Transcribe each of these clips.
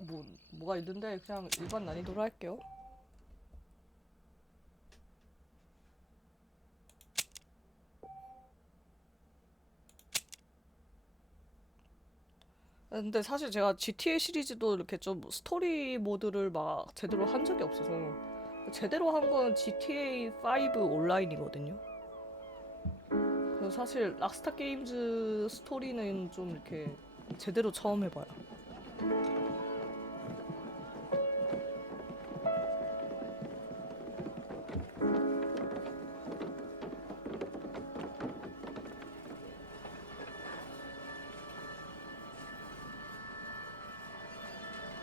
뭐가 있는데 그냥 일반 난이도로 할게요. 근데 사실 제가 GTA 시리즈도 이렇게 좀 스토리 모드를 막 제대로 한 적이 없어서 제대로 한 건 GTA 5 온라인이거든요. 그래서 사실 락스타 게임즈 스토리는 좀 이렇게 제대로 처음 해봐요.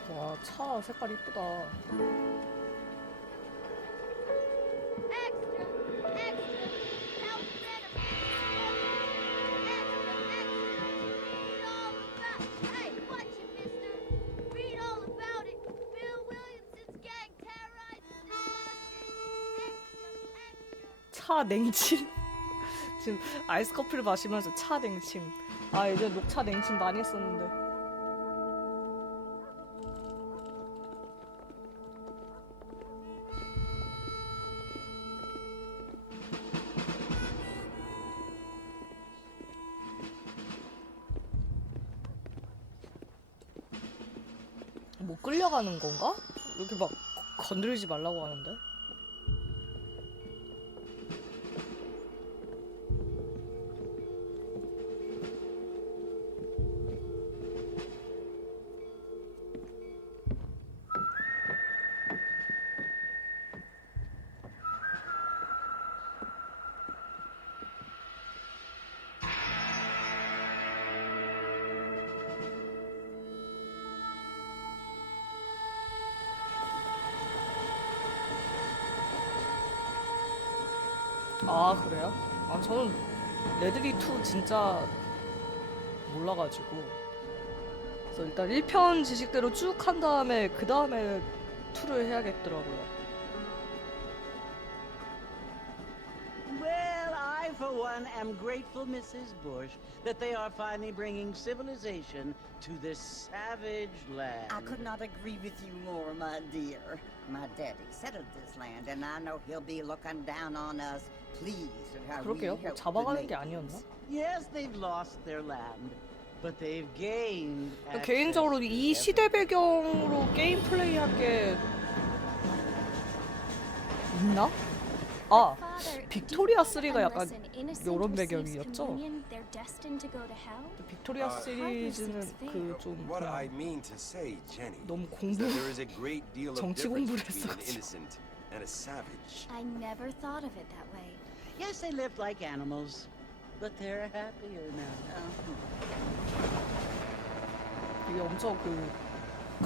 와, 차 색깔 이쁘다. 차 냉침. 지금 아이스 커피를 마시면서 차 냉침. 아, 이제 녹차 냉침 많이 했었는데. 뭐 끌려가는 건가? 이렇게 막 건드리지 말라고 하는데. 아, 그래요? 아, 저는 레드리 2 진짜 몰라가지고. 그래서 일단 1편 지식대로 쭉 한 다음에 그 다음에 2를 해야겠더라고요. Well, I, for one, am grateful, Mrs. Bush, that they are finally bringing civilization to this savage land. I could not agree with you more, my dear. My daddy settled this land, and I know he'll be looking down on us, pleased at how we 그러게요. helped the 잡아가는 게 natives. 아니었나? Yes, they've lost their land, but they've gained. 개인적으로 이 시대 배경으로 게임 플레이한 게 있나? 아, 빅토리아 3가 약간 요런 배경이었죠? 빅토리아 시리즈는 그 좀 너무 정치 공부를 했어가지고. I never thought of it that way. Yes, they lived like animals, but they're happier now. 이게 엄청 그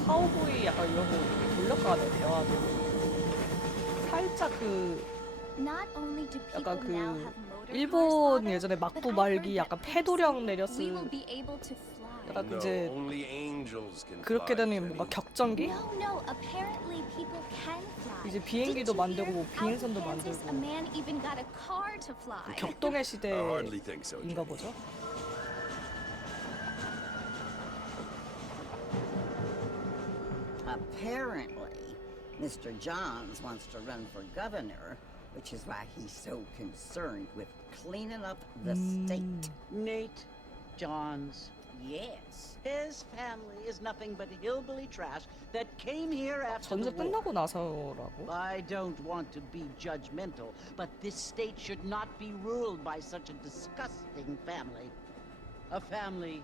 카우보이 약간 이런 거 돌려가는 대화도 살짝 그 Not only do people 약간 now 그 have motor 일본 cars, 예전에 but 막부 I 말기 heard 약간 that 패도령 we 내렸을 will be able to fly. 약간 No, 이제 only angels can 그렇게 fly, 되는 뭔가 Jenny. 격전기? No, no. Apparently, people can fly. 이제 비행기도 Didn't you 만들고 hear? 뭐 비행선도 Out in Kansas, 만들고. a man even got a car to fly. 격동의 I hardly think so, 시대인가 Jenny. 보죠. Apparently, Mr. Johns wants to run for governor, which is why he's so concerned with cleaning up the state. Nate Johns. Yes. His family is nothing but hillbilly trash that came here after 전쟁 the war. 끝나고 나서라고? I don't want to be judgmental, but this state should not be ruled by such a disgusting family. A family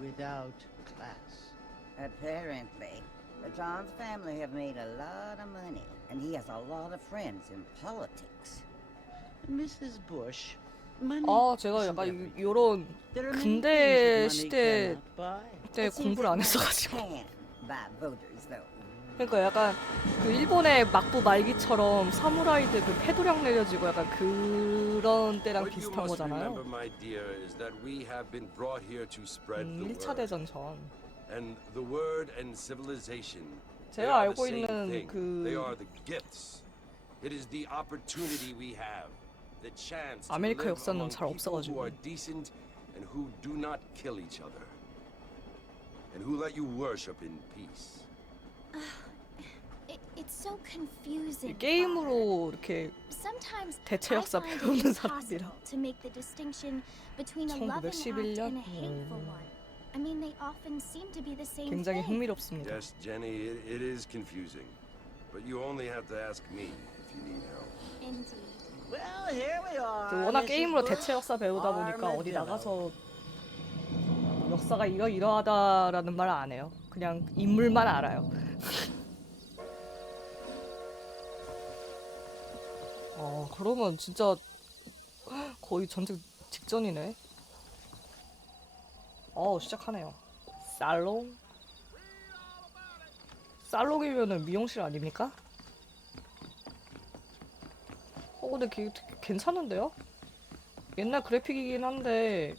without class. Apparently, the Johns family have made a lot of money, and he has a lot of friends in politics. Mrs. Bush, money 아, 제가 isn't 약간 everything. 요런 There are many 근대 things that 시대 money cannot buy. 때 It seems 공부를 안 that money 했어가지고. can buy voters, though. 그러니까 약간 그 일본의 막부 말기처럼 사무라이들 그 패도령 내려지고 약간 그런 때랑 What you 비슷한 must remember, 거잖아요. my dear, is that we have been brought here to spread the 1차 word. 대전 전. And the word and civilization, they 제가 are 알고 the same 있는 thing. 그 They are the gifts. It is the opportunity we have, the chance to 아메리카 live 역사는 among 잘 people who 없어가지고. are decent and who do not kill each other, and who let you worship in peace. It's so confusing. 게임으로 이렇게 Sometimes 대체 I 역사 find it 배우는 impossible 사람이라. to make the distinction between a loving act 1911년? and a hateful one. I mean, they often seem to be the same 굉장히 thing. 흥미롭습니다. Yes, Jenny, it is confusing. But you only have to ask me if you need help. Indeed. Well, here we are. 워낙 Mrs. 게임으로 Bush, 대체 역사 배우다 보니까 어디 Armadillo. 나가서 역사가 이러이러하다라는 말을 안 해요. 그냥 인물만 알아요. 그러면 진짜 거의 전쟁 직전이네. 시작하네요. 살롱? 살롱이면은 미용실 아닙니까? 근데 괜찮은데요? 옛날 그래픽이긴 한데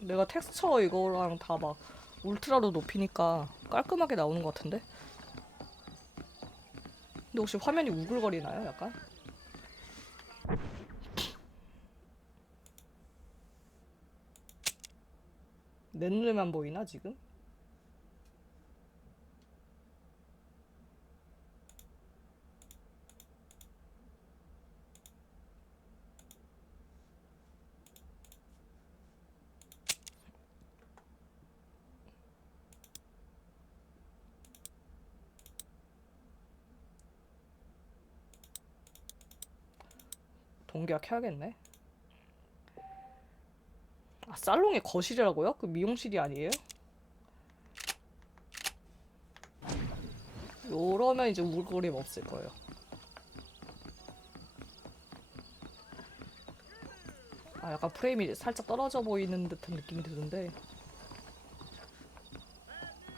내가 텍스처 이거랑 다 막 울트라로 높이니까 깔끔하게 나오는 것 같은데? 근데 혹시 화면이 우글거리나요? 약간? 내 눈에만 보이나 지금? 동기화 켜야겠네. 살롱이 거실이라고요? 그 미용실이 아니에요? 요러면 이제 우글거림 없을 거예요. 약간 프레임이 살짝 떨어져 보이는 듯한 느낌이 드는데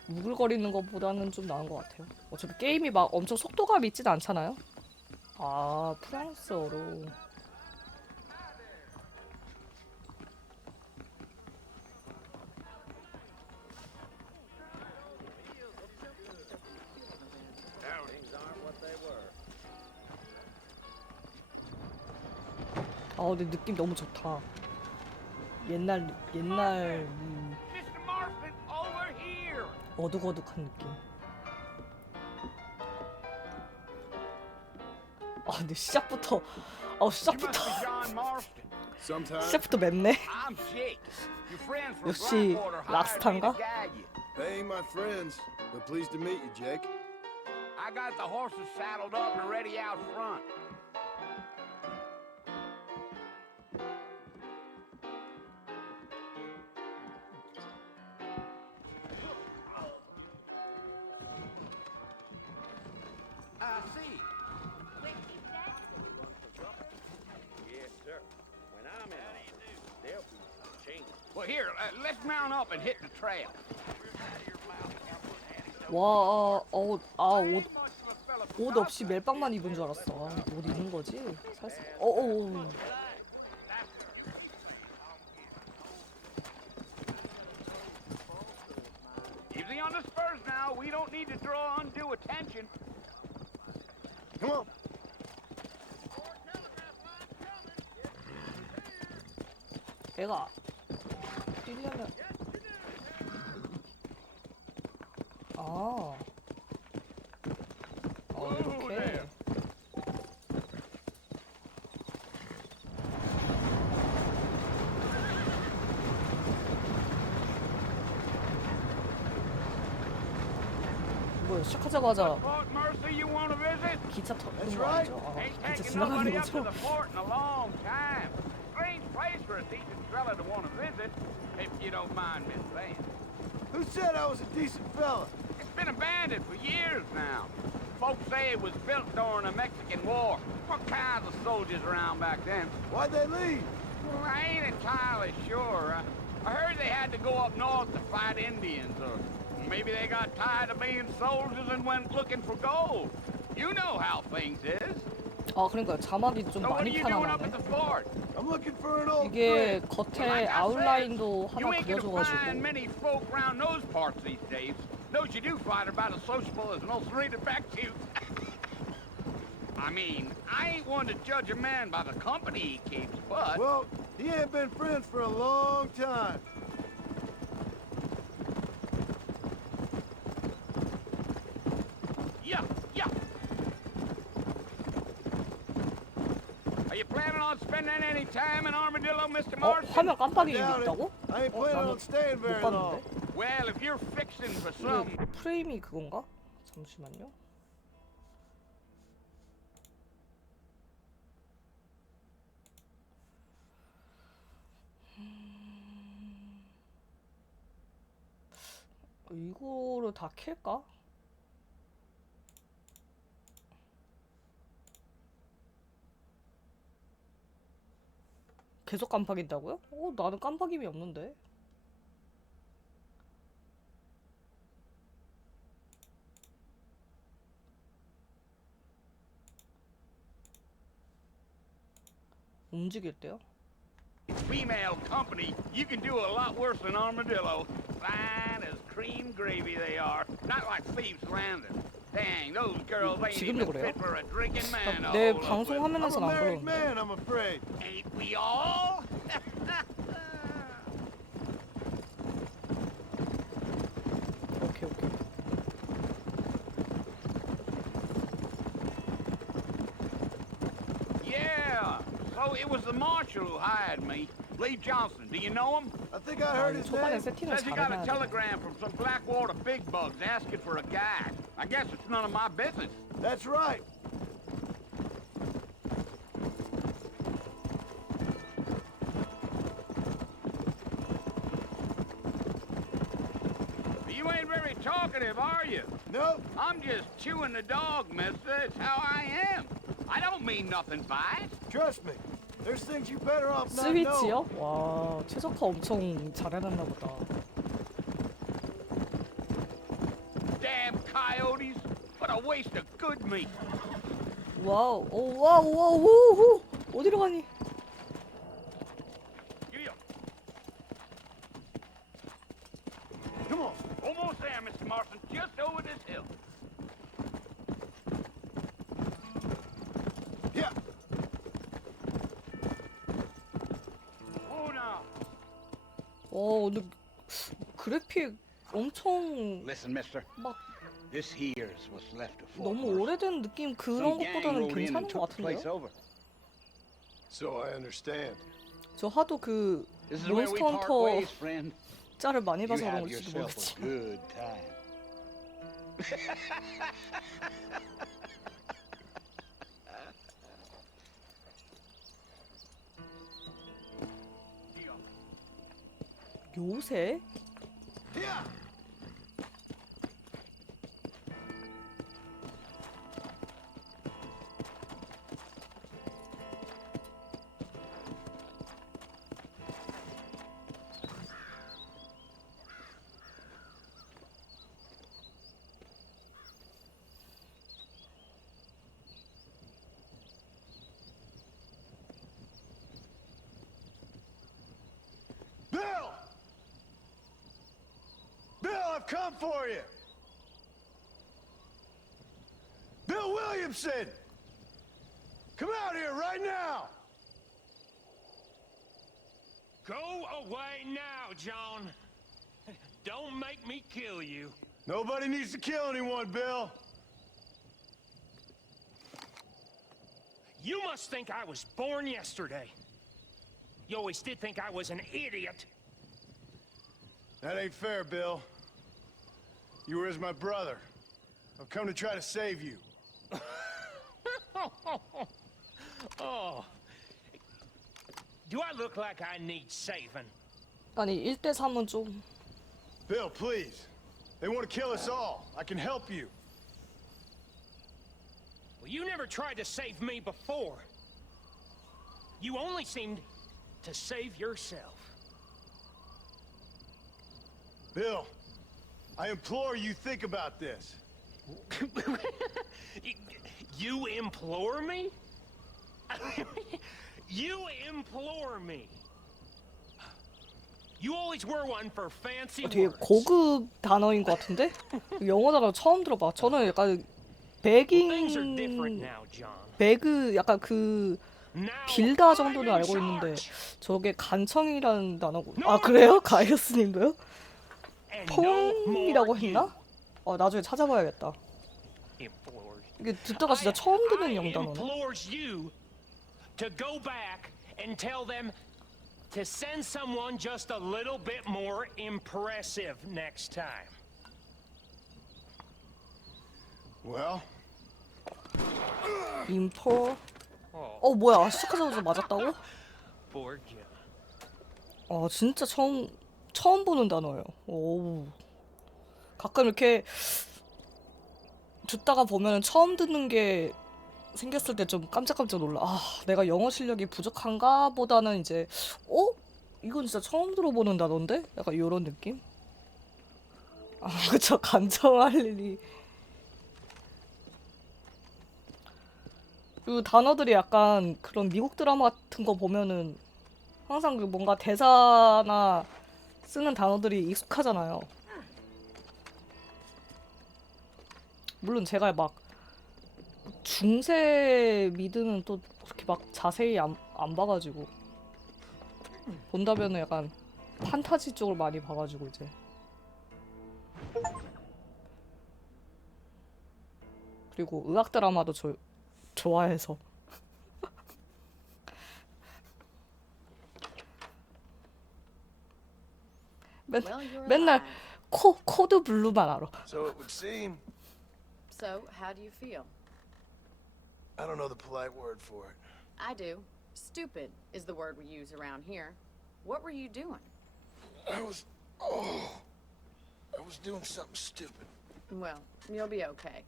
우글거리는 것보다는 좀 나은 것 같아요. 어차피 게임이 막 엄청 속도감이 있진 않잖아요? 프랑스어로. 근데 느낌 너무 좋다. 옛날 어둑어둑한 느낌. 근데 시작부터 맵네. 역시 락스타인가? They ain't my friends, but pleased to meet you, Jake. I got the horses saddled up and ready out front. I see. Yes, sir. When I'm in office, there'll be some changes. Well, here, let's mount up and hit the trail. 옷 없이 멜빵만 입은 줄 알았어. 옷 입은 거지? Easy on the spurs now. We don't need to draw undue attention. Come on. 애가 뛰려면 이렇게. 뭐야, 시작하자마자 기차 타는 거 아니죠? 기차 지나가는 거죠? Who said I was a decent fella? It's been abandoned for years now. Folks say it was built during the Mexican War. What kinds of soldiers around back then? Why'd they leave? Well, I ain't entirely sure. I heard they had to go up north to fight Indians, or maybe they got tired of being soldiers and went looking for gold. You know how things is. 그러니까 자막이 좀 So what are 많이 you doing up 편안하네. at the fort? I'm looking for an old 이게 friend. 겉에 Like I 아웃라인도 said, you 하나 ain't gonna 그려줘가지고 find many folk around those parts these days. Those you do find are about as sociable as an ulcerated back tooth. I mean, I ain't one to judge a man by the company he keeps, but... Well, he ain't been friends for a long time. find that any time in Armadillo, Mr. 어? Marston? 화면 깜빡임이 Doubt it. 있다고? I ain't planning 나는 on staying 못 very long. 봤는데? Well, if you're fixing for some... 이게 프레임이 그건가? 잠시만요. 이거를 다 킬까? 계속 깜빡인다고요? 나는 깜빡임이 없는데. 움직일 때요? Female company, you can do a lot worse than Armadillo. Fine as cream gravy they are. Not like Thieves Landing. Dang, those girls ain't 지금도 even 그래요? fit for a drinking man to 내 hold up 방송 with. I'm a 화면에서는 안 married 그러는데. man, I'm afraid. Ain't we all? 오케이. Yeah, so it was the marshal who hired me. Lee Johnson, do you know him? I think I 아, heard 이 his 초반에 name. 세팅을 Says he got a 잘해놔야 돼. telegram from some Blackwater big bugs asking for a guide. I guess it's none of my business. That's right. You ain't very talkative, are you? Nope. I'm just chewing the dog, mister. It's how I am. I don't mean nothing by it. Trust me. There's things you better off not knowing. 스위치요? 와, 최적화 엄청 잘해놨나 보다. Damn coyotes. What a waste of good meat. 와우, 와우, 어디로 가니? Giddy up. Come on. Almost there, Mr. Marston. Just over this hill. Yeah. Oh, now. 근데 그래픽 엄청 Listen, mister. 막 This here's what's left of 너무 오래된 느낌 그런 것보다는 괜찮은 것 같은데요? over. So I understand. 저 하도 그 This is where we 몬스터 part 헌터 ways, friend. 짤을 많이 You 봐서 그런 have 걸지도 yourself 모르겠지. a good time. 요새? Yeah. Bill! Bill, I've come for you! Bill Williamson! Come out here right now! Go away now, John. Don't make me kill you. Nobody needs to kill anyone, Bill. You must think I was born yesterday. You always did think I was an idiot. That ain't fair, Bill. You were as my brother. I've come to try to save you. Oh. Do I look like I need saving? 아니 1대3은 좀 Bill, please. They want to kill us all. I can help you. Well, you never tried to save me before. You only seemed to save yourself. Bill, I implore you think about this. You implore me? You implore me. You always were one for fancy 되게 words. 고급 단어인 것 같은데? 영어 단어 처음 들어봐. 저는 약간 Things are different 백인 now, John. 배그 약간 그 Now 빌다 I'm 정도는 in 알고 있는데 charge. 저게 간청이라는 단어고. 아 그래요? 가이어스님도요? And no more 폼이라고 you. 했나? 나중에 찾아봐야겠다. Implores. 이게 듣다가 진짜 처음 듣는 I 영단어네. implores you to go back and tell them to send someone just a little bit more impressive next time. Well, 인포. 뭐야? 시작하자마자 맞았다고? Poor John. 진짜 처음 보는 단어예요. 오. 가끔 이렇게 듣다가 보면은 처음 듣는 게 생겼을 때 좀 깜짝깜짝 놀라. 내가 영어 실력이 부족한가 보다는 이제 이건 진짜 처음 들어보는 단어인데? 약간 요런 느낌? 그쵸. 감정할 일이. 그 단어들이 약간 그런 미국 드라마 같은 거 보면은 항상 그 뭔가 대사나 쓰는 단어들이 익숙하잖아요. 물론 제가 막 중세 미드는 또 그렇게 막 자세히 안 봐가지고 본다면은 약간 판타지 쪽을 많이 봐가지고 이제 그리고 의학 드라마도 좋아해서 맨날 코드 블루만 알아. so it would seem. So, how do you feel? I don't know the polite word for it. I do. Stupid is the word we use around here. What were you doing? I was doing something stupid. Well, you'll be okay.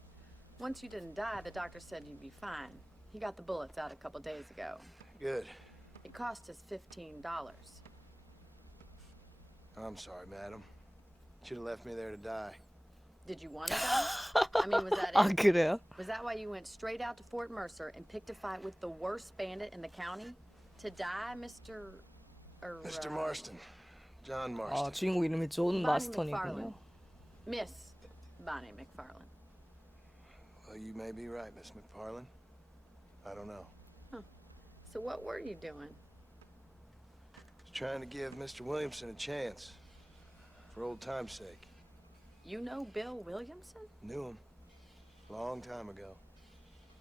Once you didn't die, the doctor said you'd be fine. He got the bullets out a couple days ago. Good. It cost us $15. I'm sorry, madam. Should have left me there to die. Did you want to die? I mean, was that it? 그래요? Was that why you went straight out to Fort Mercer and picked a fight with the worst bandit in the county? To die, Mr. Mr. Marston. John Marston. 주인공 이름이 존 마스턴이군요. Miss Bonnie McFarlane. Well, you may be right, Miss McFarlane. I don't know. So what were you doing? Just trying to give Mr. Williamson a chance. For old time's sake. You know Bill Williamson? Knew him. Long time ago.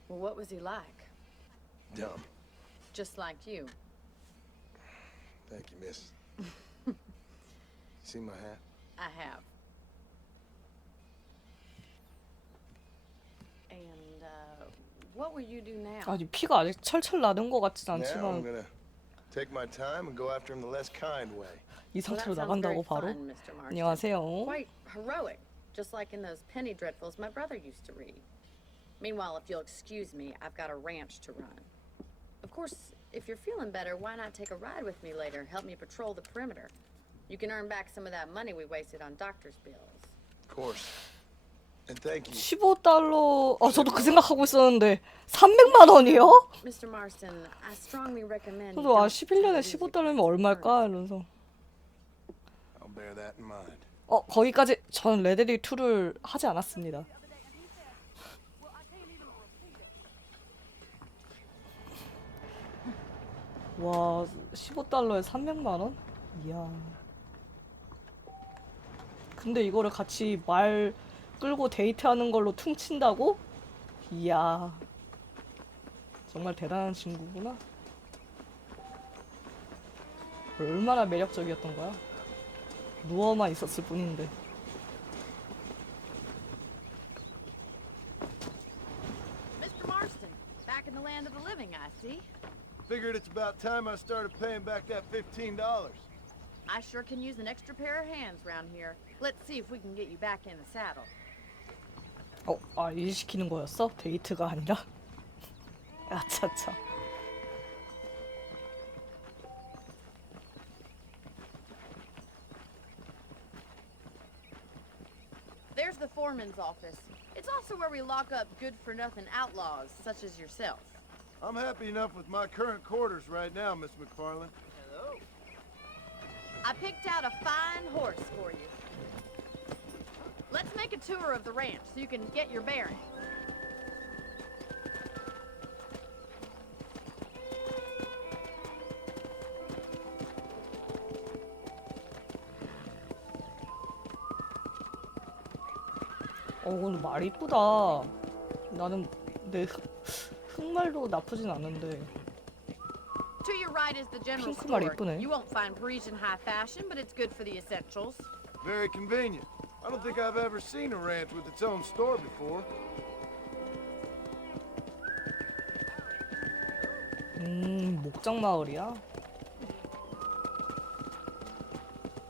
Well, what was he like? Dumb. Just like you. Thank you, miss. See my hat? I have. And, what will you do now? 아니 피가 아직 철철 나는 것 같진 Now I'm 않지만 gonna take my time and go after him the less kind way. 이 Well, 상태로 that sounds 나간다고 very 바로? fun, Mr. Marston. 안녕하세요. Quite heroic, just like in those penny dreadfuls my brother used to read. Meanwhile, if you'll excuse me, I've got a ranch to run. Of course, if you're feeling better, why not take a ride with me later? Help me patrol the perimeter. You can earn back some of that money we wasted on doctor's bills. Of course. And thank you. 15달러. 저도 그 생각하고 있었는데 300만 원이요? Mr. Marston, I strongly recommend. 저도 11년에 15달러면 얼마일까 이러면서. I'll bear that in mind. 거기까지 전 레데리 2를 하지 않았습니다. 와, 15달러에 300만 원? 이야. 근데 이거를 같이 말 끌고 데이트하는 걸로 퉁친다고? 이야. 정말 대단한 친구구나. 얼마나 매력적이었던 거야? 누워만 있었을 뿐인데. Mr. Marston, back in the land of the living, I see. Figured it's about time I started paying back that $15. I sure can use an extra pair of hands around here. Let's see if we can get you back in the saddle. 일 시키는 거였어? 데이트가 아니라? 아차차. There's the foreman's office. It's also where we lock up good-for-nothing outlaws, such as yourself. I'm happy enough with my current quarters right now, Miss McFarlane. Hello. I picked out a fine horse for you. Let's make a tour of the ranch so you can get your bearings. 근데 말 이쁘다. 나는 내 흑말도 나쁘진 않은데. To your right is the general 핑크 말 store. 이쁘네. You won't find Parisian high fashion, but it's good for the essentials. Very convenient. I don't think I've ever seen a ranch with its own store before. 목장 마을이야.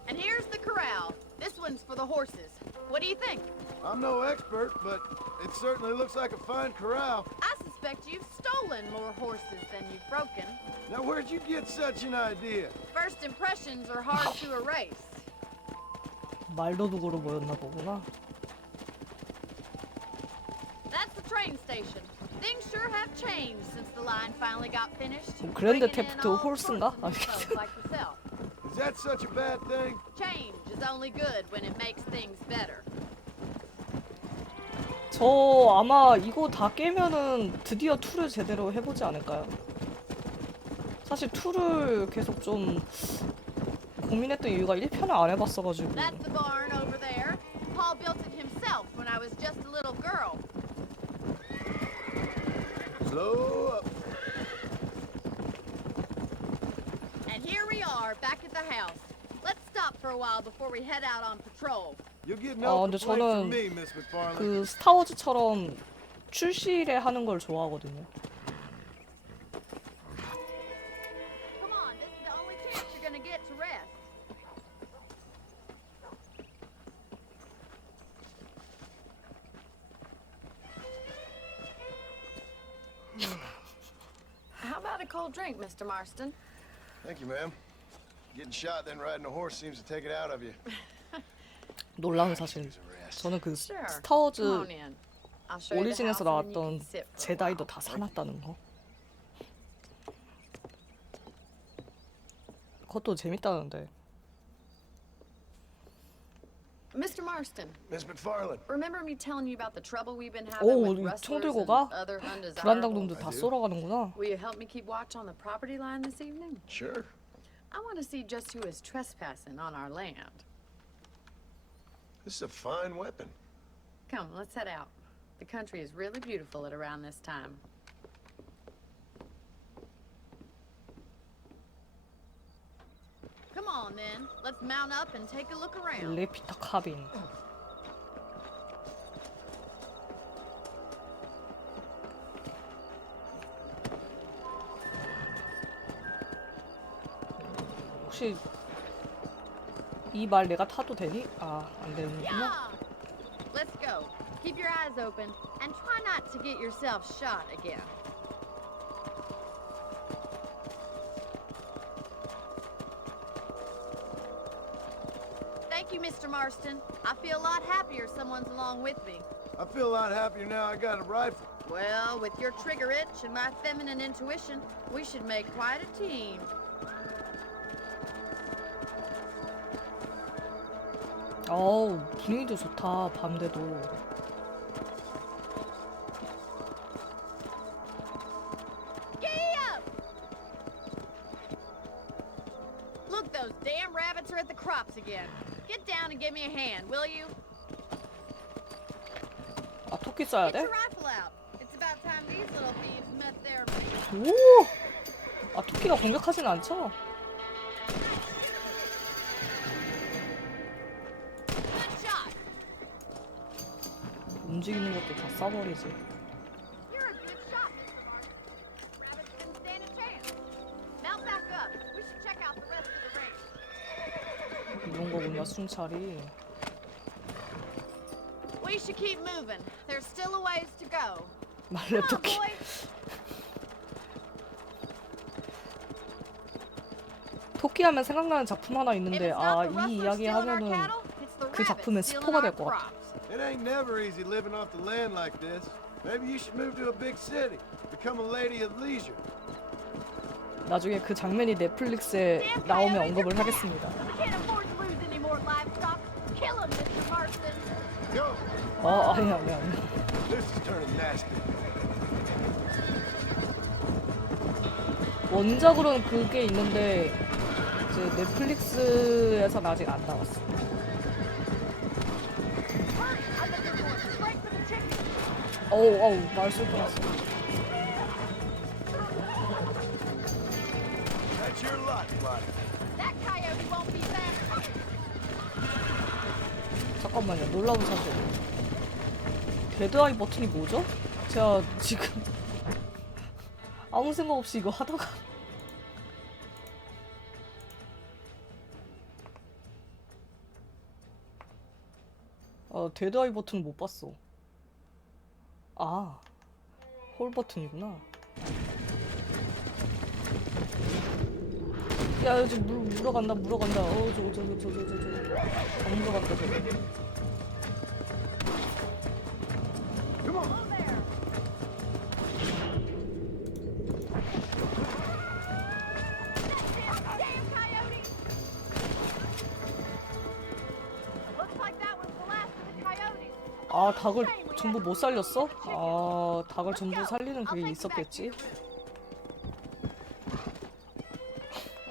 And here's the corral. This one's for the horses. What do you think? I'm no expert, but it certainly looks like a fine corral. I suspect you've stolen more horses than you've broken. Now, where'd you get such an idea? First impressions are hard to erase. 말도둑으로 보였나 보구나. That's the train station. Things sure have changed since the line finally got finished. 그랜드 Bringing in 테프트 all 홀스인가? sorts of new folks like yourself. Is that such a bad thing? Change is only good when it makes things better. 저 아마 이거 다 깨면은 드디어 2를 제대로 해보지 않을까요? 사실 2를 계속 좀 고민했던 이유가 1편을 안 해봤어가지고. That's the barn over there. Paul built it himself when I was just a little girl. Slow up. And here we are, back at the house. Let's stop for a while before we head out on patrol. You'll get no 근데 complaint from 저는 me, Miss McFarlane. 그 스타워즈처럼 출시일에 하는 걸 좋아하거든요. Come on, this is the only chance you're gonna get to rest. How about a cold drink, Mr. Marston? Thank you, ma'am. Getting shot then riding a horse seems to take it out of you. 놀라운 사실. 저는 그 Sure. Come 스타워즈 on in. I'll show you the 오리진에서 house and then you 나왔던 can sit for a 제다이도 while. 다 사놨다는 거. 그것도 재밌다는데. Mr. Marston, Miss McFarlane. remember me telling you about the trouble we've been having 오, with 총 rustlers 들고 and 가? other 불안당 undesirables? 놈들 다 쏘러 가는구나. Will you help me keep watch on the property line this evening? Sure. I want to see just who is trespassing on our land. This is a fine weapon. Come, let's head out. The country is really beautiful at around this time. Come on, then. Let's mount up and take a look around. 레피터 카빈. 혹시 이 말 내가 타도 되니? 아, 안 되는구나. Yeah! Let's go. Keep your eyes open and try not to get yourself shot again. Thank you, Mr. Marston. I feel a lot happier someone's along with me. I feel a lot happier now I got a rifle. Well, with your trigger itch and my feminine intuition, we should make quite a team. 어우, 분위기도 좋다, 밤돼도. Giddy up! Look, those damn rabbits are at the crops again. Get down and give me a hand, will you? 아, 토끼 쏴야 Get 돼? your rifle out. It's about time these little thieves met their fate. 오! 아, 토끼가 공격하진 않죠? Good shot. 움직이는 것도 다 쏴버리지. You're a good shot, Mr. Marston. Rabbits didn't stand a chance. Mount back up. We should check out the rest of the range. 이런 거군요, 순찰이. We should keep moving. There's still a ways to go. 말렙 Come on, 토끼. boys. 토끼 하면 생각나는 작품 하나 If 있는데, it's 아, not the 이 rustlers 이야기 stealing our 하면은 cattle, it's the 그 rabbits 작품의 stealing 스포가 our 될 것 같아. crops. It ain't never easy living off the land like this. Maybe you should move to a big city. Become a lady of leisure. 나중에 그 장면이 넷플릭스에 나오면 언급을 하겠습니다. We can't afford to lose any more livestock. Kill him, Mr. Marston. Go! 아니. This is turning nasty. 원작으로는 그게 있는데 이제 넷플릭스에서는 아직 안 나왔어. Hurry, I bet they're going straight for the chicken. 어우, 말쏠 뻔했어. somebody. That coyote won't be fast. 잠깐만요. 놀라운 사실. 데드아이 버튼이 뭐죠? 제가 지금 아무 생각 없이 이거 하다가 데드아이 버튼 못 봤어. 아, 홀 버튼이구나. 야, 여기 물어간다. 저거. 안 물어간다, 저거. Come on. Damn coyote! Looks like that was the last of the coyotes. 아, 닭을 전부 못 살렸어? 아, 닭을 전부 살리는 그게 있었겠지?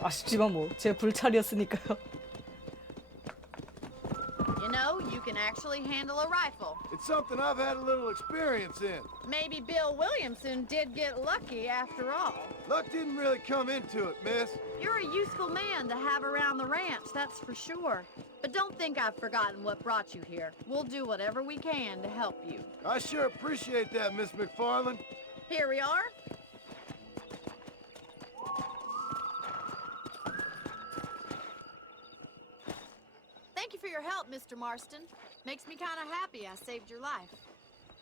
아쉽지만 뭐 제 불찰이었으니까요. You know, you can actually handle a rifle. It's something I've had a little experience in. Maybe Bill Williamson did get lucky after all. Luck didn't really come into it, miss. You're a useful man to have around the ranch, that's for sure. But don't think I've forgotten what brought you here. We'll do whatever we can to help you. I sure appreciate that, Miss McFarland. Here we are. Thank you for your help, Mr. Marston. Makes me kind of happy I saved your life.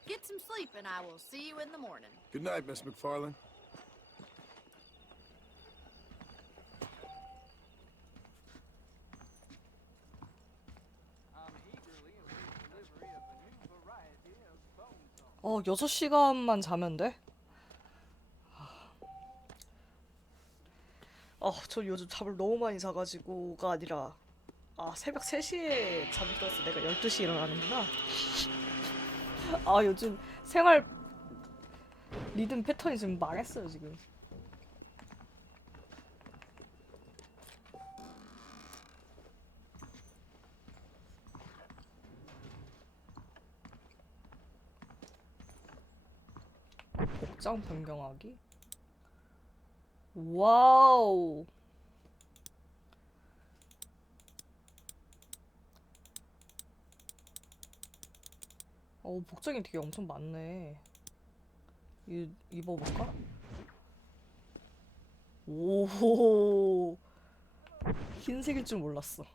Get some sleep and I will see you in the morning. Good night, Miss McFarland. I'm eagerly await delivery of the new variety of bone saw. 6시간만 자면 돼? 저 요즘 잠을 너무 많이 자가지고가 아니라 새벽 3시에 잠이 들어서 내가 12시에 일어나는구나. 요즘 생활 리듬 패턴이 좀 망했어요, 지금. 복장 변경하기? 와우. 복장이 되게 엄청 많네. 입어볼까? 오, 흰색일 줄 몰랐어.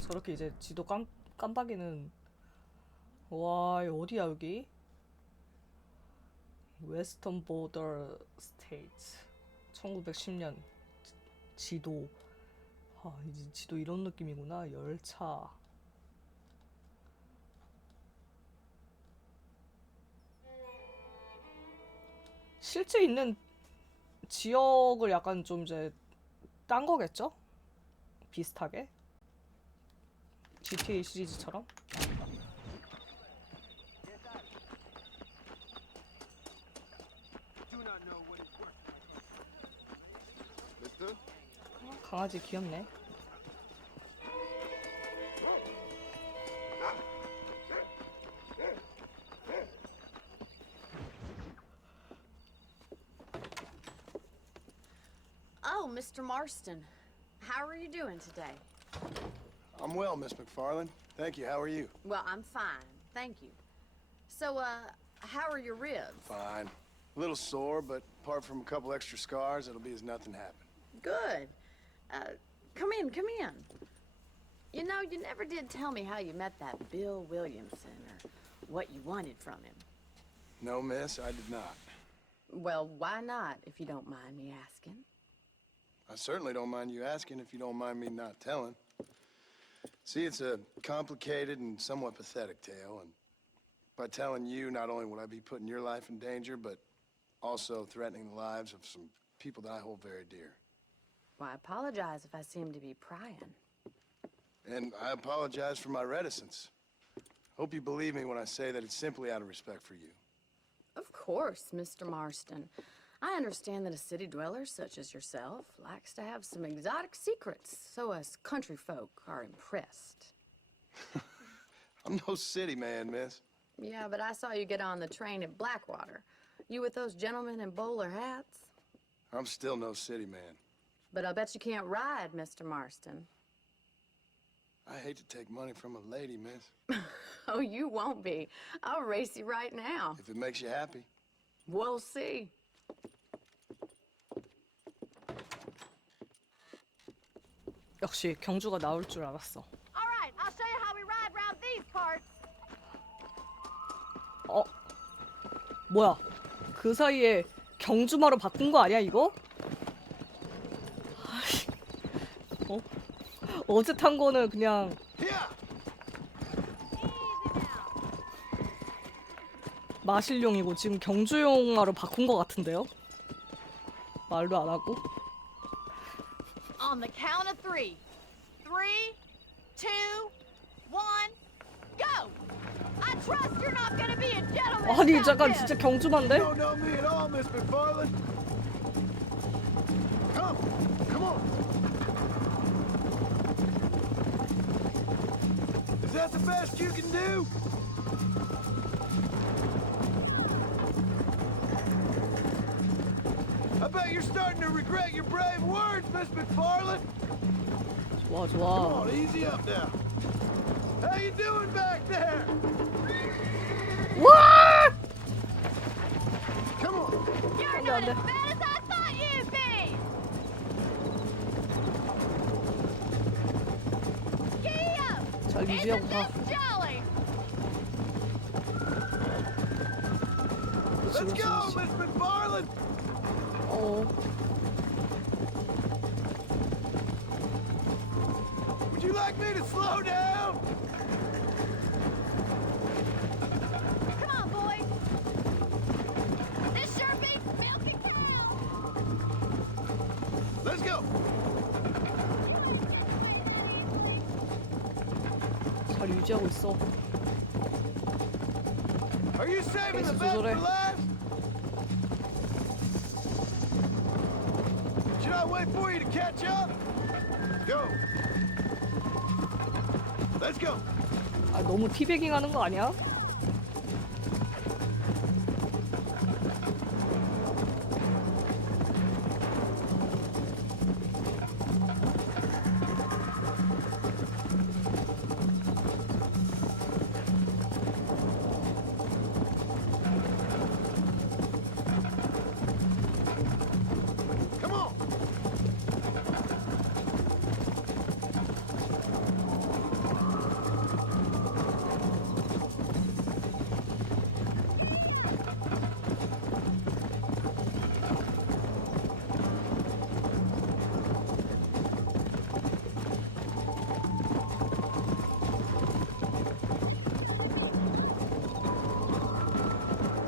저렇게 이제 지도 깜빡이는. 와, 어디야 여기? 웨스턴 보더 스테이트 1910년 지도. 이제 지도 이런 느낌이구나. 열차. 실제 있는 지역을 약간 좀 이제 딴 거겠죠? 비슷하게? GTA 시리즈처럼? 강아지 귀엽네. Oh, Mr. Marston. How are you doing today? I'm well, Miss McFarland. Thank you. How are you? Well, I'm fine. Thank you. So, how are your ribs? Fine. A little sore, but apart from a couple extra scars, it'll be as nothing happened. Good. Come in, come in. You know, you never did tell me how you met that Bill Williamson or what you wanted from him. No, miss, I did not. Well, why not, if you don't mind me asking? I certainly don't mind you asking if you don't mind me not telling. See, it's a complicated and somewhat pathetic tale, and by telling you, not only would I be putting your life in danger, but also threatening the lives of some people that I hold very dear. Well, I apologize if I seem to be prying. And I apologize for my reticence. Hope you believe me when I say that it's simply out of respect for you. Of course, Mr. Marston. I understand that a city dweller such as yourself likes to have some exotic secrets, so us country folk are impressed. I'm no city man, miss. Yeah, but I saw you get on the train at Blackwater. You with those gentlemen in bowler hats? I'm still no city man. But I'll bet you can't ride, Mr. Marston. I hate to take money from a lady, miss. Oh, you won't be. I'll race you right now. If it makes you happy. We'll see. 역시 경주가 나올 줄 알았어. All right, I'll show you how we ride round these parts. 어? 뭐야? 그 사이에 경주마로 바꾼 거 아니야 이거? 어? 어제 탄 거는 그냥 마실용이고 지금 경주용마로 바꾼 거 같은데요? 말도 안 하고. On the count of 3. 3, 2, 1, go! I trust you're not gonna be a gentleman. 아니 about 잠깐 this. 진짜 경주마인데? Don't know me at all, Miss McFarland. Come on. Is that the best you can do? I bet you're starting to regret your brave words, Miss McFarland. 좋아 Come 좋아. on, easy up now. How you doing back there? 와! Come on. You're not as bad as I thought you'd be. Giddy up! 잘 유지하고 Isn't 가. this jolly? 그렇지 Let's 그렇지 go, 그렇지. Miss McFarland. Would you like me to slow down? Come on, boys. This sure beats milking cows. Let's go. 잘 유지하고 있어. Are you saving the Pace best 조절해. for last? Should I wait for you to catch up? Go. Let's go. 아 너무 티베깅 하는 거 아니야? Come on.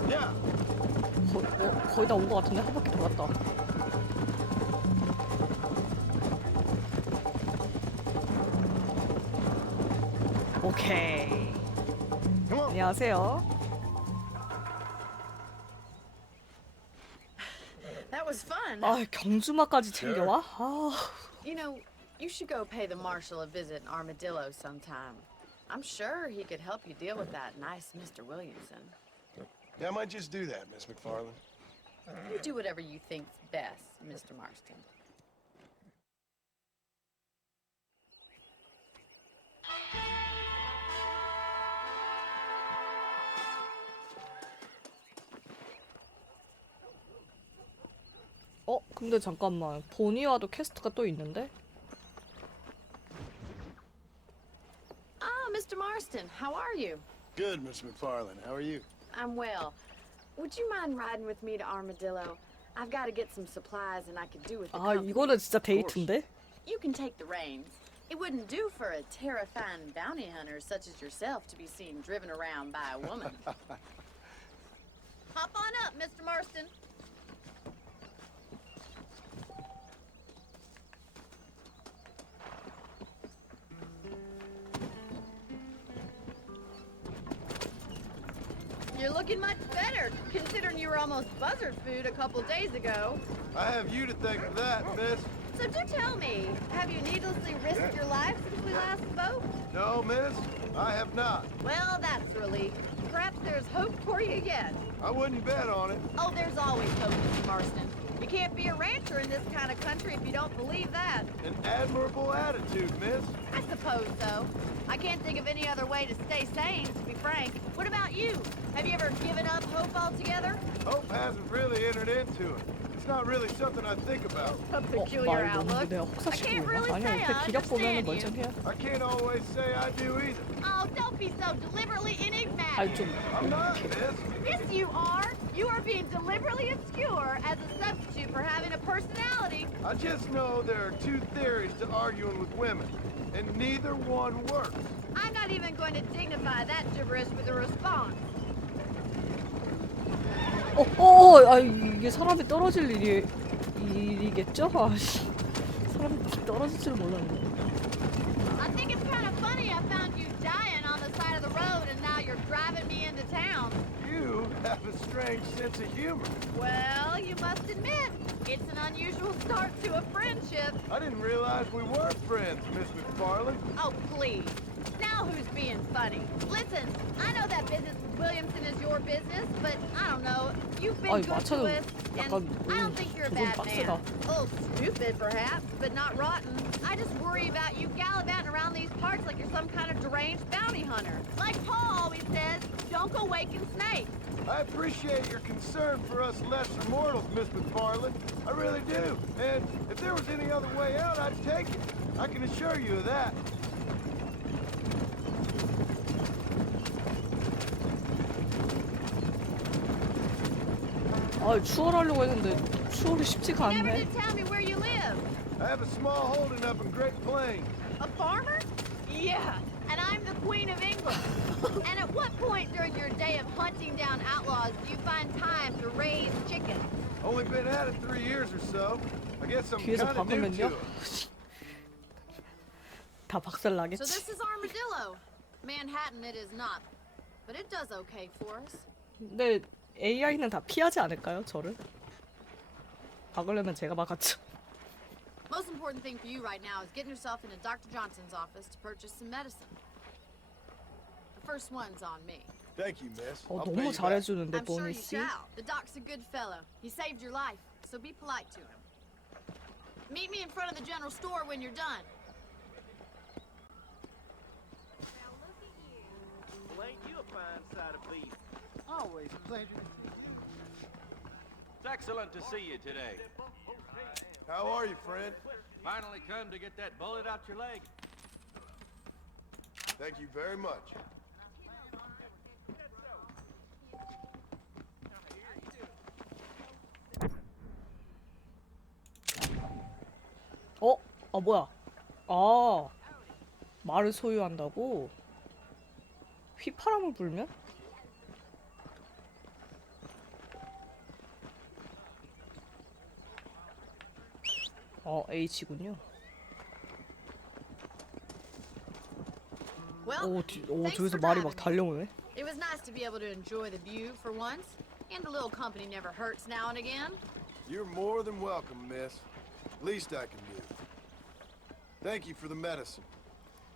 Yeah. 거의 다 온 거 같은데 한 바퀴 돌았다. 오케이. Come on. 안녕하세요. That was fun. 아 경주마까지 챙겨와? 아 You know, you should go pay the marshal a visit in Armadillo sometime. I'm sure he could help you deal with that nice Mr. Williamson. Yeah, I might just do that, Miss McFarland. You do whatever you think's best, Mr. Marston. 근데 잠깐만 보니와도 퀘스트가 또 있는데? Ah, Mr. Marston, how are you? Good, Miss McFarland. How are you? I'm well. Would you mind riding with me to Armadillo? I've got to get some supplies and I could do with the 아 company. 이거는 진짜 데이트인데? You can take the reins. It wouldn't do for a terrifying bounty hunter such as yourself to be seen driven around by a woman. Hop on up, Mr. Marston. You're you're looking much better, considering you were almost buzzard food a couple days ago. I have you to thank for that, miss. So do tell me, have you needlessly risked your life since we last spoke? No, miss, I have not. Well, that's a relief. Perhaps there's hope for you yet. I wouldn't bet on it. Oh, there's always hope, Mr. Marston. You can't be a rancher in this kind of country if you don't believe that. An admirable attitude, miss. I suppose so. I can't think of any other way to stay sane, to be frank. What about you? Have you ever given up hope altogether? Hope hasn't really entered into it. It's not really something I think about. A peculiar 말 너무 outlook. 내가 I can't 혹사시키고 really 아니야 say 이렇게 I 기력 보면은 understand you. 멀쩡해요. I can't always say I do either. Oh, don't be so deliberately 아니 enigmatic. 좀 I'm not, miss. Yes, you are. You are being deliberately obscure as a substitute for having a personality. I just know there are two theories to arguing with women, and neither one works. I'm not even going to dignify that gibberish with a response. 아 이게 사람이 떨어질 일이겠죠? 아씨 사람이 떨어질 줄 몰랐네. I think it's kind of funny I found you dying on the side of the road and now you're driving me into town. You have a strange sense of humor. Well, you must admit, it's an unusual start to a friendship. I didn't realize we were friends, Miss McFarland. Oh, please. Now who's being funny? Listen, I know that business with Williamson is your business, but I don't know. You've been 아니, good to 마차는 us, and 약간 I don't think you're a 조금 bad 빡세다. man. A little stupid, perhaps, but not rotten. I just worry about you gallivanting around these parts like you're some kind of deranged bounty hunter. Like Paul always says, don't go waking snakes. I appreciate your concern for us lesser mortals, Miss McFarland. I really do. And if there was any other way out, I'd take it. I can assure you of that. 아 추월하려고 했는데 추월이 쉽지가 Never 않네. did tell me where you live. I have a small holding up in Great Plains. A farmer? Yeah, and I'm the Queen of England. And at what point during your day of hunting down outlaws do you find time to raise chickens? Only been at it 3 years or so. I guess I'm 뒤에서 kind of new to 박으면요? it. 다 박살 So 나겠지. this is Armadillo. Manhattan it is not, but it does okay for us. 근데 AI는 다 피하지 않을까요? 저를? 박으려면 제가 박았죠. Most important thing for you right now is getting yourself into Dr. Johnson's office to purchase some medicine. The first one's on me. Thank you, miss. I'll pay 너무 you back. 잘해주는데 I'm sure 보니 you 씨. shall. The doc's a good fellow. He saved your life, so be polite to him. Meet me in front of the general store when you're done. Well, ain't you a fine sight of beef? Always a pleasure. It's excellent to see you today. How are you, friend? Finally come to get that bullet out your leg. Thank you very much. 아 뭐야? 아 말을 소유한다고? 휘파람을 불면? H군요. Well, thanks 저기서 for 말이 막 driving me. 달려오네. It was nice to be able to enjoy the view for once, and a little company never hurts now and again. You're more than welcome, miss. Least I can do. Thank you for the medicine.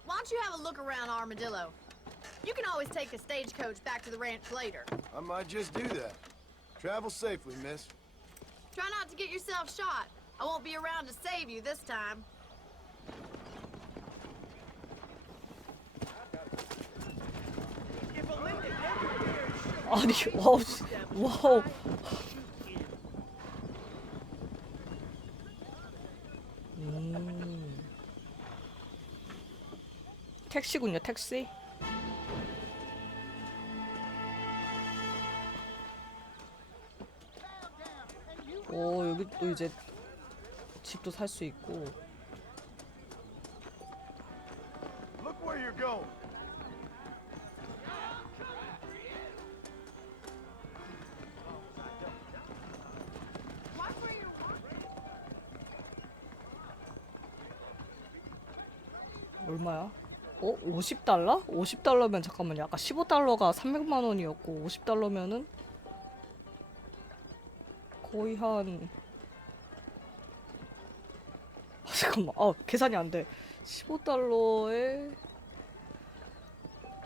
Why don't you have a look around Armadillo? You can always take a stagecoach back to the ranch later. I might just do that. Travel safely, miss. Try not to get yourself shot. I won't be around to save you this time. 아니 와우. 택시군요, 택시. 여기 또 이제 집도 살 수 있고. Look where you're going. 얼마야? 어? 50달러? 50달러면 잠깐만요. 아까 15달러가 300만 원이었고 50달러면은 거의 한 잠깐만. 계산이 안 돼. 15달러에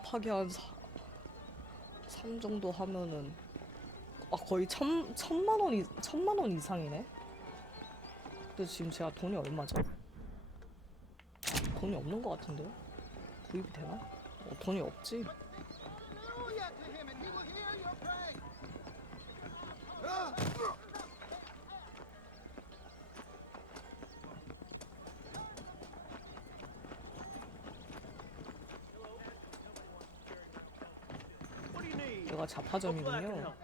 파기 한 3 정도 하면은 거의 1000만 원 이상이네. 근데 지금 제가 돈이 얼마죠? 돈이 없는 것 같은데요? 구입이 되나? 돈이 없지. Hallelujah to him, and he will hear your praise. What do you need? 여기가 자파점이군요.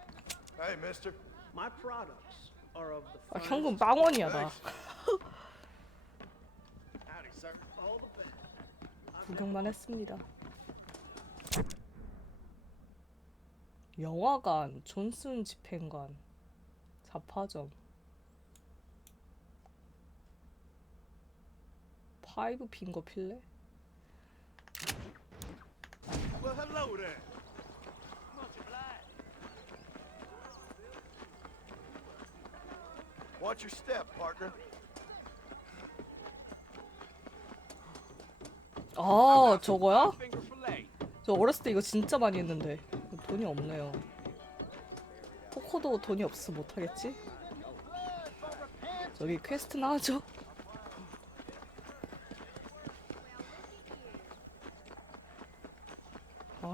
Hey, mister. My products are of the 현금 빵원이야 나. Howdy, sir. All the best. 구경만 했습니다. 영화관, 존슨 집행관, 자파점, 파이브 핑거 필레? Well, hello there. Watch your step, partner. 저거야? Finger fillet. 저 어렸을 때 이거 진짜 많이 했는데 돈이 없네요. 포커도 돈이 없어 못하겠지? 저기 퀘스트나 하죠?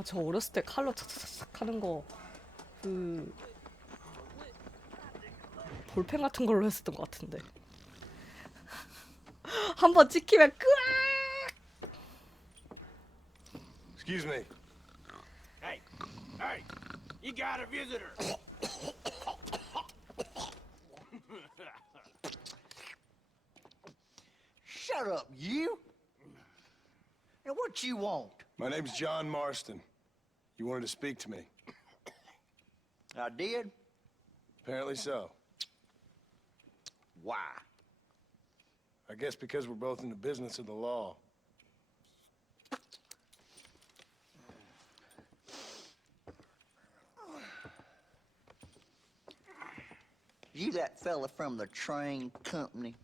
저 어렸을 때 칼로 착착착 하는 거 그 볼펜 같은 걸로 했었던 것 같은데 한번 찍히면 끄악! Excuse me. Hey, hey, you got a visitor. Shut up, you. And what you want? My name's John Marston. You wanted to speak to me. I did. Apparently so. Why? I guess because we're both in the business of the law. You that fella from the train company,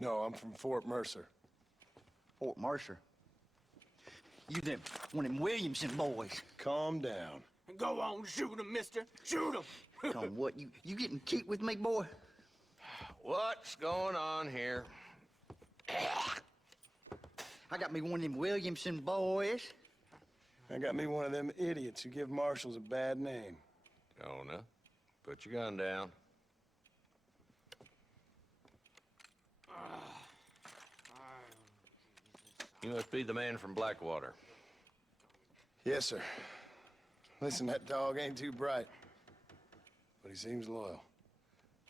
No, I'm from Fort Mercer. Fort Mercer? You them, one of them Williamson boys. Calm down. Go on, shoot him, mister. Shoot him. Come on, what, you getting cute with me, boy? What's going on here? I got me one of them Williamson boys. I got me one of them idiots who give marshals a bad name. Jonah, put your gun down. You must be the man from Blackwater. Yes, sir. Listen, that dog ain't too bright, but he seems loyal.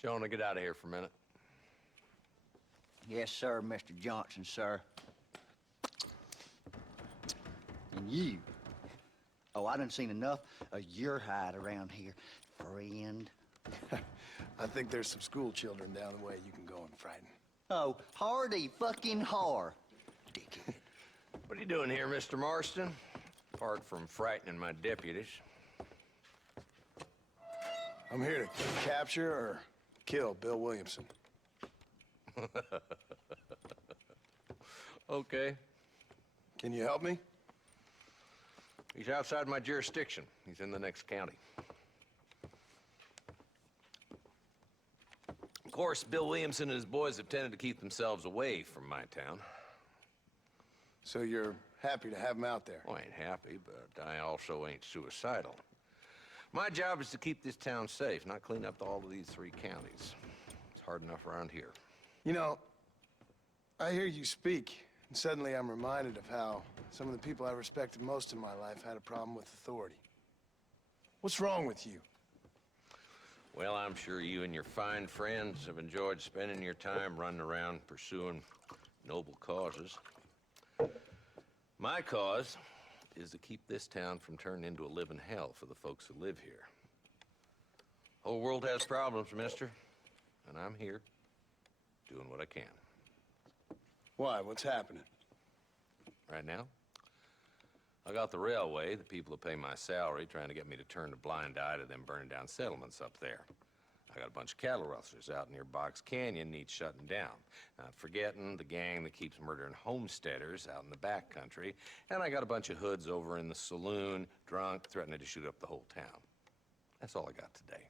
Jonah, get out of here for a minute. Yes, sir, Mr. Johnson, sir. And you. Oh, I done seen enough of your hide around here, friend. I think there's some school children down the way you can go and frighten. Oh, hardy fucking har. Dickhead. What are you doing here, Mr. Marston? Apart from frightening my deputies. I'm here to capture or kill Bill Williamson. Okay. Can you help me? He's outside my jurisdiction. He's in the next county. Of course, Bill Williamson and his boys have tended to keep themselves away from my town. So you're happy to have him out there? Well, I ain't happy, but I also ain't suicidal. My job is to keep this town safe, not clean up all of these 3 counties. It's hard enough around here. You know, I hear you speak, and suddenly I'm reminded of how some of the people I respected most in my life had a problem with authority. What's wrong with you? Well, I'm sure you and your fine friends have enjoyed spending your time running around pursuing noble causes. My cause is to keep this town from turning into a living hell for the folks who live here. Whole world has problems, mister, and I'm here doing what I can. Why? What's happening? Right now, I got the railway, the people who pay my salary, trying to get me to turn a blind eye to them burning down settlements up there. I got a bunch of cattle rustlers out near Box Canyon needs shutting down. Not forgetting the gang that keeps murdering homesteaders out in the back country. And I got a bunch of hoods over in the saloon, drunk, threatening to shoot up the whole town. That's all I got today.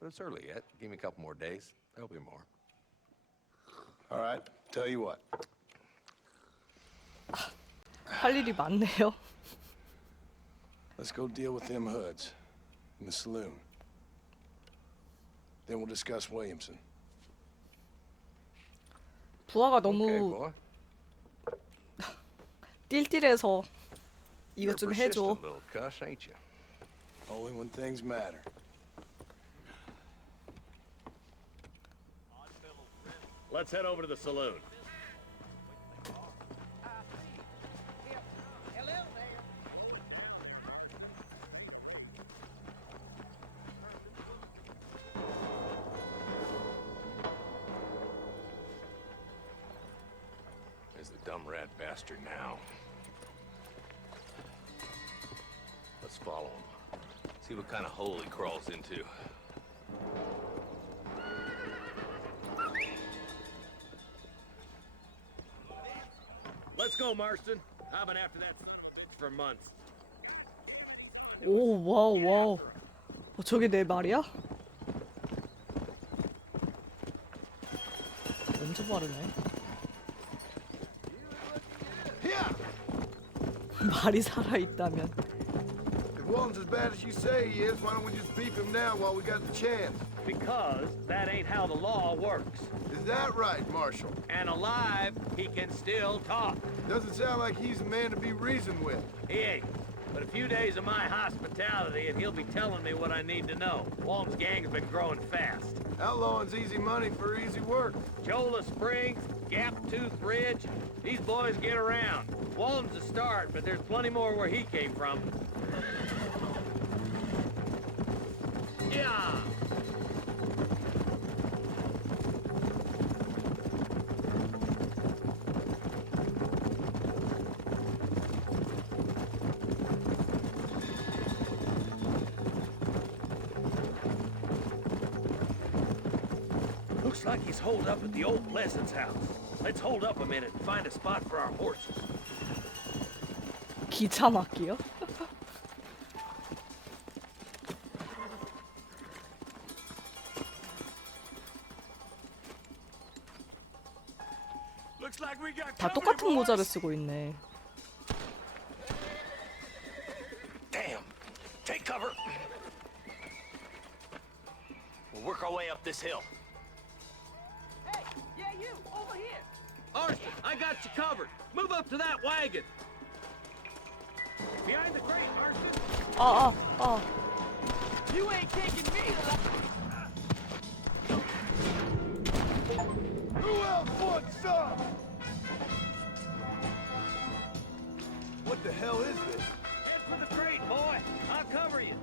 But it's early yet. Give me a couple more days. There'll be more. All right, tell you what. 할 일이 많네요. Let's go deal with them hoods in the saloon. Then we'll discuss Williamson. 부하가 너무 띨띨해서 이것 좀 해줘. Only when things matter. Let's head over to the saloon. There's the dumb rat bastard now. Let's follow him. See what kind of hole he crawls into. Let's go, Marston. I've been after that son of a bitch for months. 오, 와우, 와우. 저게 내 말이야? 엄청 빠르네. 말이 살아있다면. If Walton's as bad as you say he is, why don't we just beef him now while we got the chance? Because that ain't how the law works. Is that right, Marshal? And alive, he can still talk. Doesn't sound like he's a man to be reasoned with. He ain't. But a few days of my hospitality and he'll be telling me what I need to know. Walton's gang has been growing fast. Outlawing's easy money for easy work. Cholla Springs, Gap Tooth Ridge, these boys get around. Walton's a start, but there's plenty more where he came from. Yeah! Looks like he's holed up at the old Pleasance house. Let's hold up a minute and find a spot for our horses. 기차 막기요? 다 똑같은 모자를 쓰고 있네. Damn! Take cover! We'll work our way up this hill. Hey, yeah, you, over here. Marston, I got you covered. Move up to that wagon. Behind the crate, Marston. You ain't taking me Who else wants some? What the hell is this? Head for the crate, boy. I'll cover you.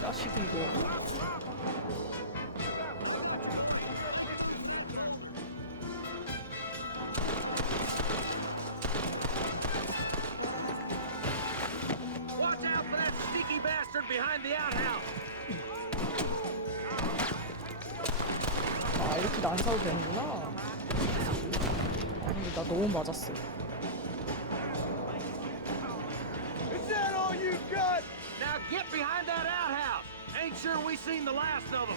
자식 이거. Watch out for that sneaky bastard behind the outhouse. 아, 이렇게 난사도 되는구나. 아, 근데 나 너무 맞았어. Is that all you got? Now get behind that outhouse. Ain't sure we seen the last of them.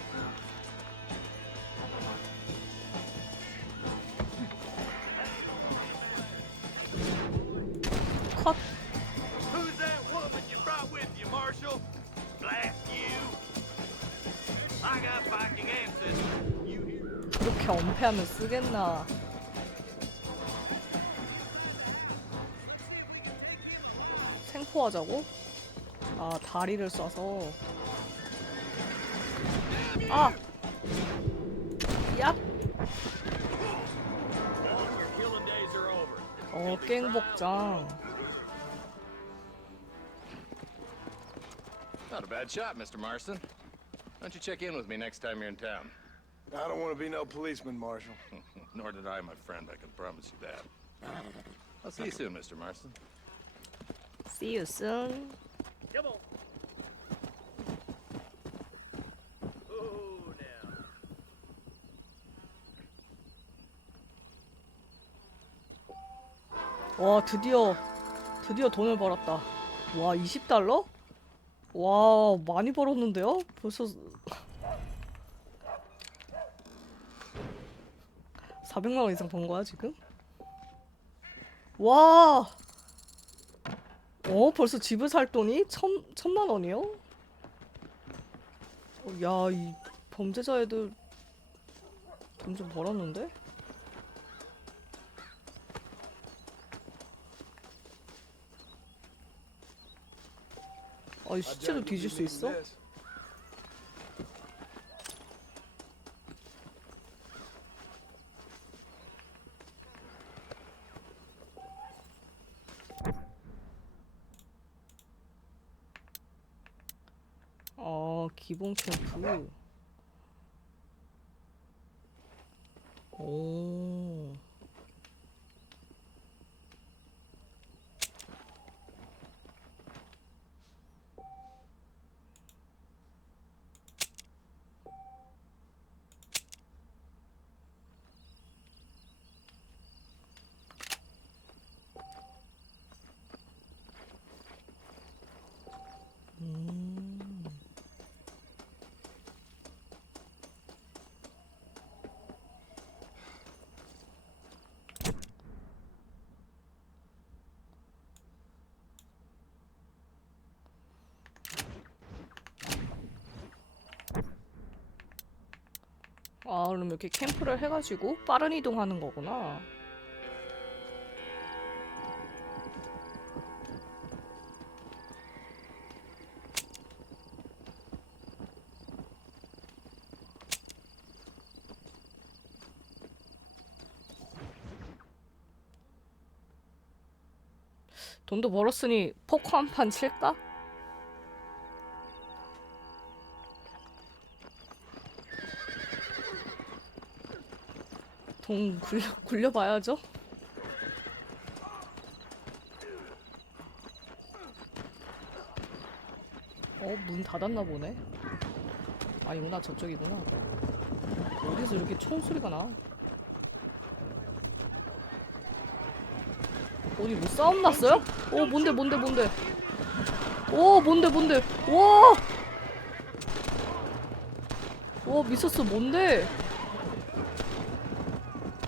컷. Who's that woman you brought with you, Marshal? Blast you. I got Viking ancestors. You hear? 그렇게 엄폐하면 쓰겠나. 생포하자고? 아, 다리를 쏴서. 아! 야! Your killing days are over. 깽복장. Not a bad shot, Mr. Marston. Why don't you check in with me next time you're in town? I don't want to be no policeman, Marshal. Nor did I, my friend. I can promise you that. I'll see you soon, Mr. Marston. See you soon. Come on. Oh, now. 와, 드디어 돈을 벌었다. 와, 20달러? 와, 많이 벌었는데요? 벌써 400만 원 이상 번 거야, 지금? 와! 벌써 집을 살 돈이 1,000만 원이요? 야, 이 범죄자 애들 돈 좀 벌었는데? 이 시체도 뒤질 수 있어? 기본 캠프. 오. 그럼 이렇게 캠프를 해가지고 빠른 이동하는 거구나. 돈도 벌었으니 포커 한 판 칠까? 돈 굴려봐야죠. 문 닫았나 보네. 아니구나, 저쪽이구나. 어디서 이렇게 총소리가 나? 어디 뭐 싸움 났어요? 뭔데. 뭔데. 와, 미쳤어. 뭔데?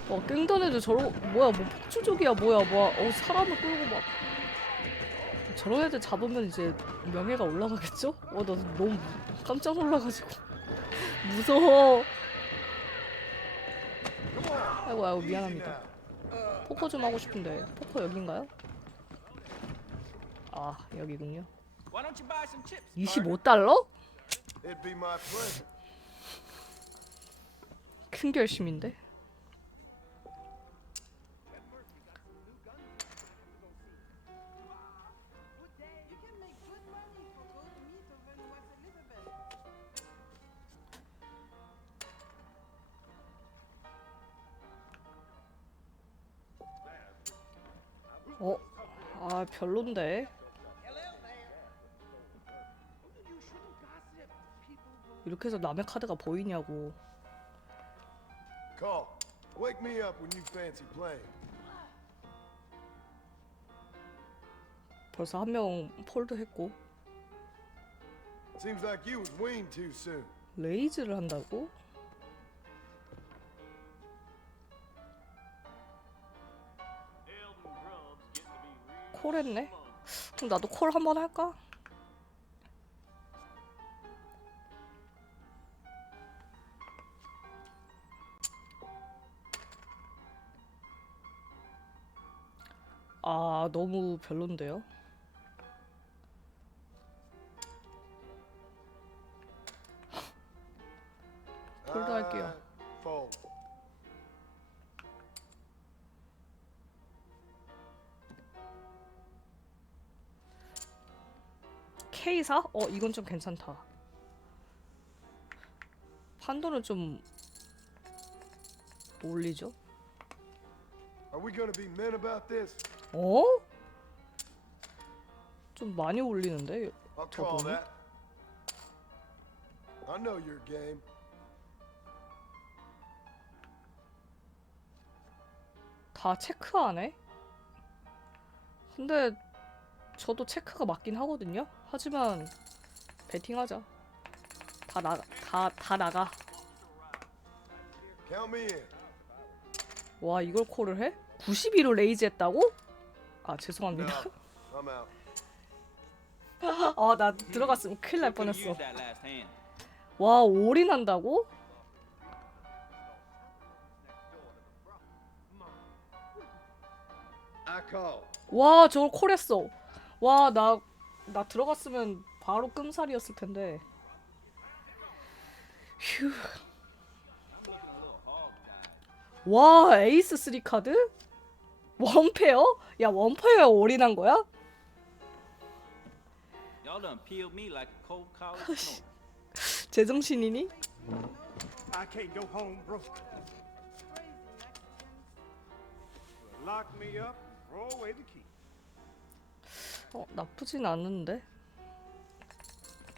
와, 깽단 애들 뭐야, 뭐 폭주족이야, 뭐야. 사람을 끌고 막. 저런 애들 잡으면 이제 명예가 올라가겠죠? 나 너무 깜짝 놀라가지고. 무서워. 아이고, 미안합니다. 포커 좀 하고 싶은데. 포커 여긴가요? 여기군요. 25달러? 큰 결심인데? 별론데. 이렇게 해서 남의 카드가 보이냐고. Call. Wake me up when you fancy playing. 벌써 한 명 폴드했고. Seems like you was weaned too soon. 레이즈를 한다고? 콜 했네? 그럼 나도 콜 한번 할까? 너무 별론데요? 콜드 할게요. K사? 이건 좀 괜찮다. 판도는 좀 뭐 올리죠? Are we gonna be men about this? 어? 좀 많이 올리는데 I'll call 저분이? that. I know your game. 다 체크하네? 근데 저도 체크가 맞긴 하거든요? 하지만 배팅하자. 다 나가. Count me in. 와, 이걸 콜을 해? 92로 레이즈 했다고? 아, 죄송합니다. No, I'm out. 아, 나 들어갔으면 큰일 날 뻔했어. Use that last hand. 와, 올인한다고? I call. 와, 저걸 콜했어. 와, 나 들어갔으면 바로 끔살이었을 텐데. 휴. 와, 에이스 3 카드? 원페어? 야, 원페어에 올인한 거야? Y'all done peeled me like a cold collard snow. 제정신이니? I can't go home broke. Lock me up, throw away the key. 나쁘진 않은데.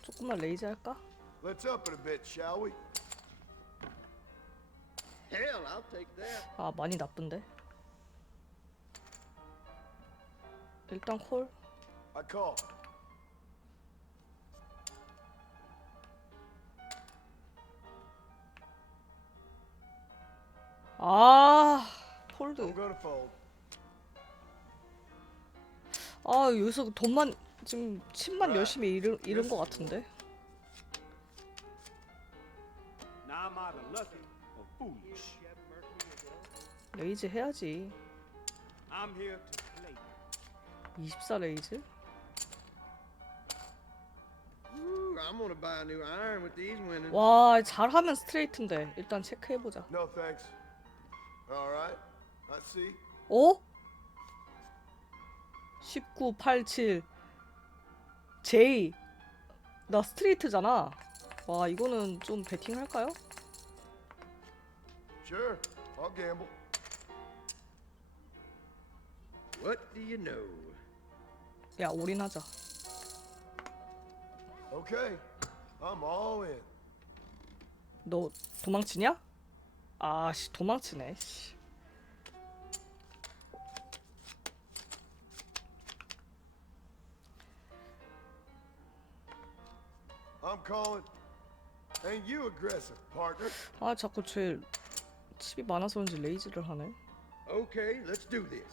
조금만 레이즈 할까? Let's up it a bit, shall we? Hell, I'll take that. 아, 많이 나쁜데. 일단 콜. I call. 아, 폴드. I'm gonna fold. 아, 여기서 돈만 지금 침만 열심히 잃은 것 같은데. Now I'm either lucky or foolish. 레이즈 해야지. I'm here to play. 24 레이즈? Ooh, I'm gonna buy a new iron with these winnings. 와, 잘하면 스트레이트인데 일단 체크해보자. No thanks. All right. I see. 어? 19, 87 J. 나 스트레이트잖아. 와, 이거는 좀 배팅할까요? Sure. I'll gamble. What do you know? 야, 올인하자. Okay. I'm all in. 너 도망치냐? 아, 씨, 도망치네. 씨. I'm calling. Ain't you aggressive, partner? 아, 자꾸 쟤 칩이 많아서 그런지 레이즈를 하네. Okay, let's do this.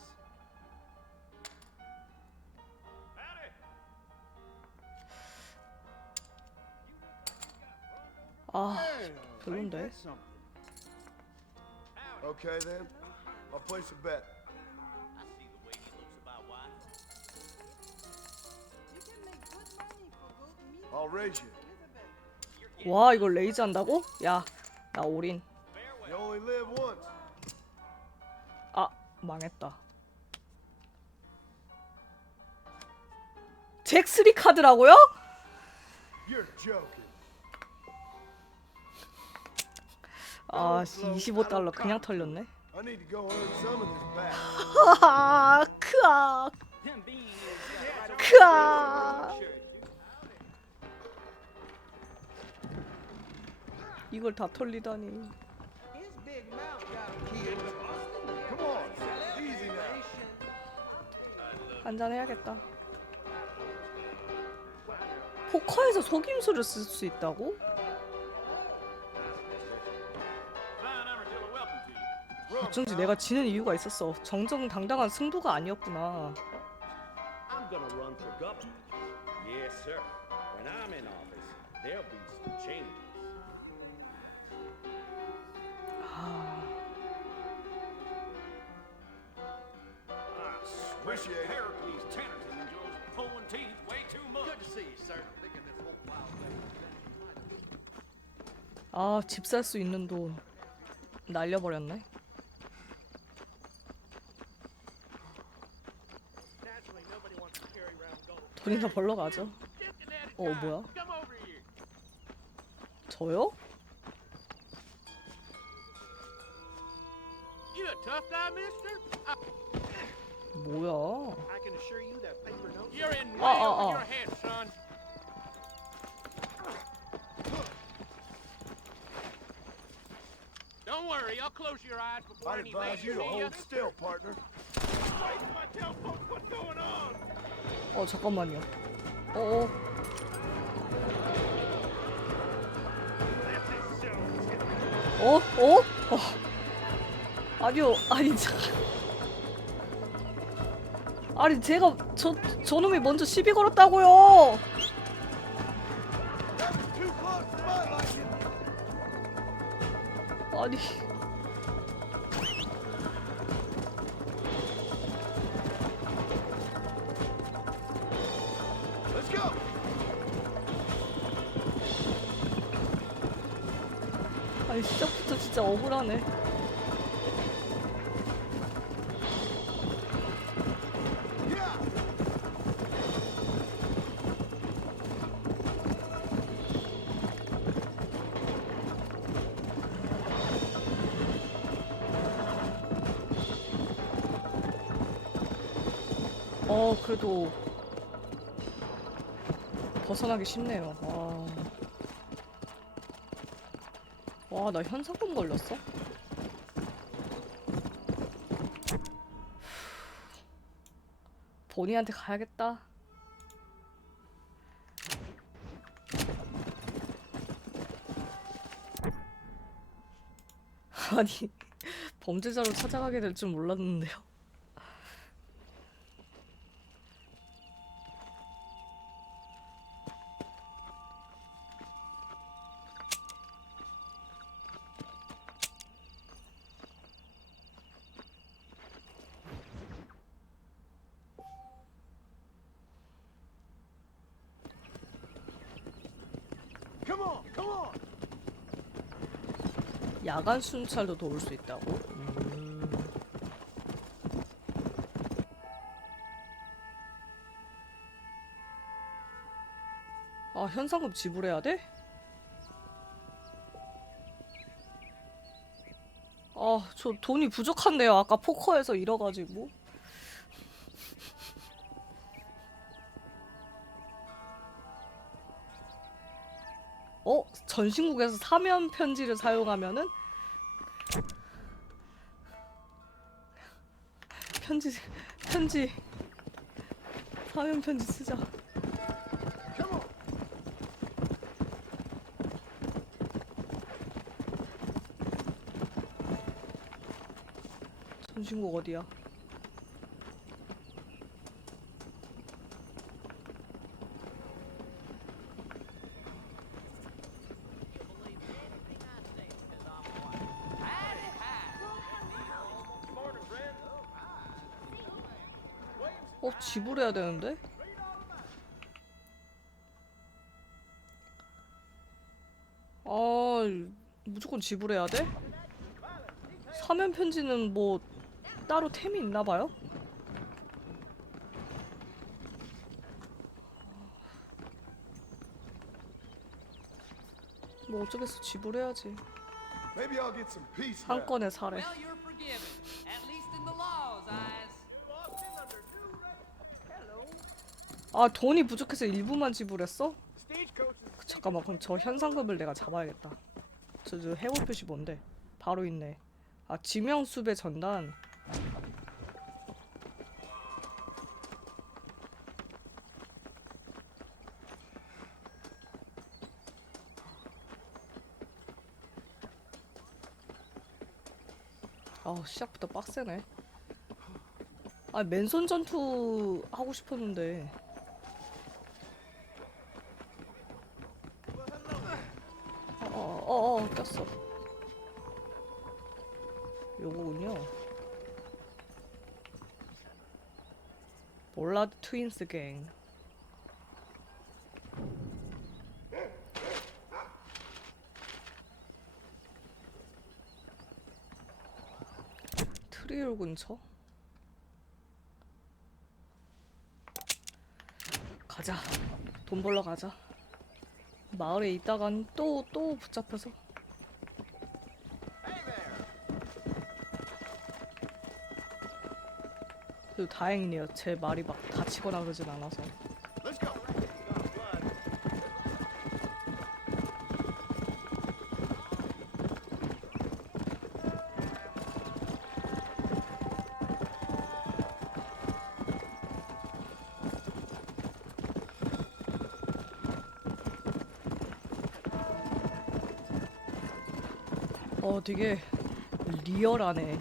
아, 별론데. Okay then. I'll place a bet. I see the way he looks about why. I'll raise you. 와, 이걸 레이즈 한다고? 야, 나 올인. You only live once. 아, 망했다. 잭3 카드라고요? You're joking. 아, 씨, 25달러 그냥 털렸네. I need to go earn some of this back. 하하, 크악. 크악. 이걸 다 털리다니. Come on. Easy now. 한잔 해야겠다. 포커에서 속임수를 쓸 수 있다고? 어쩐지 내가 지는 이유가 있었어. 정정당당한 승부가 아니었구나. I'm gonna run for governor. Yes, sir. When I'm in office, there'll be some changes. Appreciate it. Heracles Tennyson enjoys pulling teeth way too much. Good to see you, sir. Thinking this whole wild thing. 아, 집 살 수 있는 돈 날려버렸네. 돈이나 벌러 가죠. 뭐야? you a tough guy, mister? 뭐야? I can assure you that paper note. You're in way over your head, son. Don't worry, I'll close your eyes before I'd any advise ladies you to see hold still, partner. Wait till I tell folks what's going on. 잠깐만요. 어어. 아니요, 아니 아니 제가 저놈이 먼저 시비 걸었다고요. 아니. Let's go. 아니 시작부터 진짜 억울하네. 그래도 벗어나기 쉽네요. 와, 나 현상금 걸렸어? 본이한테 가야겠다. 아니, 범죄자로 찾아가게 될 줄 몰랐는데요. 야간 순찰도 도울 수 있다고? 아, 현상금 지불해야 돼? 아, 저 돈이 부족한데요. 아까 포커에서 잃어가지고. 전신국에서 사면 편지를 사용하면은 편지 사면 편지 쓰자. 전신국 어디야? 지불해야 되는데? 무조건 지불해야 돼? 사면 편지는 뭐 따로 템이 있나봐요? 뭐 어쩌겠어, 지불해야지. 한 건에 사래. 아, 돈이 부족해서 일부만 지불했어? 잠깐만, 그럼 저 현상금을 내가 잡아야겠다. 저 해골 표시 뭔데? 바로 있네. 아, 지명수배 전단. 시작부터 빡세네. 아, 맨손 전투 하고 싶었는데. 꼈어. 요거군요. 볼라드 트윈스 갱. 트리올 근처? 가자. 돈 벌러 가자. 마을에 있다간 또 붙잡혀서. 그래도 다행이네요. 제 말이 막 다치거나 그러진 않아서. Let's go. 되게 리얼하네.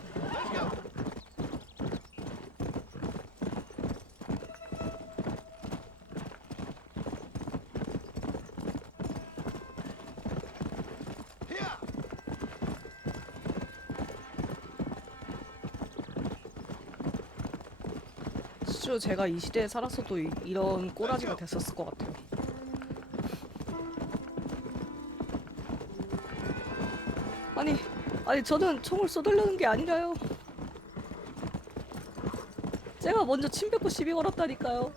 실제로 제가 이 시대에 살았어도 이런 꼬라지가 됐었을 것 같아요. 아니 저는 총을 쏘달라는 게 아니라요. 제가 먼저 침 뱉고 시비 걸었다니까요.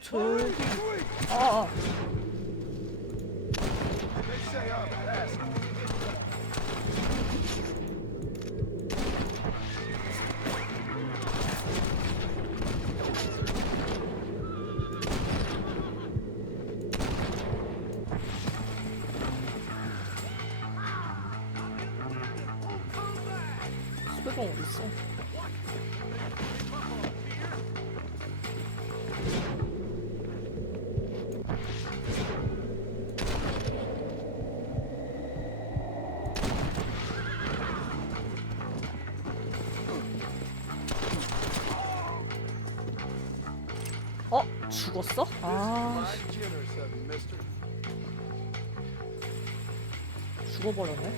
조용히. 수배공 어딨어? 죽었어? 죽어버렸네.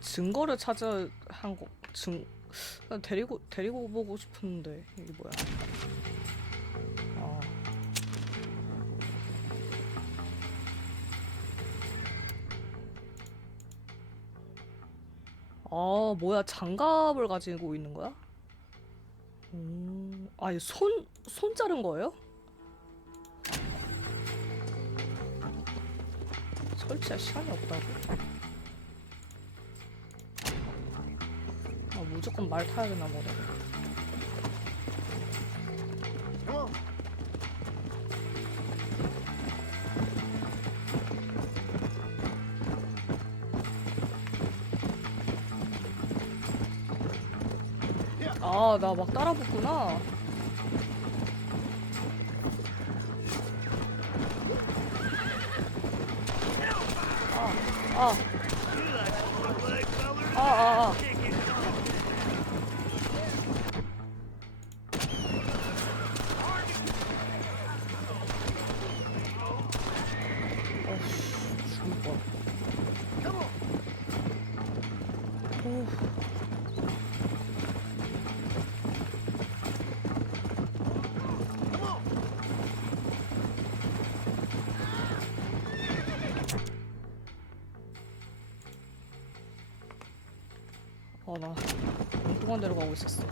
증거를 찾아 한 거. 데리고 보고 싶은데 이게 뭐야? 뭐야, 장갑을 가지고 있는 거야? 아니, 손 자른 거예요? 설치할 시간이 없다고? 무조건 말 타야 되나 보네. 나 막 따라 붙구나. 죽을 뻔. 나 엉뚱한 데로 가고 있었어.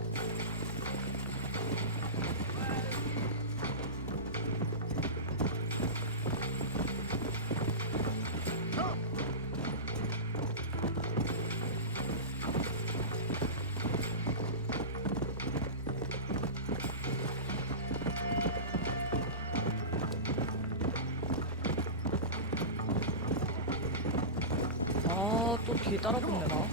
또 뒤에 따라붙네 나.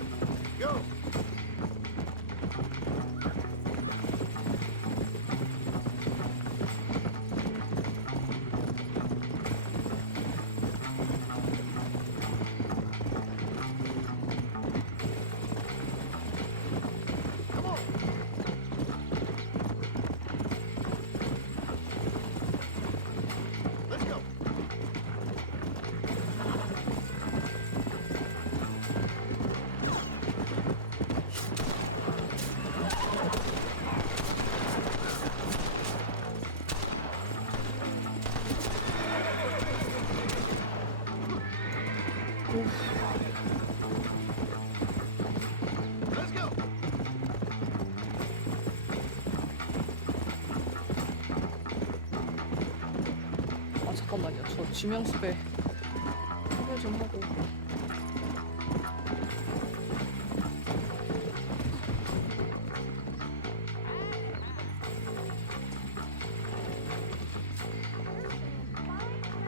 잠깐만요. 저 지명수배 소개 좀 하고.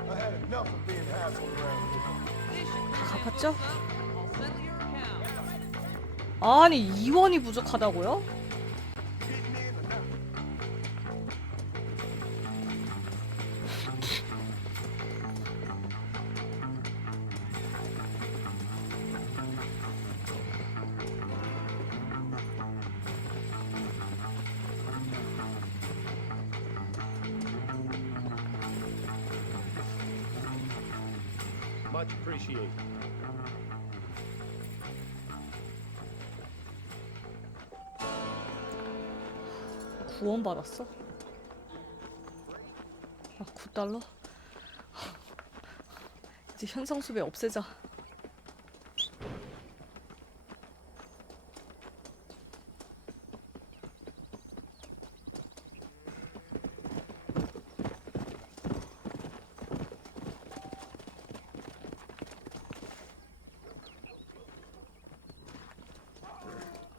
I had enough of being hassled around here. 다 갚았죠? 아니 2원이 부족하다고요? Much appreciated. 구원 받았어? 아, 9달러? 이제 현상수배 없애자.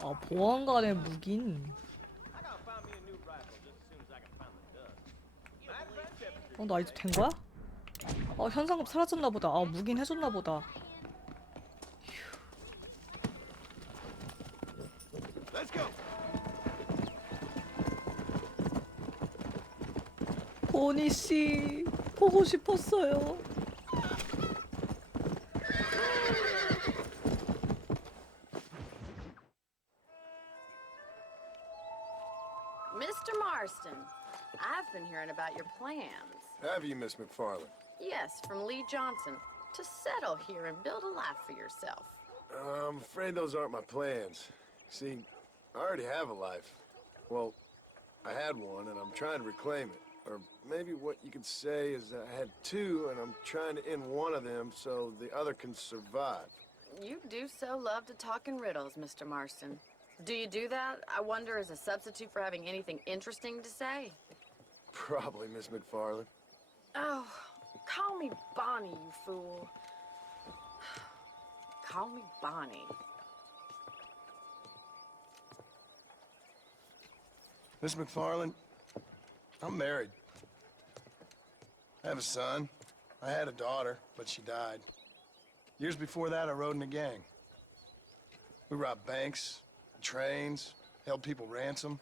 아, 보안관의 무긴. 나 이제 된 거야? 현상금 사라졌나 보다. 무긴 해줬나 보다. 보니 씨 보고 싶었어요. Mr. Marston, I've been hearing about your plans. Have you, Miss McFarland? Yes, from Lee Johnson. To settle here and build a life for yourself. I'm afraid those aren't my plans. See, I already have a life. Well, I had one, and I'm trying to reclaim it. Or maybe what you could say is that I had two, and I'm trying to end one of them so the other can survive. You do so love to talk in riddles, Mr. Marston. Do you do that, I wonder, as a substitute for having anything interesting to say? Probably, Miss McFarland. Oh, call me Bonnie, you fool. Call me Bonnie. Miss McFarland, I'm married. I have a son. I had a daughter, but she died. Years before that, I rode in a gang. We robbed banks, trains, held people ransom.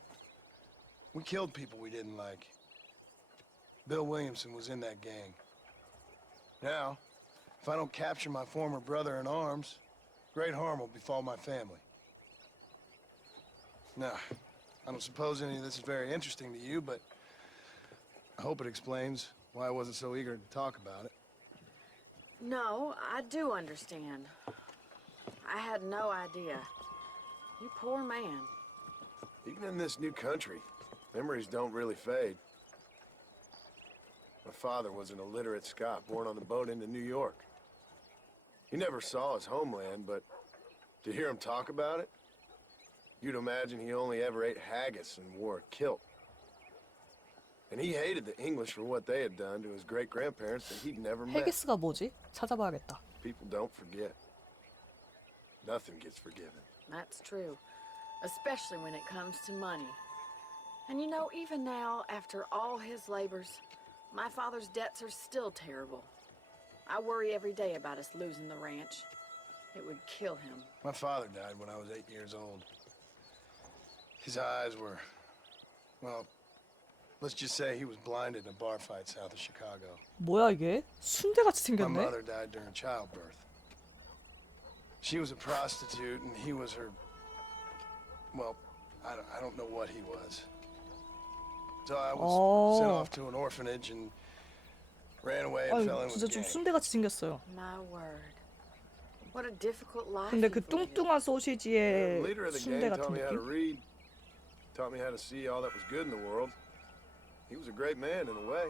We killed people we didn't like. Bill Williamson was in that gang. Now, if I don't capture my former brother in arms, great harm will befall my family. Now, I don't suppose any of this is very interesting to you, but I hope it explains why I wasn't so eager to talk about it. No, I do understand. I had no idea. You poor man. Even in this new country, memories don't really fade. My father was an illiterate Scot born on the boat into New York. He never saw his homeland, but to hear him talk about it, you'd imagine he only ever ate haggis and wore a kilt. And he hated the English for what they had done to his great-grandparents that he'd never met. 해기스가 뭐지? 찾아봐야겠다. People don't forget. Nothing gets forgiven. That's true. Especially when it comes to money. And you know, even now, after all his labors, my father's debts are still terrible. I worry every day about us losing the ranch. It would kill him. My father died when I was 8 years old. His eyes were, well, let's just say he was blinded in a bar fight south of Chicago. 뭐야 이게? 순대같이 My 생겼네? mother died during childbirth. She was a prostitute and he was her, well, I don't know what he was. So I was sent off to an orphanage and ran away and fell in with 진짜 the 좀 gang. 순대같이 생겼어요. My word. What a difficult life. 근데 그 you've lived. 뚱뚱한 The 소시지의 leader of the 순대 gang 같은 taught me how to 느낌? read, taught me how to see all that was good in the world. He was a great man in a way,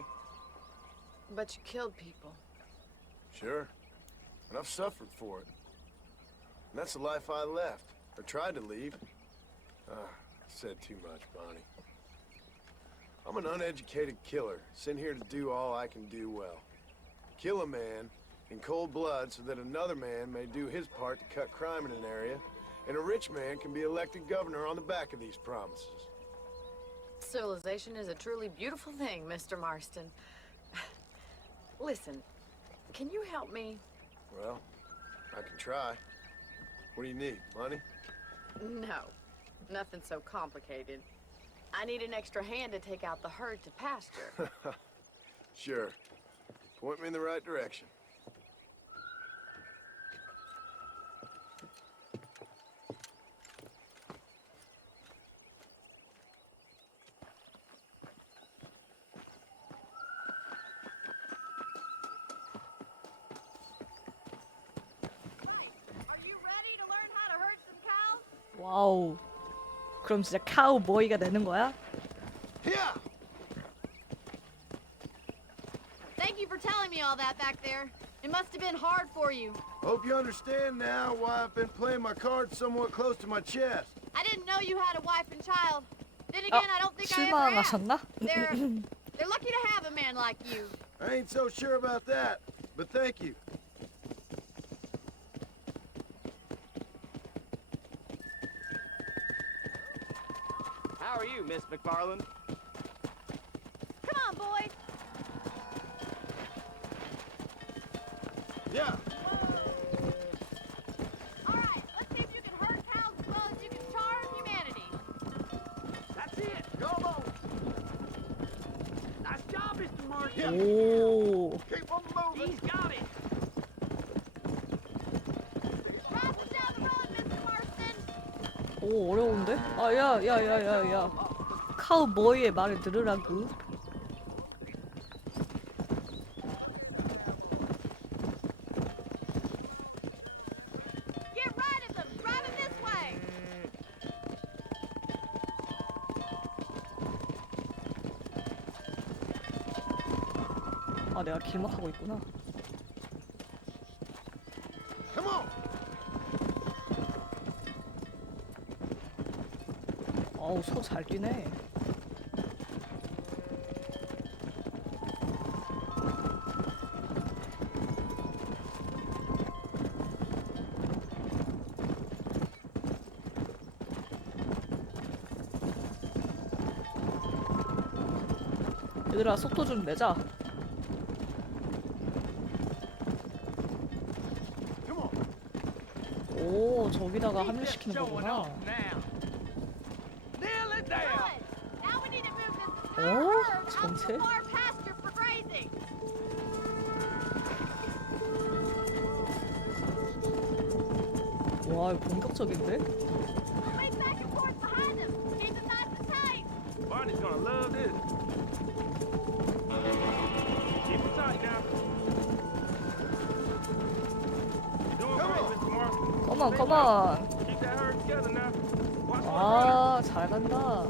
But you killed people. sure. And I've suffered for it. And that's the life I left, or tried to leave. I said too much, Bonnie. I'm an uneducated killer, sent here to do all I can do well. kill a man in cold blood so that another man may do his part to cut crime in an area, and a rich man can be elected governor on the back of these promises. Civilization is a truly beautiful thing, Mr. Marston. Listen, can you help me? Well, I can try. What do you need? Money? No, nothing so complicated. I need an extra hand to take out the herd to pasture. Sure. Point me in the right direction. 와우. 그럼 진짜 카우보이가 되는 거야? Thank you for telling me all that back there. It must have been hard for you. Hope you understand now why I've been playing my cards somewhat close to my chest. I didn't know you had a wife and child. Then again, I don't think I ever asked. 실망하셨나? They're lucky to have a man like you. I ain't so sure about that, but thank you. How are you, Miss McFarland? Come on, boy. Yeah. All right, let's see if you can herd cows as well as you can charm humanity. That's it. Come on. Nice job, Mr. Marston. 오. Keep on moving. He's got it. Pass it down the road, Mr. Marston. 오, 어려운데? 아, 야. 카우보이의 말을 들으라고. Get right at them. Drive them this way. 아, 내가 길막하고 있구나. Come on. 어우, 소 잘 뛰네. 얘들아, 속도 좀 내자. 오, 저기다가 합류시키는 거구나. Now we need to move this 오, herd out to 전체? the far pasture for grazing. 와, 이거 본격적인데? Wait back and forth behind them. Keep them nice and tight. Barney's gonna love this. Keep it tight now. You're doing great, Mr. Marston. 컴온. Keep that herd together now. Watch 아, 잘 간다.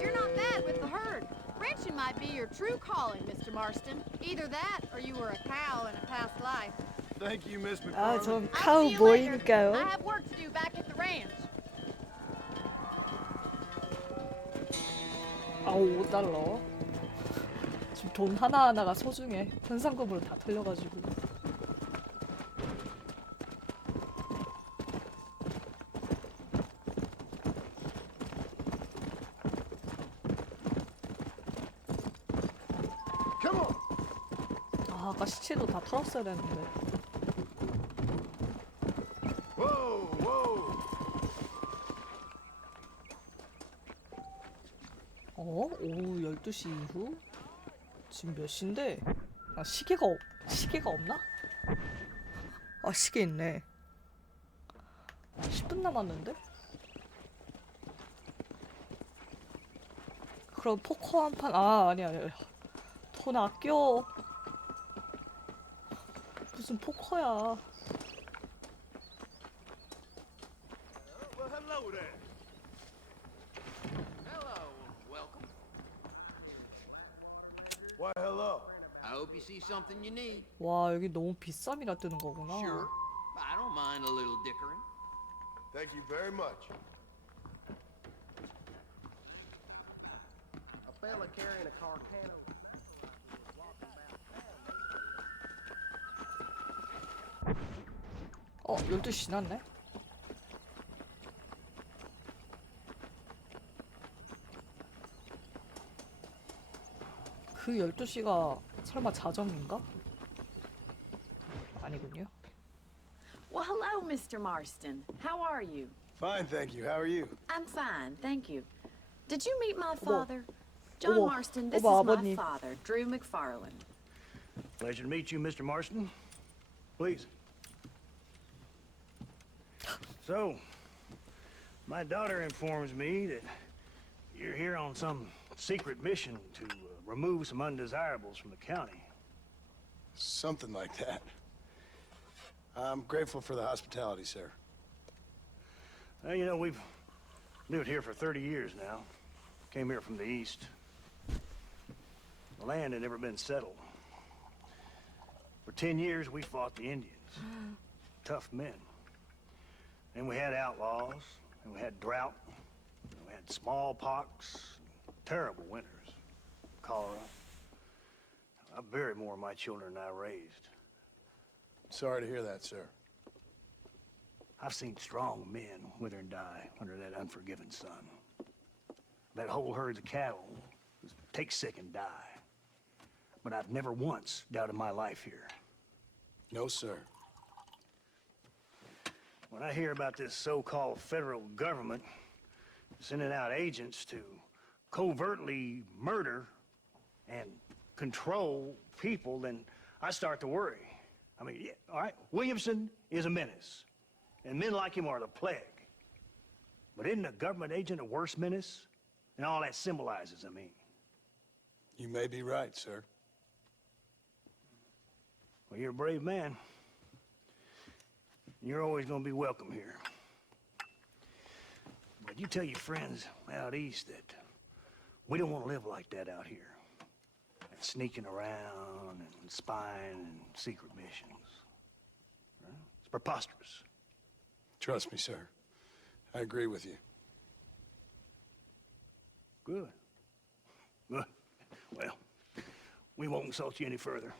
You're not bad with the herd. Ranching might be your true calling, Mr. Marston. Either that, or you were a cow in a past life. Thank you, Miss 아, McFarland. 전 I'll see you later. I 카우보이니까요. have work to do back at the ranch. 아우, 5달러. 지금 돈 하나하나가 소중해. 현상금으로 다 털려가지고. Come on. 아, 아까 시체도 다 털었어야 되는데. Whoa, whoa. 어? 오후 12시 이후? 지금 몇 시인데? 아, 시계가 없나? 아, 시계 있네. 10분 남았는데? 그럼 포커 한 판, 아니야. 돈 아껴. 무슨 포커야. Well, hello there. Hello, welcome. Why, hello. I hope you see something you need. 와, 여기 너무 비쌈이라 뜨는 거구나. Sure. I don't mind a little dickering. Thank you very much. A fella carrying a carcano. 어, 12시 지났네. 그 12시가 설마 자정인가? 아니군요. Well, hello, Mr. Marston. How are you? Fine, thank you. How are you? I'm fine, thank you. Did you meet my 어머. father? John 어머. Marston, this 어머, is my 아버님. father, Drew McFarland. Pleasure to meet you, Mr. Marston. Please. So, my daughter informs me that you're here on some secret mission to remove some undesirables from the county. Something like that. I'm grateful for the hospitality, sir. Well, you know, we've lived here for 30 years now. Came here from the east. The land had never been settled. For 10 years, we fought the Indians. Tough men. Then we had outlaws, and we had drought, and we had smallpox, terrible winters, cholera. I buried more of my children than I raised. Sorry to hear that, sir. I've seen strong men wither and die under that unforgiving sun. That whole herds of cattle take sick and die. But I've never once doubted my life here. No, sir. When I hear about this so-called federal government sending out agents to covertly murder and control people, then I start to worry. I mean, yeah, all right, Williamson is a menace, and men like him are the plague. But isn't a government agent a worse menace? And all that symbolizes, I mean. You may be right, sir. Well, you're a brave man. You're always gonna be welcome here. But you tell your friends out east that we don't want to live like that out here. Sneaking around and spying and secret missions. Right? It's preposterous. Trust me, sir. I agree with you. Good. Good. Well, we won't insult you any further.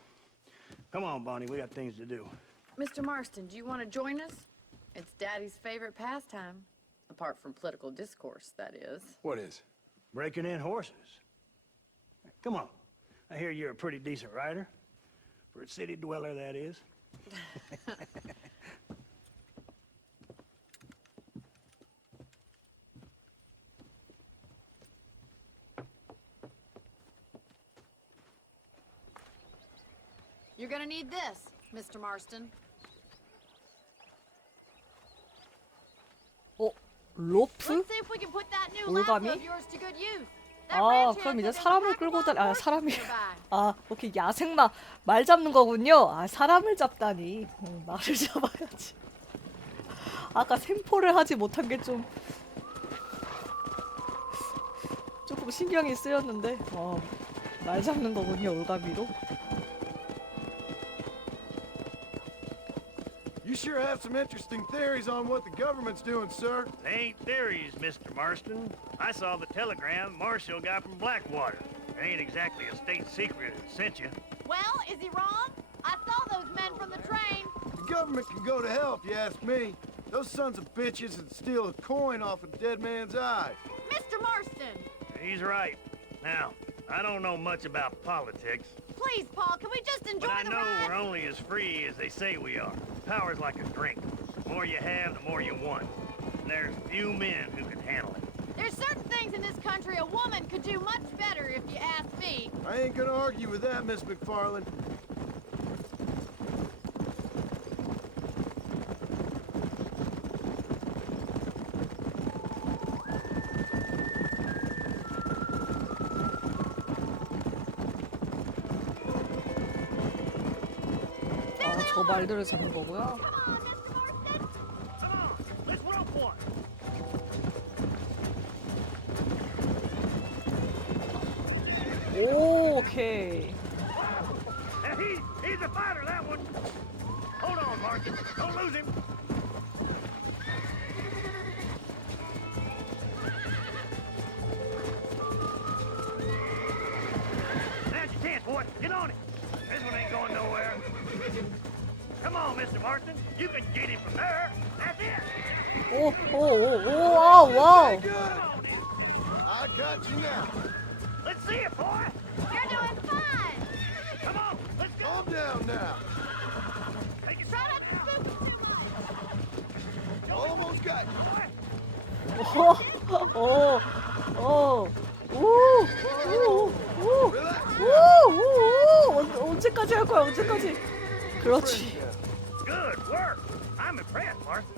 Come on, Bonnie, we got things to do. Mr. Marston, do you want to join us? It's Daddy's favorite pastime. Apart from political discourse, that is. What is? Breaking in horses. Come on. I hear you're a pretty decent rider. For a city dweller, that is. You're gonna need this, Mr. Marston. 어? 로프? Let's see if we can put that new 올가미? lasso of yours to good use. 아, 그럼 이제 사람을 끌고 다니, 사람이, 오케이, 야생마, 말 잡는 거군요. 사람을 잡다니. 말을 잡아야지. 아까 생포를 하지 못한 게 조금 신경이 쓰였는데, 말 잡는 거군요, 올가미로. You sure have some interesting theories on what the government's doing, sir. They ain't theories, Mr. Marston. I saw the telegram Marshall got from Blackwater. It ain't exactly a state secret that sent you. Well, is he wrong? I saw those men from the train. The government can go to hell if you ask me. Those sons of bitches would steal a coin off a dead man's eyes. Mr. Marston! He's right. Now, I don't know much about politics. Please, Paul, can we just enjoy But I the know ride? we're only as free as they say we are. Power's like a drink. The more you have, the more you want. And there's few men who can handle it. There's certain things in this country a woman could do much better, if you ask me. I ain't gonna argue with that, Miss McFarland. 저 말들을 잡는 거고요. 오케이. He's a fighter, that one. Hold on, Marston. Don't lose him. Now's your chance, boy. Get on it. This one ain't going nowhere. Come on, Mr. Marston. You can get him from there. That's it. 오, 오, 오, 오, 와우, 와우. I got you now. Let's see it, boy. You're doing fine. Come on, let's go. Calm down now. Take it. Try not to spook him too much. Almost got you. 오, 오, 오, 오, 오, Relax. 오, 오, 언제까지 할 거야? 언제까지? 그렇지. Good work. I'm impressed, Marston.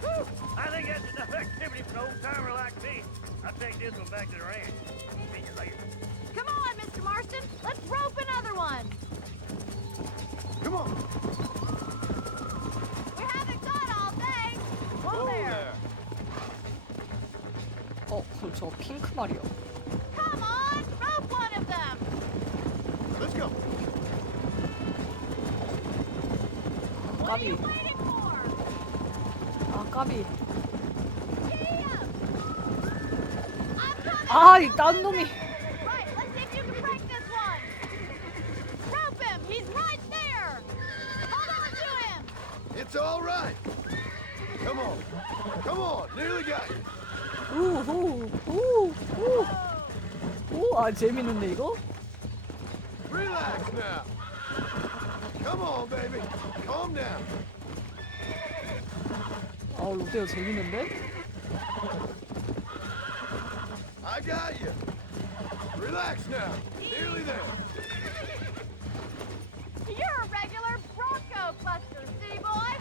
Whew, I think that's enough activity for an old-timer like me. I'll take this one back to the ranch. See you later. Come on, Mr. Marston. Let's rope another one. Come on. We haven't got all day. Whoa there. 그럼 저 핑크 말이요. Come on, rope one of them. Let's go. What are you 까비. waiting for? 아, 까비. Giddy up. I'm coming. 아, 이 딴 놈이. Right, let's see if you can break this one. Rope him. He's right there. Hold on to him. It's all right. Come on. Come on. Nearly got you. 우후, 우, 우. 오, 아, 재밌는데 이거? Relax now. Come on, baby. Calm down. 아, 롯데요 재밌는데? I got you. Relax now. Nearly there. You're a regular Bronco buster, city boy.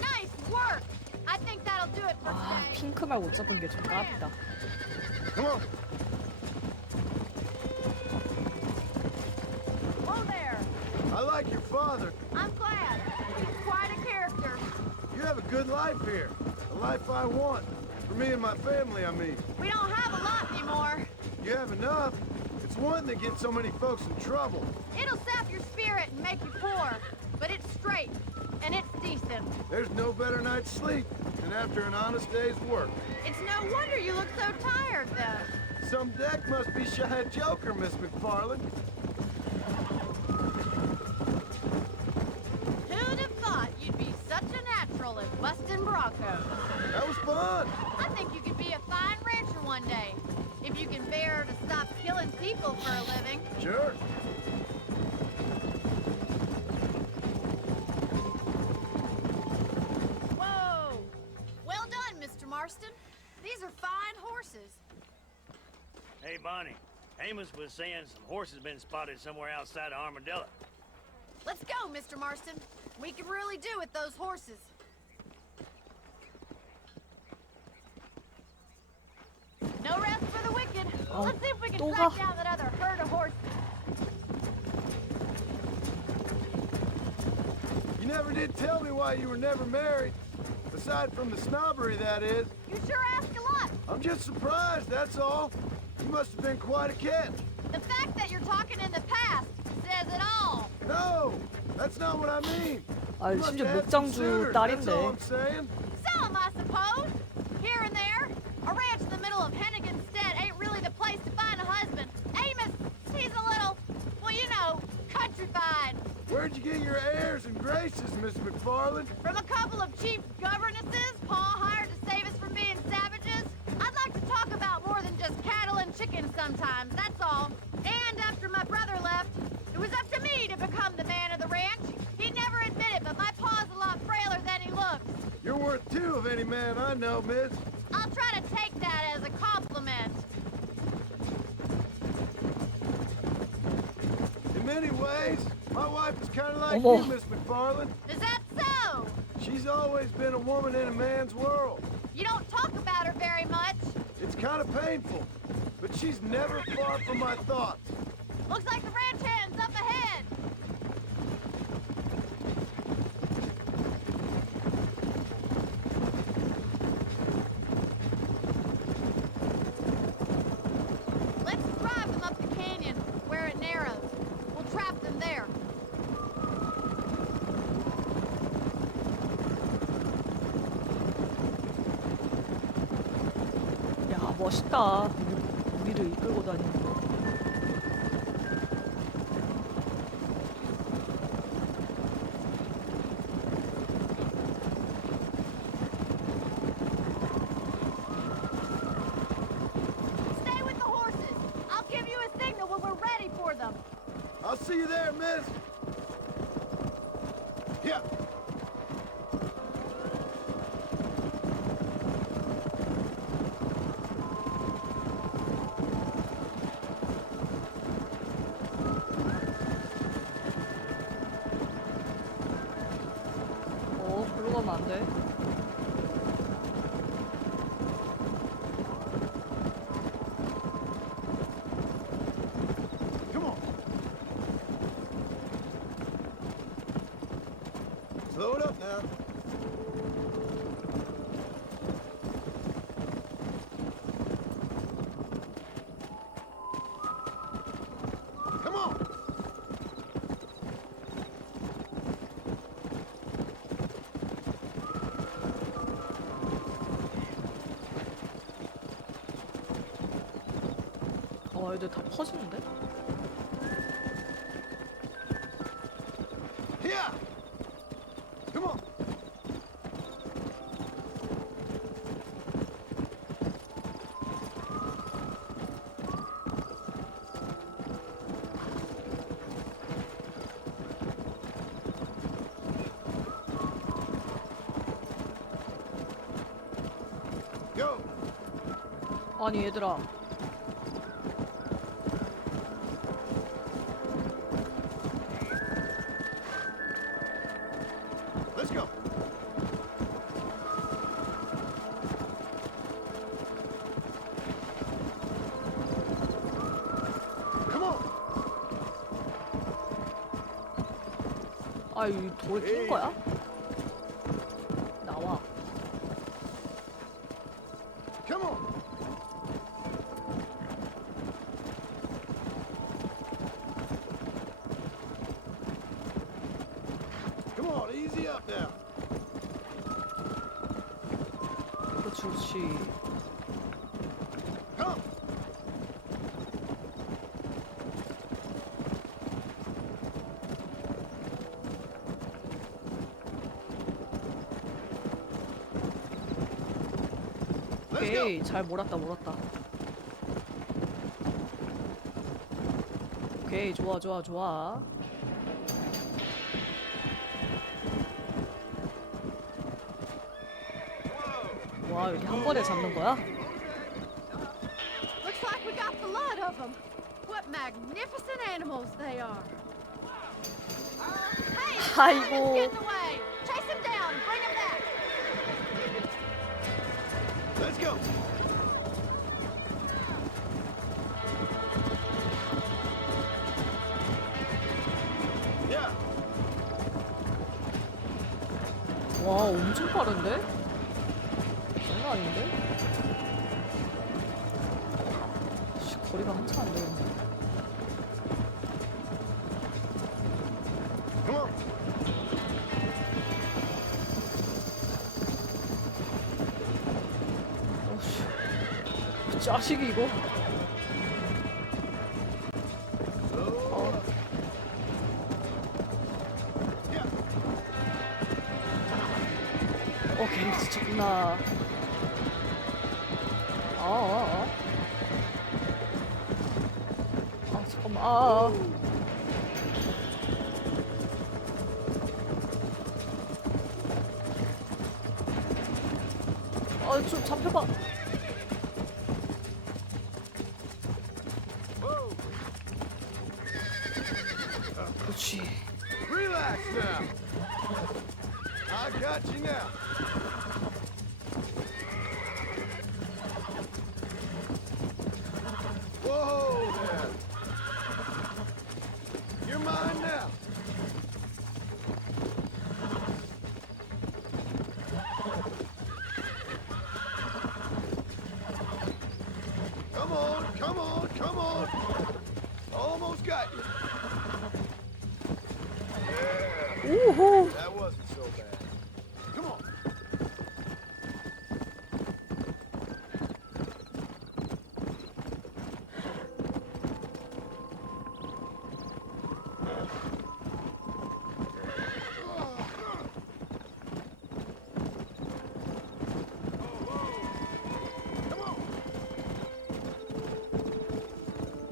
Nice work. I think that'll do it for 아, today. 핑크 말 못 잡은 게 좀 깝이다. Come on. Whoa there. I like your father. I'm glad. He's quite a character. You have a good life here. A life I want. For me and my family, I mean. We don't have a lot anymore. You have enough. It's one that gets so many folks in trouble. It'll sap your spirit and make you poor, but it's straight and it's decent. There's no better night's sleep than after an honest day's work. It's no wonder you look so tired, though. Some deck must be shy of Joker, Miss McFarland. Who'd have thought you'd be such a natural at busting Broncos? That was fun. I think you could be a fine rancher one day, if you can bear to stop killing people for a living. Sure. Whoa! Well done, Mr. Marston. These are fine horses. Hey, Bonnie. Amos was saying some horses been spotted somewhere outside of Armadillo. Let's go, Mr. Marston. We can really do with those horses. No rest for the wicked. Let's see if we can 또 track 가. down that other herd of horses. You never did tell me why you were never married. Aside from the snobbery, that is. You sure ask a lot. I'm just surprised, that's all. You must have been quite a catch. The fact that you're talking in the past says it all. No, that's not what I mean. 아, You must 심지어 have had some 목장주 suitors, that's all I'm 딸인데. saying. Some, I suppose. Here and there. A ranch in the middle of Hennigan's Stead ain't really the place to find a husband. Amos, he's a little, well, you know, countrified. Where'd you get your airs and graces, Miss McFarland? From a couple of cheap governesses Pa hired to save us from being savages. I'd like to talk about more than just cattle and chickens sometimes, that's all. And after my brother left, it was up to me to become the man of the ranch. He'd never admit it, but my pa's a lot frailer than he looks. You're worth two of any man I know, miss. I'll try to take that as a compliment. In many ways, my wife is kind of like 어머. you, Miss McFarland. Is that so? She's always been a woman in a man's world. You don't talk about her very much. It's kind of painful, but she's never far from my thoughts. Looks like the ranch hand's up ahead. than there. 야, 멋있다. 우리를 이끌고 다니는 거. Stay with the horses. I'll give you a signal when we're ready for them. I'll see you there, miss. Yeah. 글로 가면 안 돼. Come on. Slow it up now. Come on. 애들 다 퍼지는데? Here. Come on. Go. 아니 얘들아. Let's go. Come on. 아, 이 돌에 낀 거야? 나와. Come on. Come on, easy up now. 그렇지, 그렇지. Come. 오케이, 잘 몰았다, 몰았다. 오케이, 좋아, 좋아, 좋아. 와, 여기 한 번에 잡는 거야? Looks like we got the lot of them. What magnificent animals they are. Hey, 아이고. Spider's getting away. Chase him down. Bring him back. Let's go. Yeah. 와, 엄청 빠른데? 장난 아닌데? 씨, 거리가 한참 안 되는데. Come on. 어씨, 이 자식이 이거. 오케이, 지쳤구나. 잠깐만. 좀 잡혀봐. 그렇지. Relax now. I got you now. Whoa there. You're mine now. Come on, come on, come on. Almost got you. 우호. That wasn't so bad. Come on.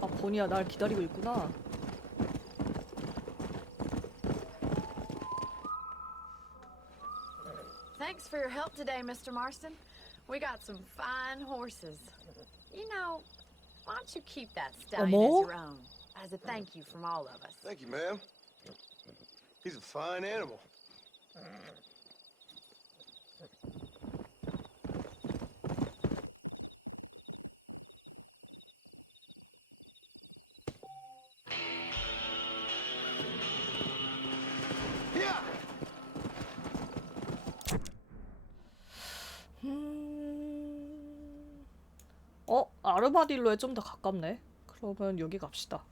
아, 보니야 날 기다리고 있구나. Thanks for your help today, Mr. Marston. We got some fine horses. You know, why don't you keep that stallion as your own, as a thank you from all of us. Thank you, ma'am. He's a fine animal. 아르마딜로에 좀 더 가깝네. 그러면 여기 갑시다.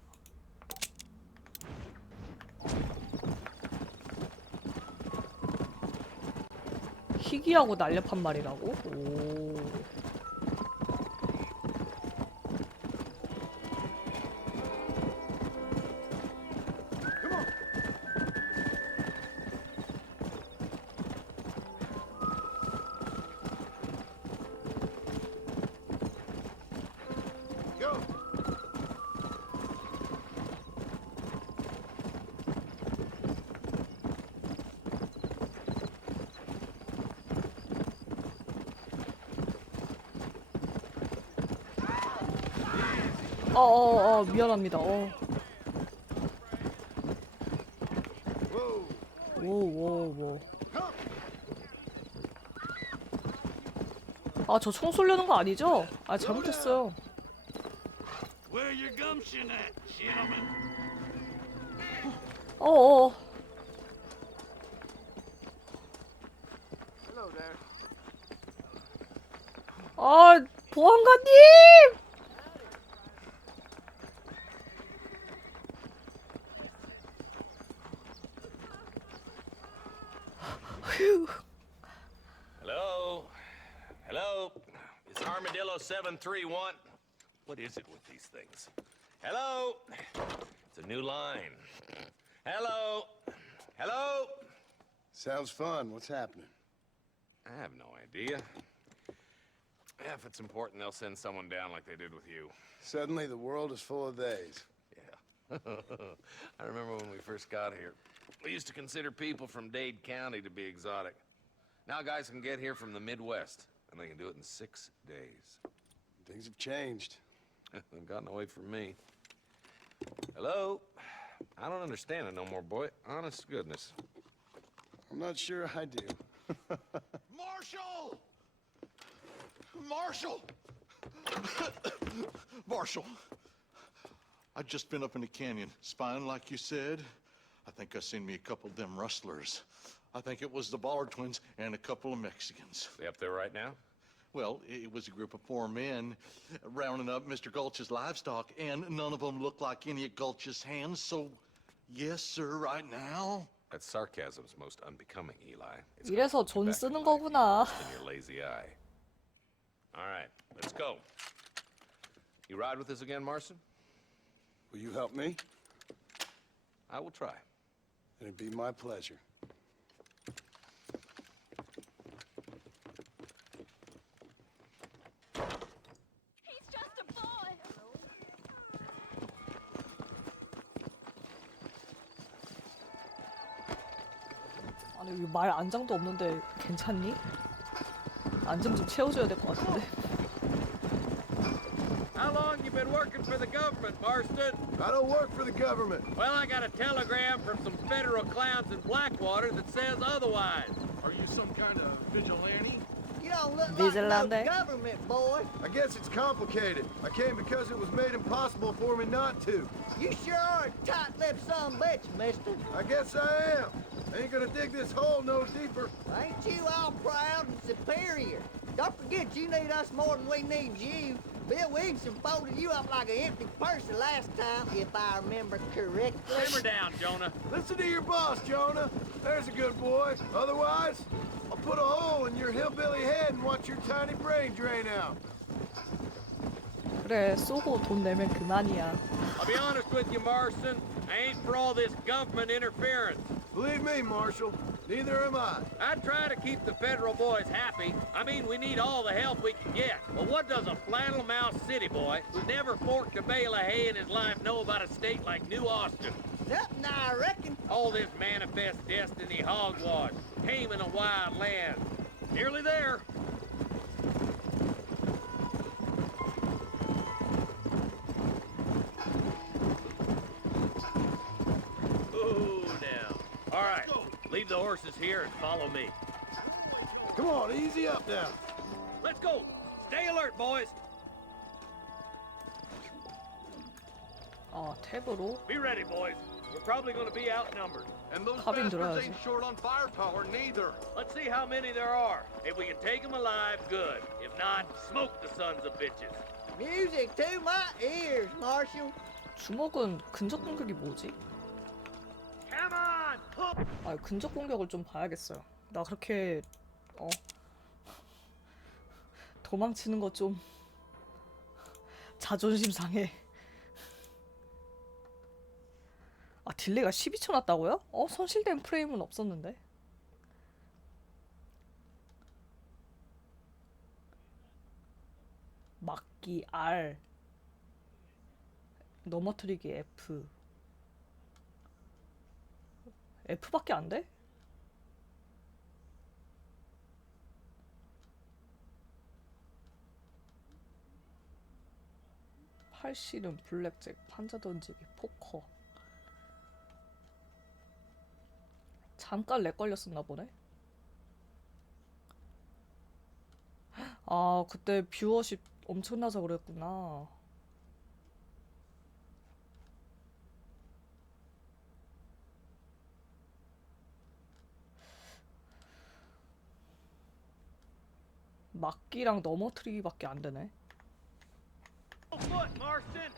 희귀하고 날렵한 말이라고? 오. 미안합니다. 오. 아, 저 총 쏘려는 거 아니죠? 아, 잘못했어요. Where your gumption at, gentlemen? Hello there. 아, 보안관님! Hello? It's Armadillo 731. What is it with these things? Hello? It's a new line. Hello? Sounds fun. What's happening? I have no idea. If it's important, they'll send someone down like they did with you. Suddenly, the world is full of theys. Yeah. I remember when we first got here. We used to consider people from Dade County to be exotic. Now guys can get here from the Midwest, and they can do it in 6 days. Things have changed. They've gotten away from me. Hello? I don't understand it no more, boy. Honest to goodness. I'm not sure I do. Marshall! Marshall! Marshall! I've just been up in the canyon, spying like you said. I think I seen me a couple of them rustlers. I think it was the Ballard twins and a couple of Mexicans. They up there right now? Well, it was a group of 4 men rounding up Mr. Gulch's livestock, and none of them looked like any of Gulch's hands, so yes, sir, right now. That sarcasm's most unbecoming, Eli. 이래서 존 쓰는 거구나. In your lazy eye. All right, let's go. You ride with us again, Marston? Will you help me? I will try. It'd be my pleasure. He's just a boy. 아니, 말 안장도 없는데 괜찮니? 안장 좀 채워줘야 될 것 같은데. How long you been working for the government, Marston? I don't work for the government. Well, I got a telegram from some federal clowns in Blackwater that says otherwise. Are you some kind of vigilante? You don't look Vigilante. like no government, boy. I guess it's complicated. I came because it was made impossible for me not to. You sure are a tight-lipped son of a bitch, mister. I guess I am. Ain't gonna dig this hole no deeper. Ain't you all proud and superior? Don't forget you need us more than we need you. Bill Wilson folded you up like an empty person last time, if I remember correctly. Simmer down, Jonah. Listen to your boss, Jonah. There's a good boy. Otherwise, I'll put a hole in your hillbilly head and watch your tiny brain drain out. 그래, 쏘고 돈 내면 그만이야. I'll be honest with you, Marston. I ain't for all this government interference. Believe me, Marshal, neither am I. I try to keep the federal boys happy. I mean, we need all the help we can get. But what does a flannel-mouthed city boy who never forked a bale of hay in his life know about a state like New Austin? Something, I reckon. All this manifest destiny hogwash, taming a wild land. Nearly there. Ooh, now. All right, leave the horses here and follow me. Come on, easy up now. Let's go. Stay alert, boys. 아, 탭으로? Be ready, boys. We're probably going to be outnumbered. And those Cabin bastards 들어야지. ain't short on firepower neither. Let's see how many there are. If we can take them alive, good. If not, smoke the sons of bitches. Music to my ears, Marshal. 주먹은 근접 공격이 뭐지? Come on! 아, 근접 공격을 좀 봐야겠어요. 나 그렇게 도망치는 거 좀 자존심 상해. 아, 딜레이가 12초 났다고요? 손실된 프레임은 없었는데. 막기 R, 넘어뜨리기 F. F밖에 안 돼? 팔씨름, 블랙잭, 판자 던지기, 포커. 잠깐 렉 걸렸었나 보네. 아, 그때 뷰어십 엄청나서 그랬구나. 막기랑 넘어뜨리기밖에 안 되네. Foot, Marston.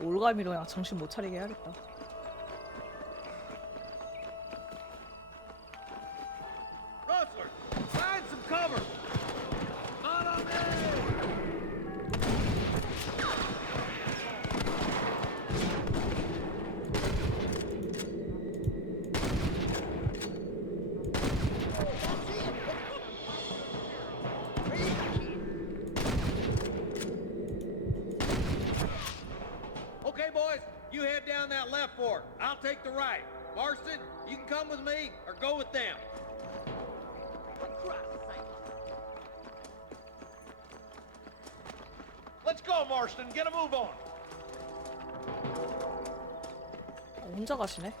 올가미로 그냥 정신 못 차리게 해야겠다. Rustler, find some cover. On me. Okay, boys, you head down that left fork. I'll take the right. Marston, you can come with me or go with them. Let's go, Marston. Get a move on. 혼자 가시네.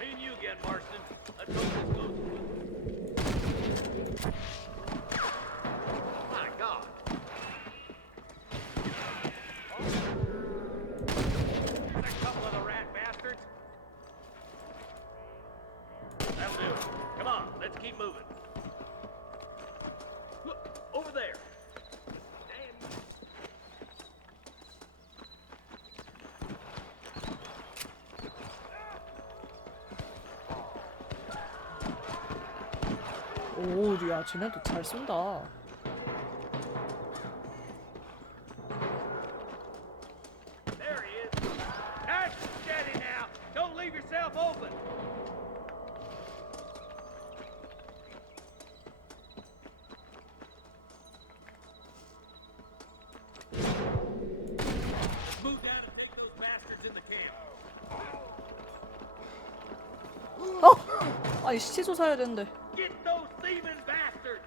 Me and you again, Marston. Let's hope this goes. My God. There's a couple of the rat bastards. That'll do it. Come on, let's keep moving. Look, over there. Damn. 오, 야, 쟤네도 잘 쏜다. There he is. Nice and steady now. Don't leave yourself open. Let's move down and take those bastards in the camp. 아니, 시체 조사해야 되는데. Get those thieving bastards.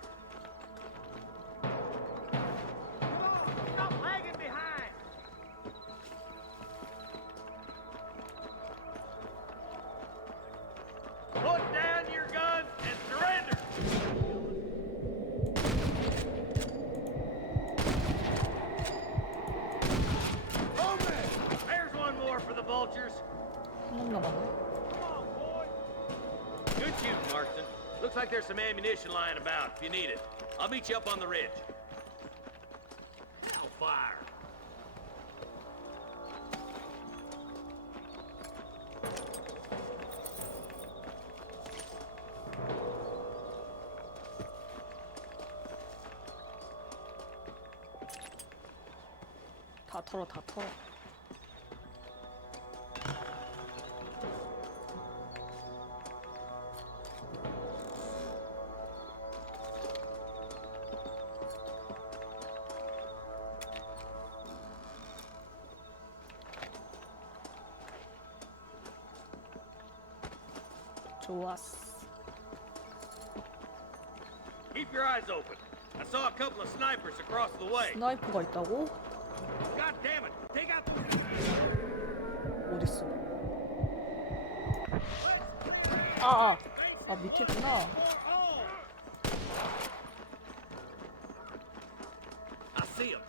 Stop lagging behind. Put down your guns and surrender. Oh, man! There's one more for the vultures. 한 놈 남았네. Good shooting, Marston. Looks like there's some ammunition lying about if you need it. I'll meet you up on the ridge. I'll fire. 다 털어, 다 털어. 좋았어. Keep your eyes open. I saw a couple of snipers across the way. 스나이퍼가 있다고? God damn it! Take out. 어딨어? 아, 밑에 있구나. I see him.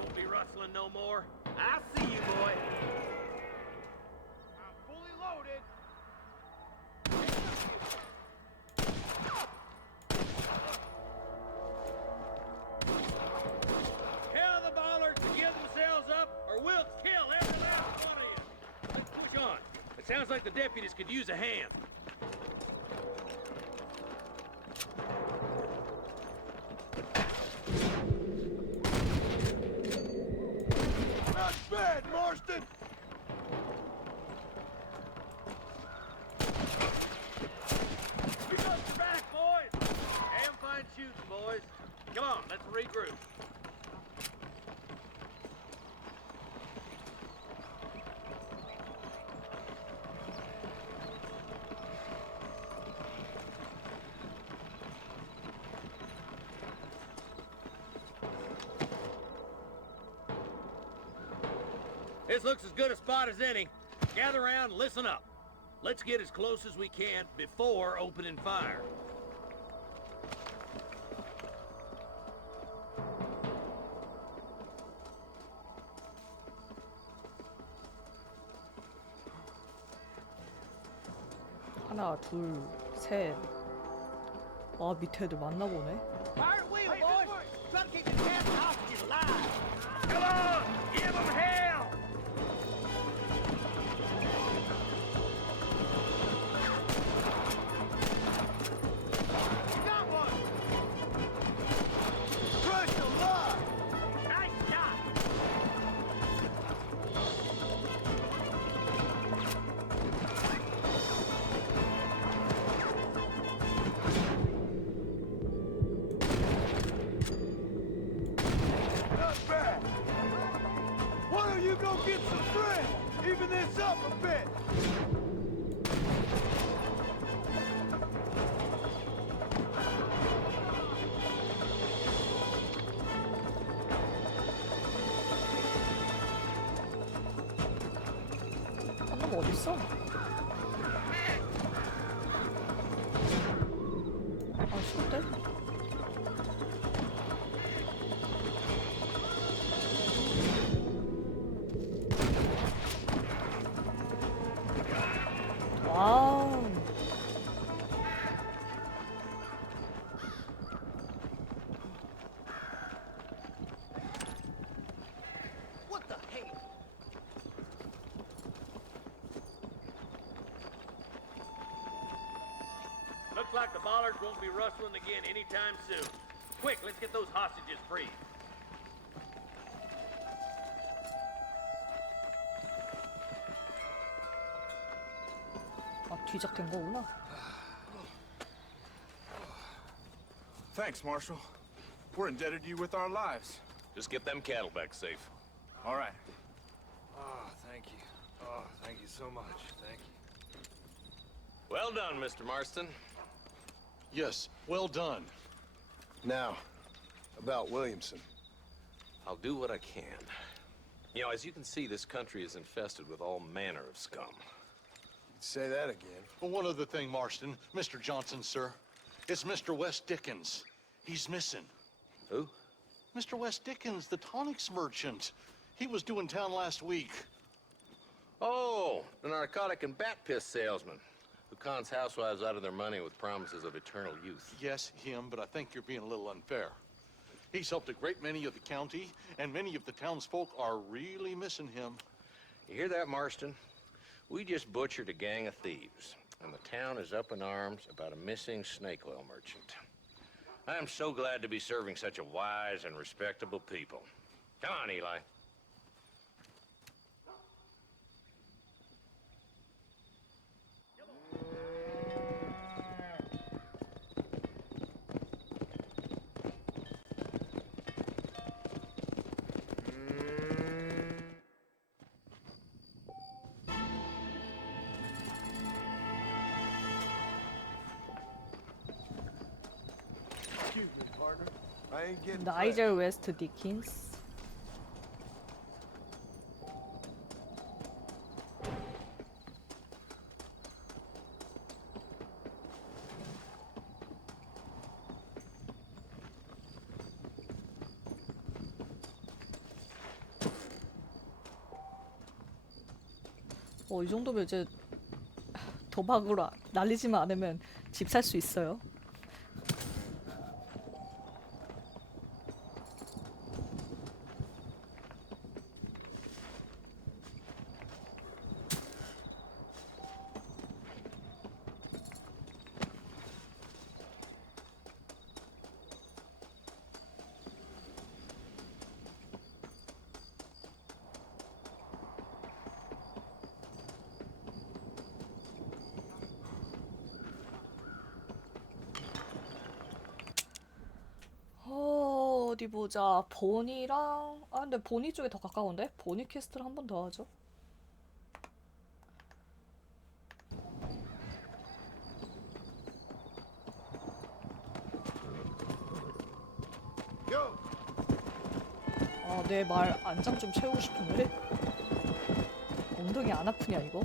Won't be rustling no more. I see you, boy. I'm fully loaded. Tell the ballers to give themselves up, or we'll kill every last one of you. Let's push on. It sounds like the deputies could use a hand. Not bad, Marston. We got your back, boys. Damn fine shooting, boys. Come on, let's regroup. This looks as good a spot as any. Gather around, listen up. Let's get as close as we can before opening fire. 하나, 둘, 셋. 아, 밑에 애들 많나 보네. Fire wheel, boys! Try to keep the cats and hostages alive! Come on! Give them hell! You got one. Crushed alive. Nice shot! Not bad. Why don't you go get some friends? Even this up a bit. 한놈 어딨어? 아, 쏠때? 와우. What the hell? Looks like the bollards won't be rustling again anytime soon. Quick, let's get those hostages free. 아, 뒤적된 거구나. Thanks, Marshal. We're indebted to you with our lives. Just get them cattle back safe. All right. Oh, thank you. Oh, thank you so much. Thank you. Well done, Mr. Marston. Yes, well done. Now, about Williamson. I'll do what I can. You know, as you can see, this country is infested with all manner of scum. Say that again. Well, one other thing, Marston. Mr. Johnson, sir. It's Mr. Wes Dickens. He's missing. Who? Mr. Wes Dickens, the tonics merchant. He was due in town last week. Oh, the narcotic and bat piss salesman who cons housewives out of their money with promises of eternal youth. Yes, him, but I think you're being a little unfair. He's helped a great many of the county, and many of the townsfolk are really missing him. You hear that, Marston? We just butchered a gang of thieves, and the town is up in arms about a missing snake oil merchant. I am so glad to be serving such a wise and respectable people. Come on, Eli. Excuse me, partner. I ain't getting 나이젤 웨스트 디킨스. 이 정도면 이제 도박으로 날리지만 않으면 집 살 수 있어요. 어디 보자. 보니랑 근데 보니 쪽에 더 가까운데? 보니 퀘스트를 한 번 더 하죠. 내 말 안장 좀 채우고 싶은데? 엉덩이 안 아프냐 이거?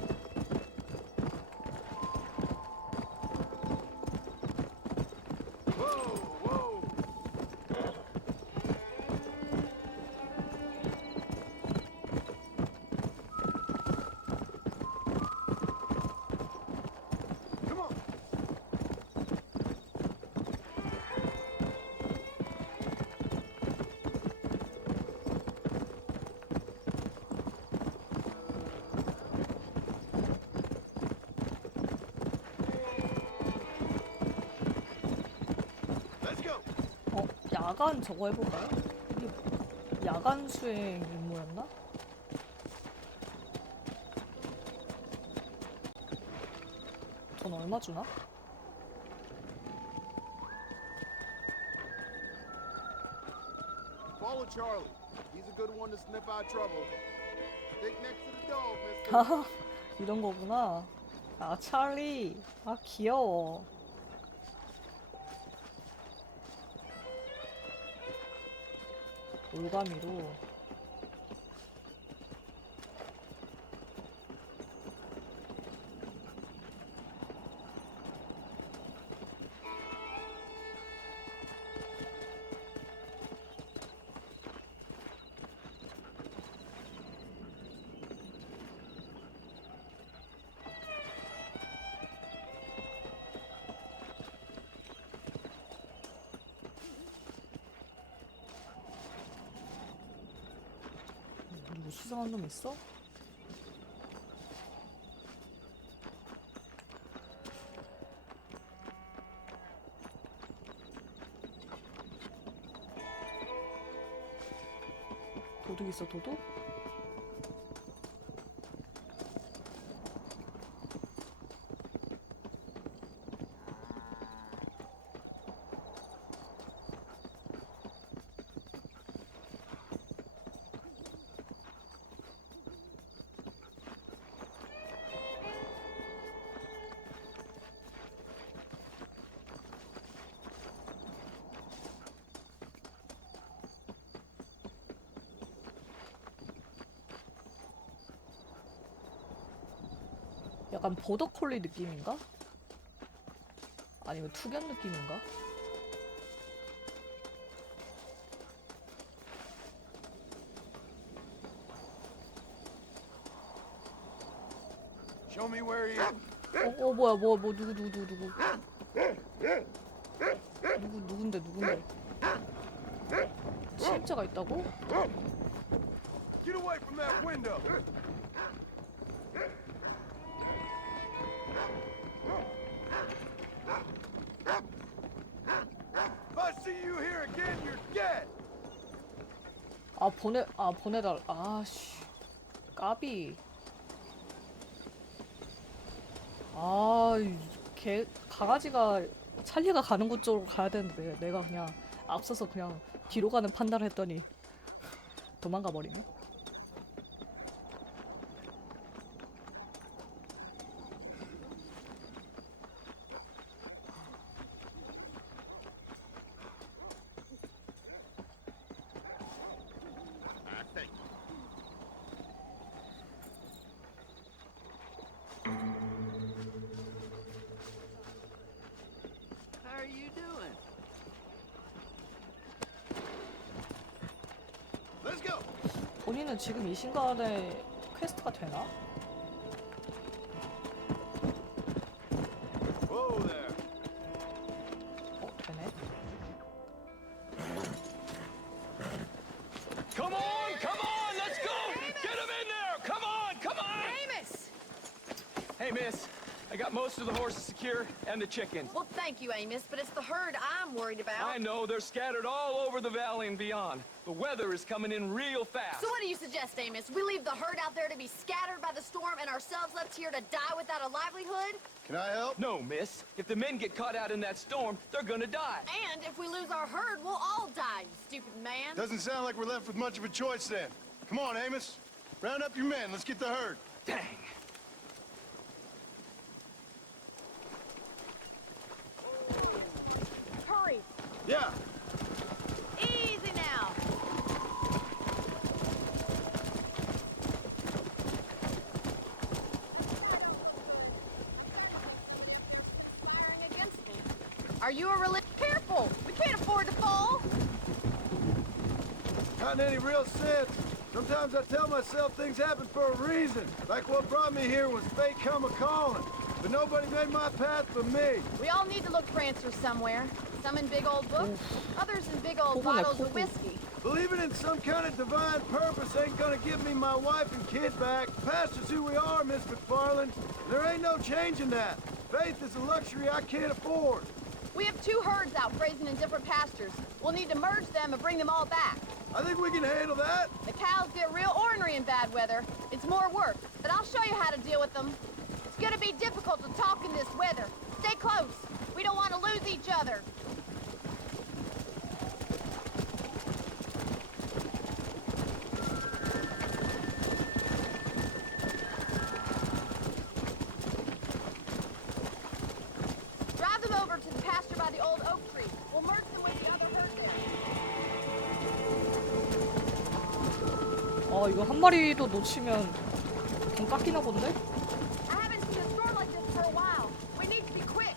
야간 저거 해볼까요? 이게 야간 수행 임무였나? 돈 얼마 주나? Follow Charlie. He's a good one to sniff out trouble. Stick next to the dog, mister. 하하, 이런 거구나. 찰리. 귀여워. 올가미로. 누구 수상한 놈 있어? 도둑 있어, 도둑? 약간 보더콜리 느낌인가? 아니면 투견 느낌인가? Show me where he is. 뭐야 누군데 침입자가 있다고? Get away from that window. If I see you here again, you're dead. 보내달. 아씨, 까비. 개 강아지가 찰리가 가는 곳 쪽으로 가야 되는데 내가 그냥 앞서서 그냥 뒤로 가는 판단을 했더니 도망가 버리네. How are you doing? Let's go. 본인은 지금 이 순간에 퀘스트가 되나? Whoa there. 되네. Come on, let's go! Get him in there! Come on! Amos! Hey, miss, I got most of the horses secure and the chickens. Well, thank you, Amos, but it's the herd I'm worried about. I know, they're scattered all over the valley and beyond. The weather is coming in real fast. So what do you suggest, Amos? We leave the herd out there to be scattered by the storm and ourselves left here to die without a livelihood? Can I help? No, miss. If the men get caught out in that storm, they're gonna die. And if we lose our herd, we'll all die, you stupid man. Doesn't sound like we're left with much of a choice then. Come on, Amos. Round up your men. Let's get the herd. Dang. Hurry. Yeah. Easy now. Firing against me. Are you a religious? Careful! We can't afford to fall! Not in any real sense. Sometimes I tell myself things happen for a reason. Like what brought me here was fate come a-calling. But nobody made my path but me. We all need to look for answers somewhere. Some in big old books, others in big old bottles of whiskey. Believing in some kind of divine purpose ain't gonna give me my wife and kid back. Past is who we are, Miss McFarland. There ain't no changing that. Faith is a luxury I can't afford. We have 2 herds out grazing in different pastures. We'll need to merge them and bring them all back. I think we can handle that. The cows get real ornery in bad weather. It's more work, but I'll show you how to deal with them. It's gonna be difficult to talk in this weather. Stay close. We don't want to lose each other. Drive them over to the pasture by the old oak tree. We'll merge them with the other herd there. 이거 한 마리도 놓치면 돈 깎이나 본데? I haven't seen a storm like this for a while. We need to be quick.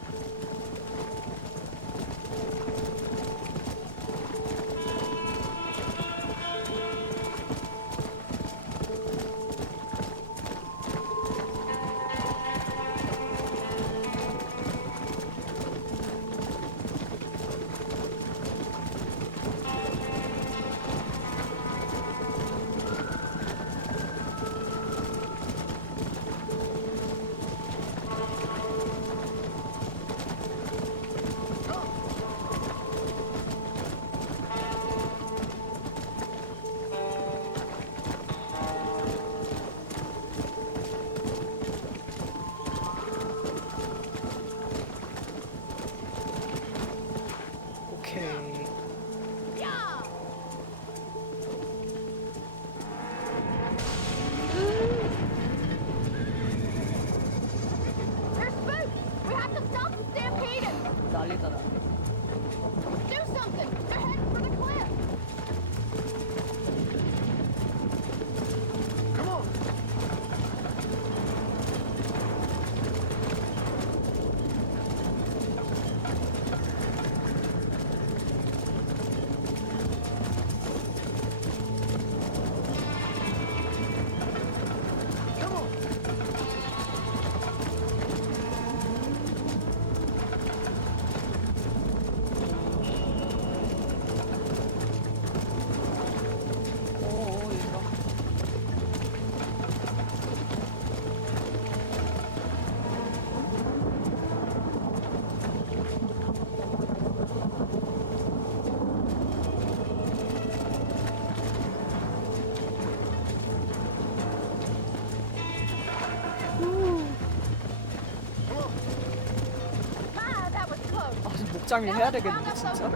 입장이 해야 되겠네 진짜.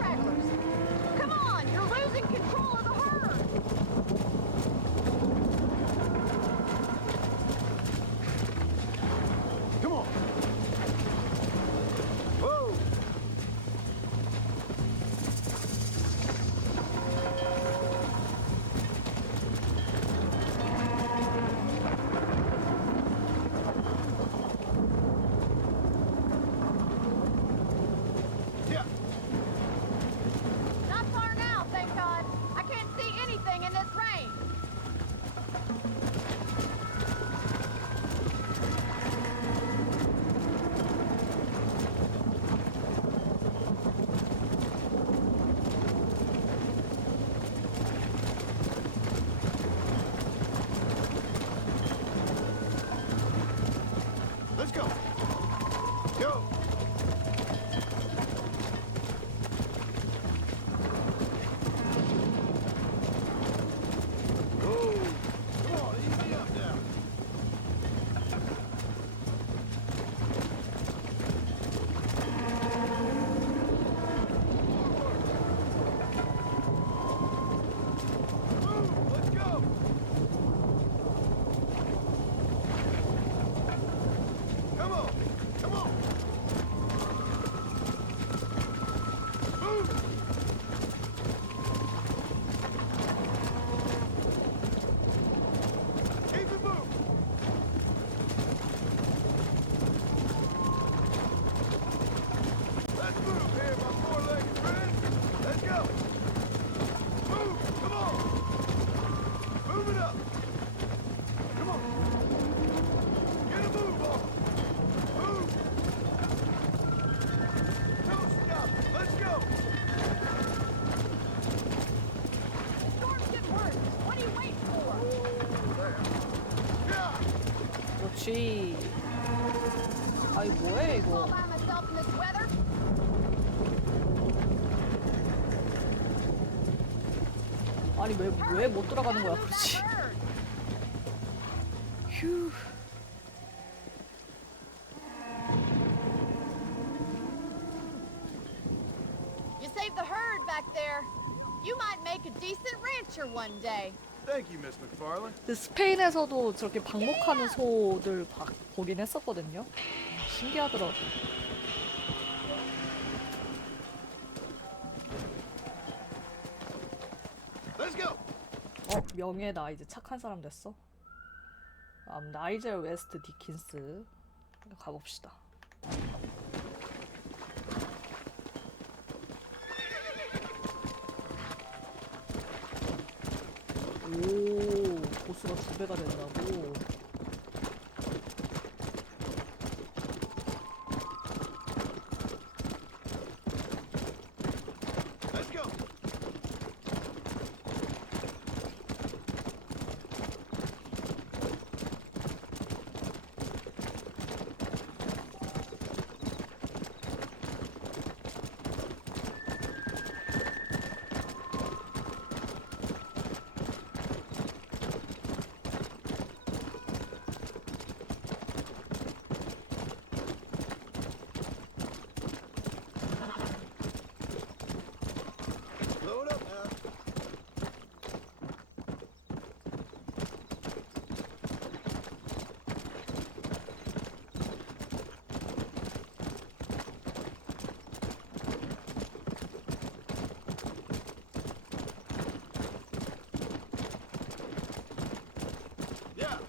Come on, you're losing control of the herd. Come on. Whoa. Yeah. Not far now, thank God. I can't see anything in this rain. Let's go. Go. Oh, come on, easy up now. Move, let's go. Come on, come on. Move. Keep it moving. Let's move here, my four-legged friend. Let's go. Move, come on. Move it up. Come on. Get a move on. Move. Don't stop. Let's go. Storm's getting worse. What are you waiting for? Yeah. 그렇지. 아이 뭐해 All 이거. by myself in this weather? 아니 왜 못 들어가는 거야? 그렇지. 휴. You saved the herd back there. You might make a decent rancher one day. Thank you, Miss McFarland. 그 스페인에서도 저렇게 방목하는 소들 보긴 했었거든요. 신기하더라고. Let's go. 명예다. 이제 착한 사람 됐어. 나이젤 웨스트 디킨스 가봅시다. 오, 보수가 2배가 된다고. Let's go. Load up now. Yeah.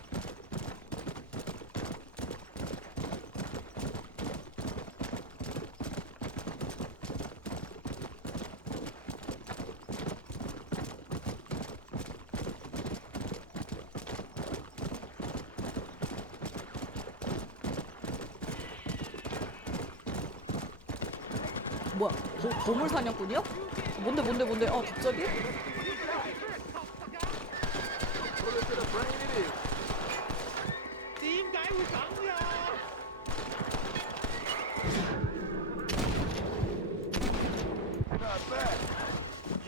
뭐야? 보물 사냥꾼이야? 뭔데? 갑자기? Not bad.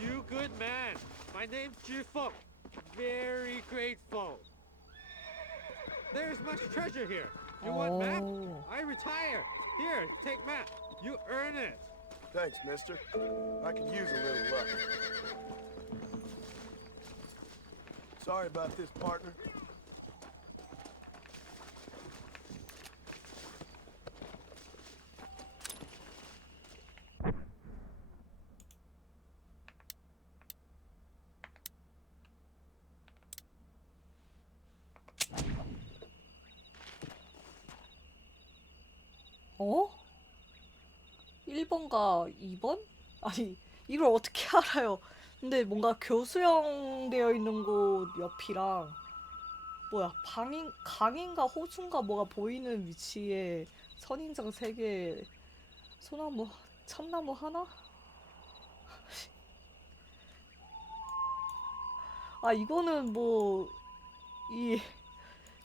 You good man. My name's Jifuk. Very grateful. There's much treasure here. You want map? I retire. Here, take map. You earn it. Thanks, mister. I could use a little luck. Sorry about this, partner. 어? 1번과 2번? 아니, 이걸 어떻게 알아요? 근데 뭔가 교수형 되어 있는 곳 옆이랑 뭐야, 강인가 호수인가 뭐가 보이는 위치에 선인장 3개, 소나무, 참나무 하나? 아, 이거는 뭐 이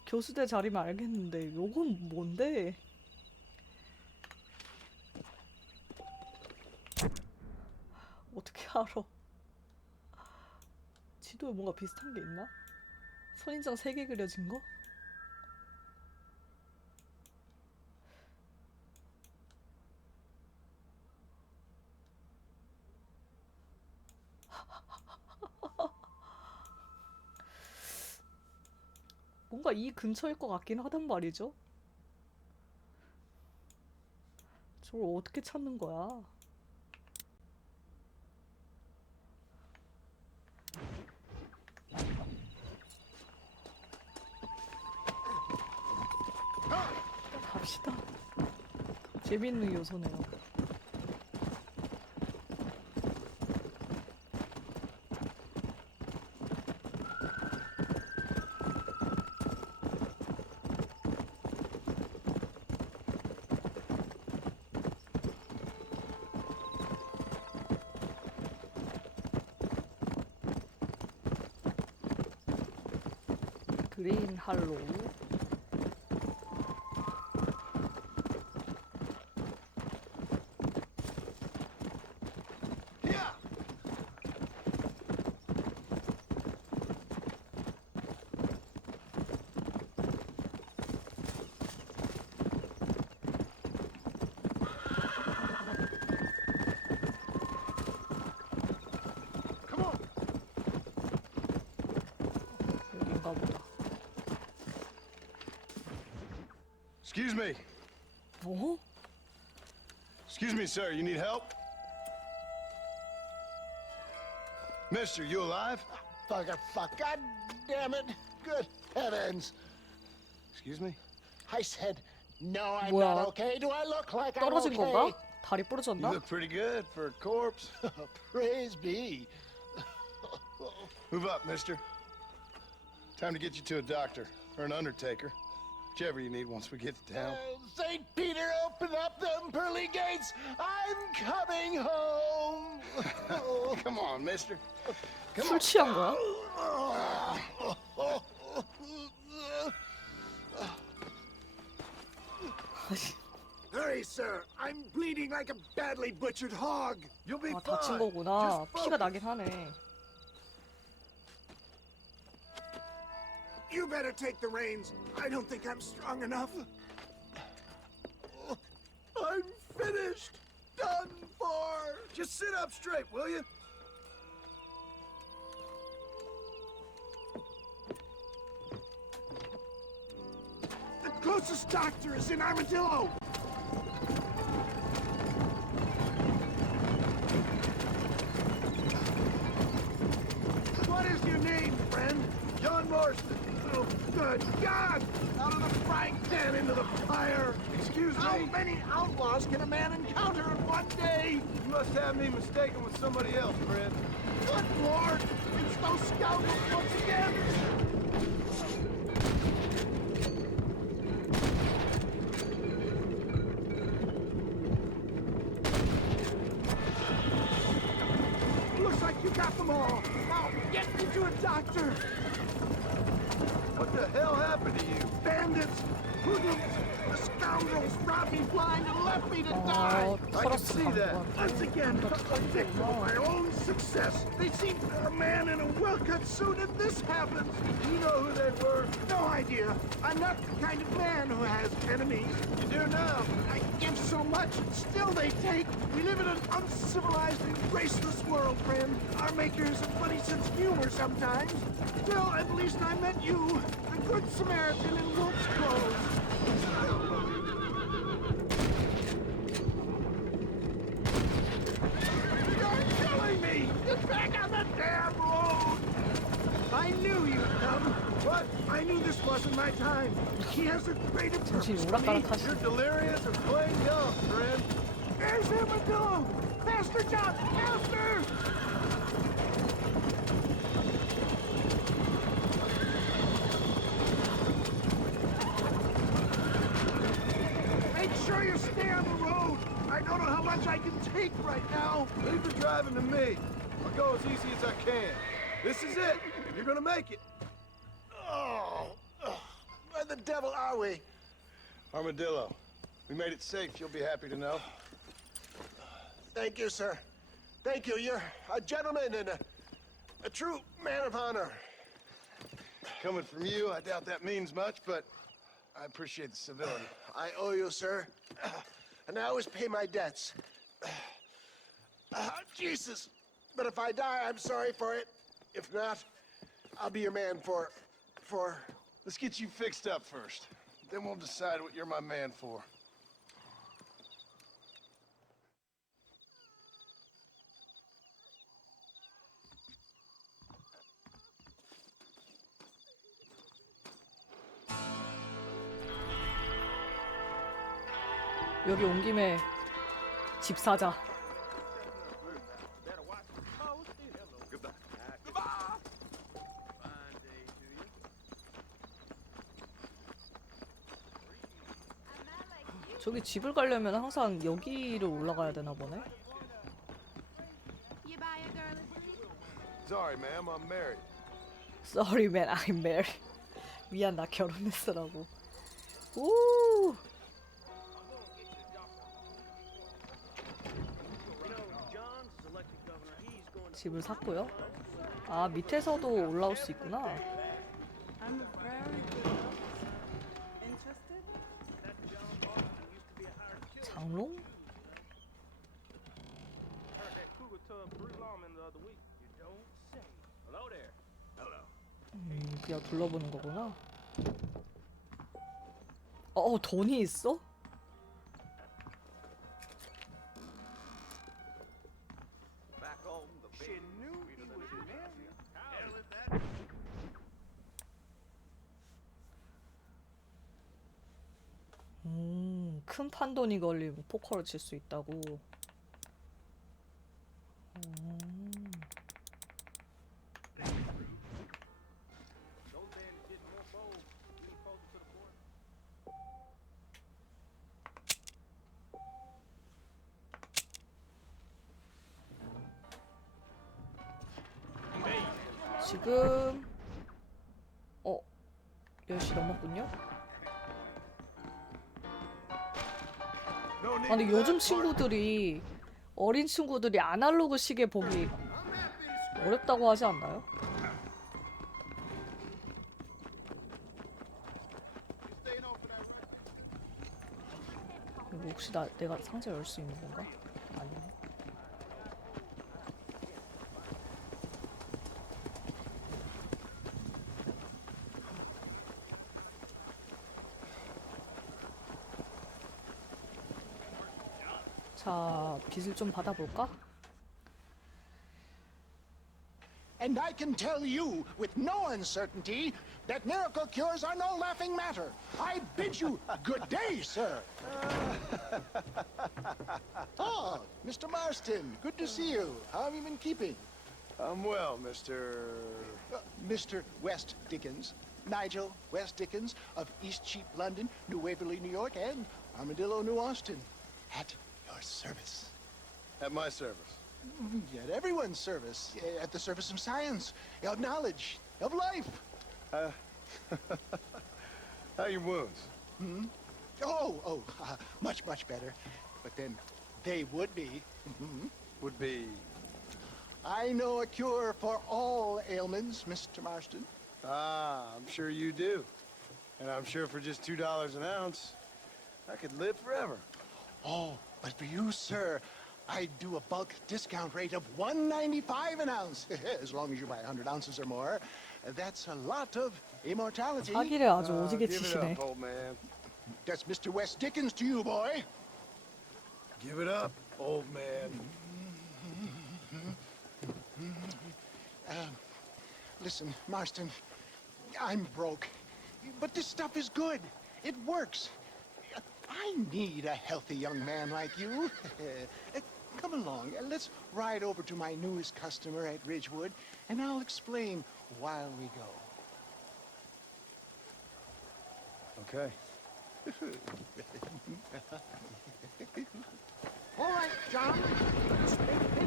교수대 자리면 알겠는데 요건 뭔데? 어떻게 알아? 지도에 뭔가 비슷한 게 있나? 선인장 3개 그려진 거? 뭔가 이 근처일 것 같긴 하단 말이죠. 저걸 어떻게 찾는 거야? 갑시다. 재밌는 요소네요. 그린 할로우. 여긴가 보다. Excuse me. 어? Excuse me, sir. You need help? Mister, you alive? Fuck. God damn it. Good heavens. Excuse me? I said, no, I'm 뭐야? not okay. Do I look like I'm 떨어진 okay? 건가? 다리 You 부러졌나? look pretty good for a corpse. Praise be. Move up, mister. Time to get you to a doctor or an undertaker. Whichever you need once we get to town. St. Peter, open up them pearly gates. I'm coming home. Come on, mister. 술 취한 거야? Hurry, sir. I'm bleeding like a badly butchered hog. You'll be 아, 다친 fine. 거구나. Just 피가 나긴 하네. You better take the reins. I don't think I'm strong enough. I'm finished. Done for. Just sit up straight, will you? The closest doctor is in Armadillo. What is your name, friend? John Marston. Oh, good God! Out of the frying pan into the fire. Excuse How me. many outlaws can a man encounter in one day? You must have me mistaken with somebody else, friend. Good Lord! It's those scoundrels once again! Looks like you got them all. Now get me to a doctor. What the hell happened to you? Bandits! Hoodlums! The scoundrels robbed me blind and left me to die! I can see that. Once again, a victim of my own success. They seemed a man in a well-cut suit, and this happens. You know who they were? No idea. I'm not the kind of man who has enemies. You do now. I give so much, and still they take. We live in an uncivilized and graceless world, friend. Our makers have funny sense of humor sometimes. Still, at least I met you, the good Samaritan in wolf's clothes. You're killing me! Get back on the damn road! I knew you'd come. What? I knew this wasn't my time. He has a greater purpose for me. You're delirious and playing dumb, friend. There's Armadillo! Faster, John! Faster! Make sure you stay on the road. I don't know how much I can take right now. Leave the driving to me. I'll go as easy as I can. This is it. You're gonna make it. Oh, where the devil are we? Armadillo, we made it safe. You'll be happy to know. Thank you, sir. Thank you. You're a gentleman and a true man of honor. Coming from you, I doubt that means much, but I appreciate the civility. I owe you, sir. And I always pay my debts. Jesus. But if I die, I'm sorry for it. If not, I'll be your man for... Let's get you fixed up first. Then we'll decide what you're my man for. 여기 온 김에 집 사자. 저기 집을 가려면 항상 여기를 올라가야 되나 보네. Sorry, ma'am, I'm married. Sorry man, I'm married. 미안, 나 결혼했어라고. 오. 집을 샀고요. 아, 밑에서도 올라올 수 있구나. 장롱? 그냥 둘러보는 거구나. 돈이 있어? 큰 판돈이 걸리면 포커를 칠 수 있다고. 지금 10시 넘었군요. 근데 요즘 친구들이, 어린 친구들이 아날로그 시계 보기 어렵다고 하지 않나요? 이거 혹시 내가 상자 열 수 있는 건가? 아니네. 자, 빚을 좀 받아볼까? And I can tell you with no uncertainty that miracle cures are no laughing matter. I bid you good day, sir. Oh, Mr. Marston, good to see you. How have you been keeping? I'm well, Mr. Mr. West Dickens. Nigel West Dickens of Eastcheap, London, New Waverly, New York, and Armadillo, New Austin. At your service. At my service. At everyone's service. At the service of science, of knowledge, of life. How your wounds? Much better. But then they would be. Would be. I know a cure for all ailments, Mr. Marston. Ah, I'm sure you do. And I'm sure for just $2 an ounce, I could live forever. Oh, but for you, sir, I do a bulk discount rate of $1.95 an ounce. As long as you buy 100 ounces or more. That's a lot of immortality. 사기를 아주 오지게 Give it 치시네. up, old man. That's Mr. West Dickens to you, boy. Give it up, old man. Listen, Marston, I'm broke. But this stuff is good. It works. I need a healthy young man like you. Come along, let's ride over to my newest customer at Ridgewood, and I'll explain while we go. Okay. All right, John.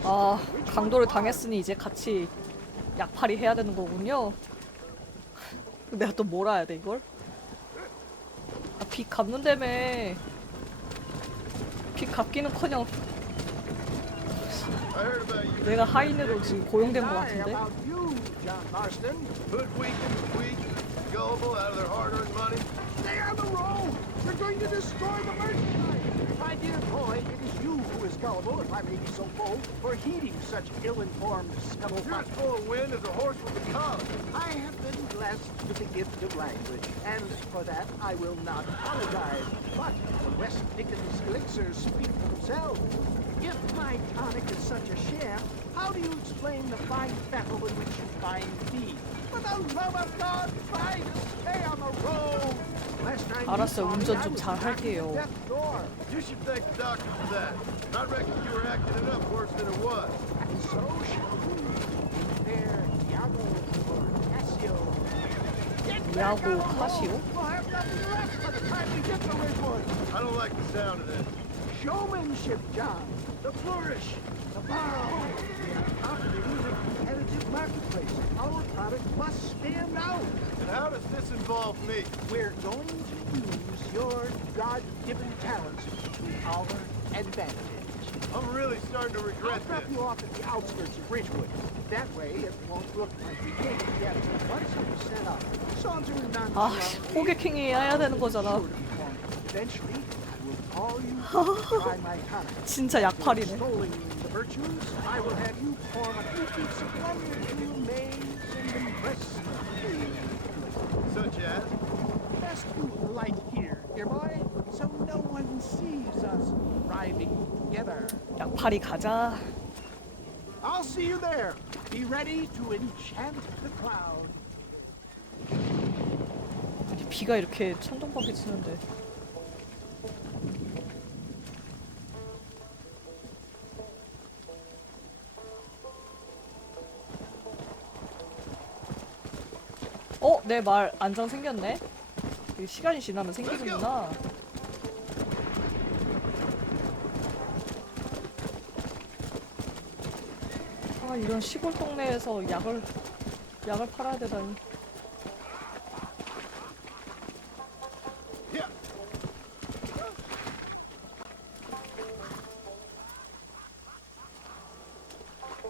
아, 강도를 당했으니 이제 같이 약팔이 해야 되는 거군요. 내가 또 뭘 해야 돼 이걸? 아, 빚 갚는다며. 빚 갚기는커녕 내가 하인으로 지금 고용된 것 같은데. John Marston. Hoodwink and weak, gullible out of their hard-earned money. Stay on the road! You're going to destroy the merchandise! My dear boy, it is you who is gullible, if I may be so bold, for heeding such ill-informed scuttlebutt. You're as full of wind as a horse with a collar. I have been blessed with the gift of language, and for that I will not apologize. But the West Dickens elixirs speak for themselves. If my tonic is such a share, how do you explain the fine fettle in which you find me? For the love of God, try to stay on the road! 알았어, 운전 좀 잘 할게요. You should thank the doctor for that. I reckon you were acting it up worse than it was. And so shall we. There, Iago or Cassio. Iago, Cassio? We'll have nothing left by the time we get to Ridgewood. I don't like the sound of that. Showmanship, John. The flourish. The borrow. We are operating in a competitive marketplace. Our product must stand out. And how does this involve me? We're going to use your God-given talents to our advantage. I'm really starting to regret I'll drop this. you off at the outskirts of Ridgewood. That way, it won't look like we came together. Once you set up, sauntering down the 아, 호객행위 해야 되는 거잖아. Eventually, I will call you to try my tonic. 진짜 약팔이네. Extolling the virtues, I will have you form a few feats of wonder to amaze and impress me. Such as? Best you light here, dear boy, so no one sees us driving together. 약팔이 가자. I'll see you there. Be ready to enchant the cloud. 비가 이렇게 천둥번개 치는데. 어? 내 말 안정 생겼네? 이게 시간이 지나면 생기는구나. 아, 이런 시골 동네에서 약을 팔아야 되다니.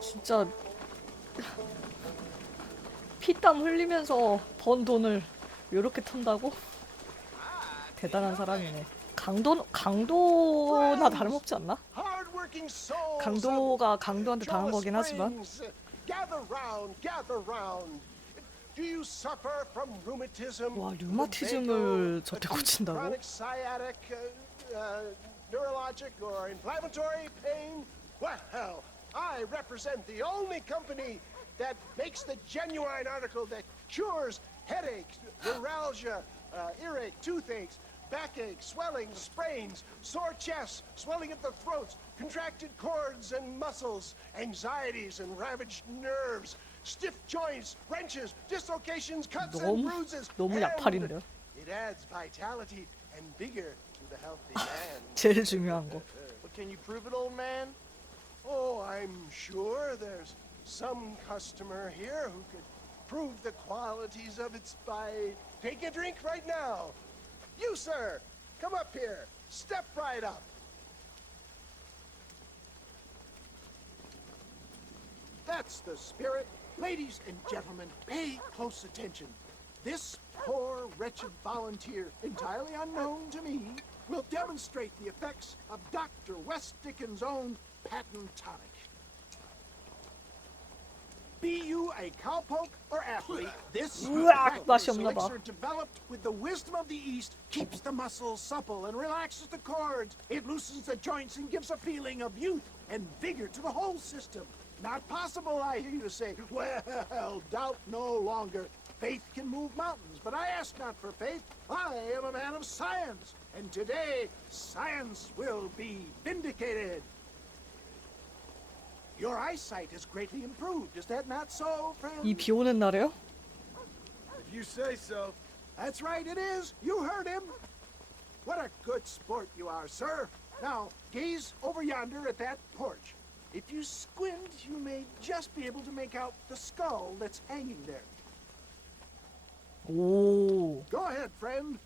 진짜 피땀 흘리면서 번 돈을 요렇게 턴다고? 대단한 사람이네. 강도나 다름없지 않나? 강도가 강도한테 당한 거긴 하지만. Gather round, gather round. Do you suffer from rheumatism? 와, 류마티즘을 저때 고친다고? Chronic sciatic, neurologic or inflammatory pain? Well, I represent the only company that makes the genuine article that cures headaches, neuralgia, earache, toothaches, backache, swelling, sprains, sore chests, swelling of the throats, contracted cords and muscles, anxieties and ravaged nerves, stiff joints, wrenches, dislocations, cuts and bruises. 너무 약팔인데요. It adds vitality and vigor to the healthy man. 제일 중요한 거. But can you prove it, old man? Oh, I'm sure there's some customer here who could prove the qualities of its by... Take a drink right now. You, sir, come up here. Step right up. That's the spirit. Ladies and gentlemen, pay close attention. This poor, wretched volunteer, entirely unknown to me, will demonstrate the effects of Dr. West Dickens' own patent tonic. Be you a cowpoke or athlete, this 맛이 없나 봐. elixir developed with the wisdom of the East keeps the muscles supple and relaxes the cords. It loosens the joints and gives a feeling of youth and vigor to the whole system. Not possible, I hear you say. Well, doubt no longer. Faith can move mountains, but I ask not for faith. I am a man of science, and today science will be vindicated. Your eyesight has greatly improved. Is that not so, friend? 이 비 오는 날에요? If you say so. That's right, it is. You heard him. What a good sport you are, sir. Now, gaze over yonder at that porch. If you squint, you may just be able to make out the skull that's hanging there. 오. Go ahead, friend.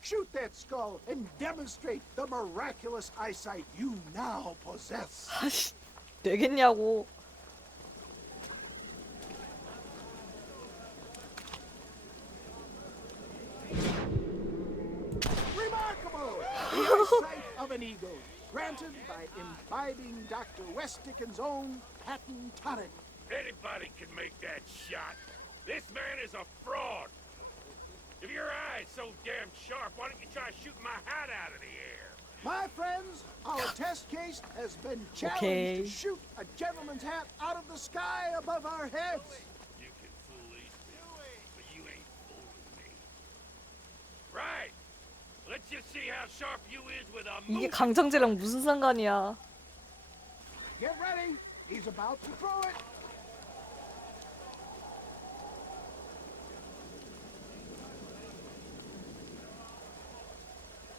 Shoot that skull and demonstrate the miraculous eyesight you now possess. 아씨, 되겠냐고. Remarkable! The eyesight of an eagle, granted by imbibing Dr. West Dickens' own patent tonic. Anybody can make that shot. This man is a fraud. If your eye's so damn sharp, why don't you try shooting my hat out of the air? My friends, our test case has been challenged Okay. to shoot a gentleman's hat out of the sky above our heads. You can fool these people, but you ain't fooling me. Right. Let's just see how sharp you is with a 이게 movie. 강장제랑 무슨 상관이야? Get ready. He's about to throw it.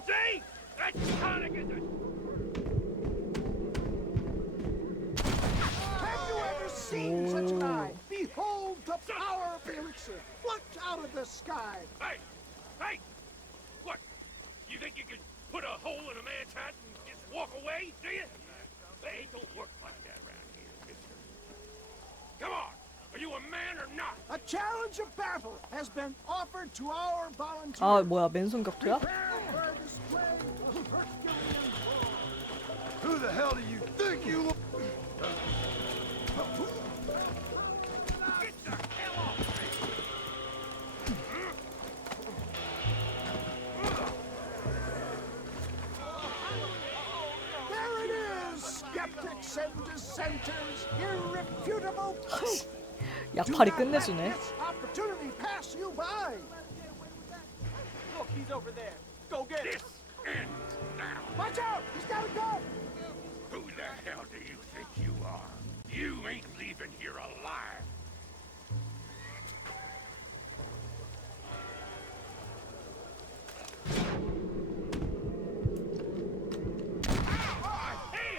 See? That tonic is a... Have you ever seen such an eye? Behold the power of the elixir plucked out of the sky. Hey! Hey! What? You think you can put a hole in a man's hat and just walk away, do you? Hey, it don't work like that around here, mister. Come on! Are you a man or not? A challenge of battle has been offered to our volunteers. 아 뭐야 맨손 격투야? Prepare for a display of Herculean force. Who the hell do you think you look? Get the hell off me! There it is, skeptics and dissenters, irrefutable proof. 약팔이 끝내주네. This opportunity pass you by. Look, he's over there. Go get him. This ends now. Watch out! He's got a gun. Who the hell do you think you are? You ain't leaving here alive.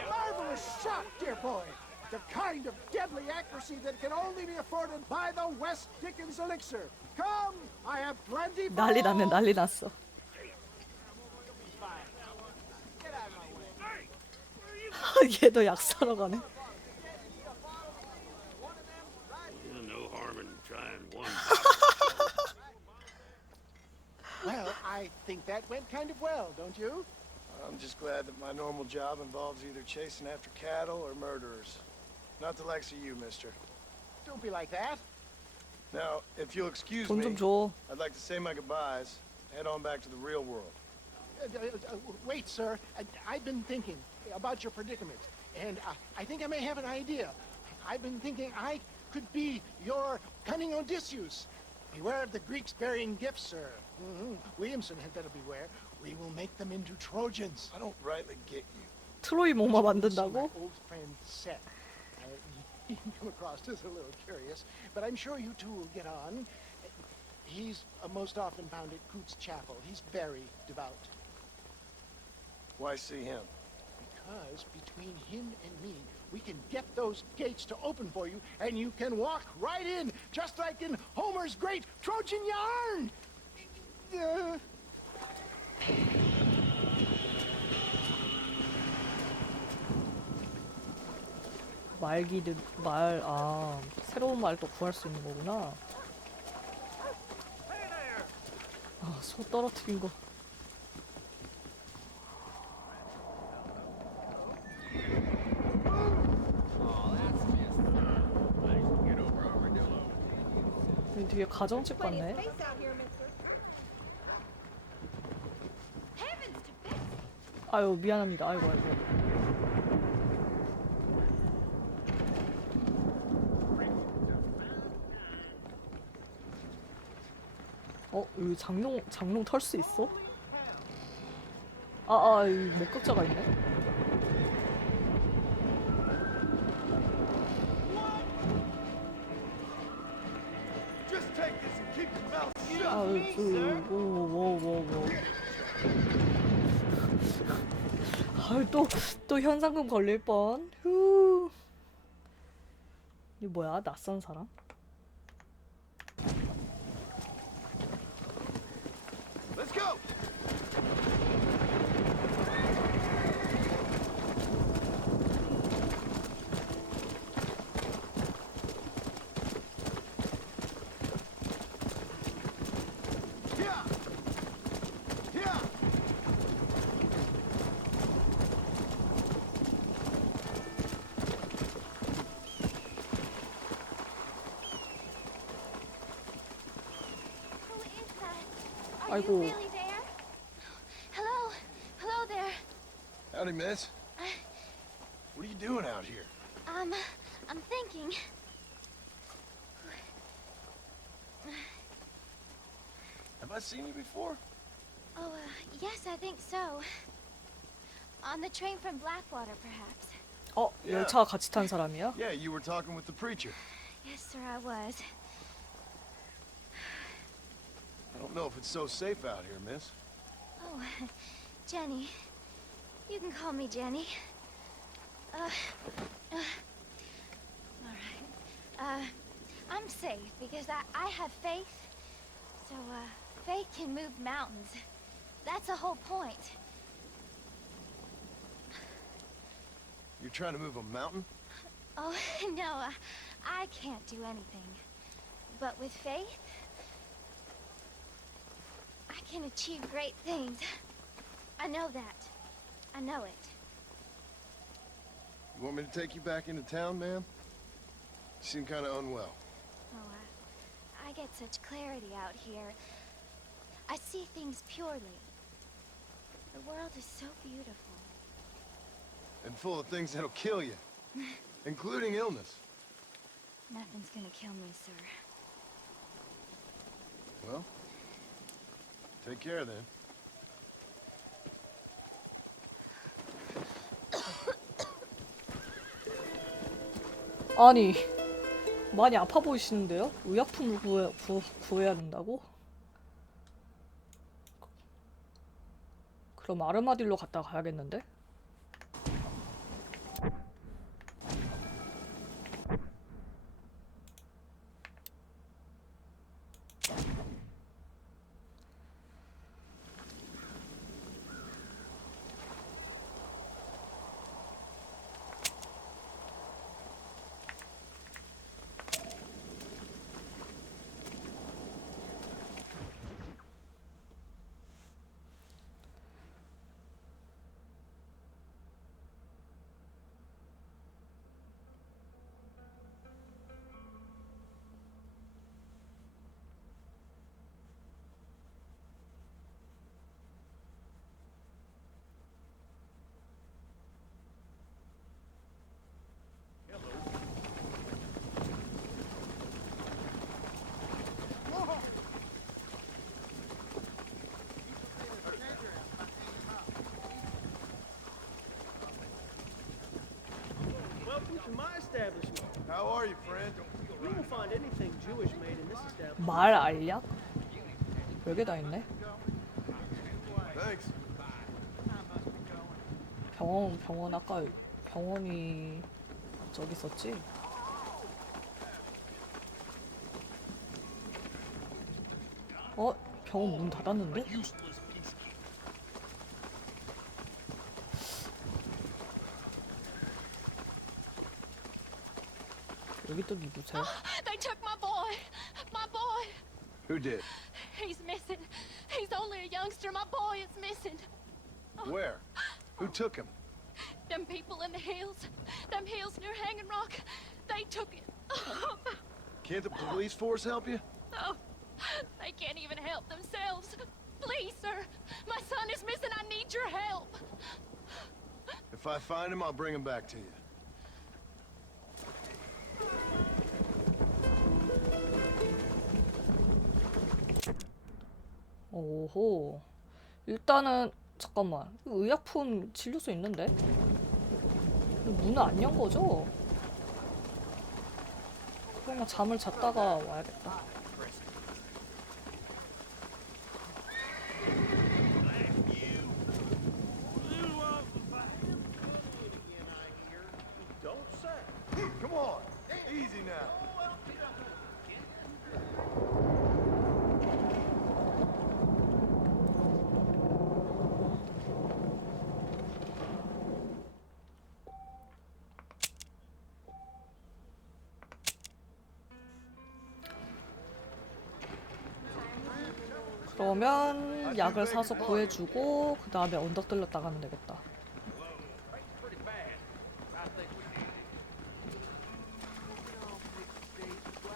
Marvelous shot, dear boy. The kind of deadly accuracy that can only be afforded by the West Dickens elixir. Come, I have plenty for 난리 all. 나면 난리 났어. 얘도 약 사러 가네. No harm in trying one. Well, I think that went kind of well, don't you? I'm just glad that my normal job involves either chasing after cattle or murderers. Not the likes of you, mister. Don't be like that. Now, if you'll excuse 돈 me, 좀 줘. I'd like to say my goodbyes, head on back to the real world. Wait, sir. I've been thinking about your predicament, and I think I may have an idea. I've been thinking I could be your cunning Odysseus. Beware of the Greeks burying gifts, sir. Williamson had better beware. We will make them into Trojans. I don't rightly get you. 트로이 목마 My 만든다고? old friend Seth. He can come across as a little curious, but I'm sure you two will get on. He's most often found at Coots Chapel. He's very devout. Why see him? because between him and me, we can get those gates to open for you, and you can walk right in, just like in Homer's great Trojan yarn. 새로운 말 또 구할 수 있는 거구나. 아, 소 떨어뜨린 거. 여기 되게 가정집 같네. 아유, 미안합니다. 아이고, 아이고. 여기 장롱 털 수 있어? 여기 목격자가 있네. 또 현상금 걸릴 뻔. 후. 이 뭐야? 낯선 사람? Let's go. 아이고. Really there? Hello there. Howdy, miss. What are you doing out here? I'm thinking. Have I seen you before? Oh, yes, I think so. On the train from Blackwater, perhaps. 열차 같이 탄 사람이야? Yeah, you were talking with the preacher. Yes, sir, I was. I don't know if it's so safe out here, miss. Oh, Jenny. You can call me Jenny. All right. I'm safe because I have faith. So, faith can move mountains. That's the whole point. You're trying to move a mountain? Oh, no, I can't do anything. But with faith, I can achieve great things. I know that. I know it. You want me to take you back into town, ma'am? You seem kind of unwell. Oh, I get such clarity out here. I see things purely. The world is so beautiful. And full of things that'll kill you, including illness. Nothing's gonna kill me, sir. Well, take care then. 아니, 많이 아파 보이시는데요? 의약품을 구해야 된다고? 그럼 아르마딜로 갔다 가야겠는데? How are you, friend? You won't find anything Jewish made in this establishment. 말 알약? 별게 다 있네. Thanks. 병원 아까 병원이 저기 있었지? 병원 문 닫았는데? 여기 또 누구세요? They took my boy. My boy. Who did? He's missing. He's only a youngster. My boy is missing. Where? Who took him? Them people in the hills. Them hills near Hanging Rock. They took him. Can't the police force help you? Oh, they can't even help themselves. Please, sir. My son is missing. I need your help. If I find him, I'll bring him back to you. 오호. 일단은 잠깐만. 의약품 진료소 있는데? 문을 안 연 거죠? 그러면 잠을 잤다가 와야겠다. Come on, easy now. 그러면 약을 사서 구해주고 그 다음에 언덕 들렸다 가면 되겠다.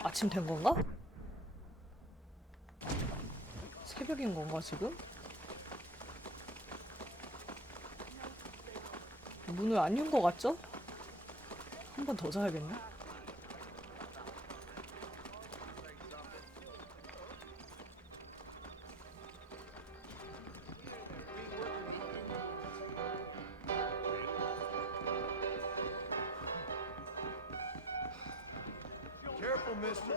아침 된 건가? 새벽인 건가 지금? 문을 안 연 거 같죠? 한 번 더 자야겠네. Careful, mister.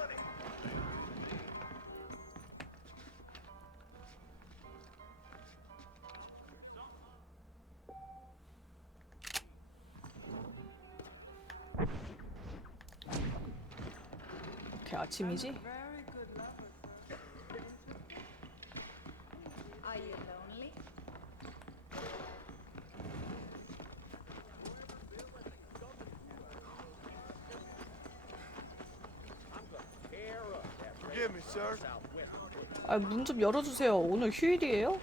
이렇게 아침이지? Are you lonely? Forgive me, sir. 아, 문 좀 열어주세요. 오늘 휴일이에요?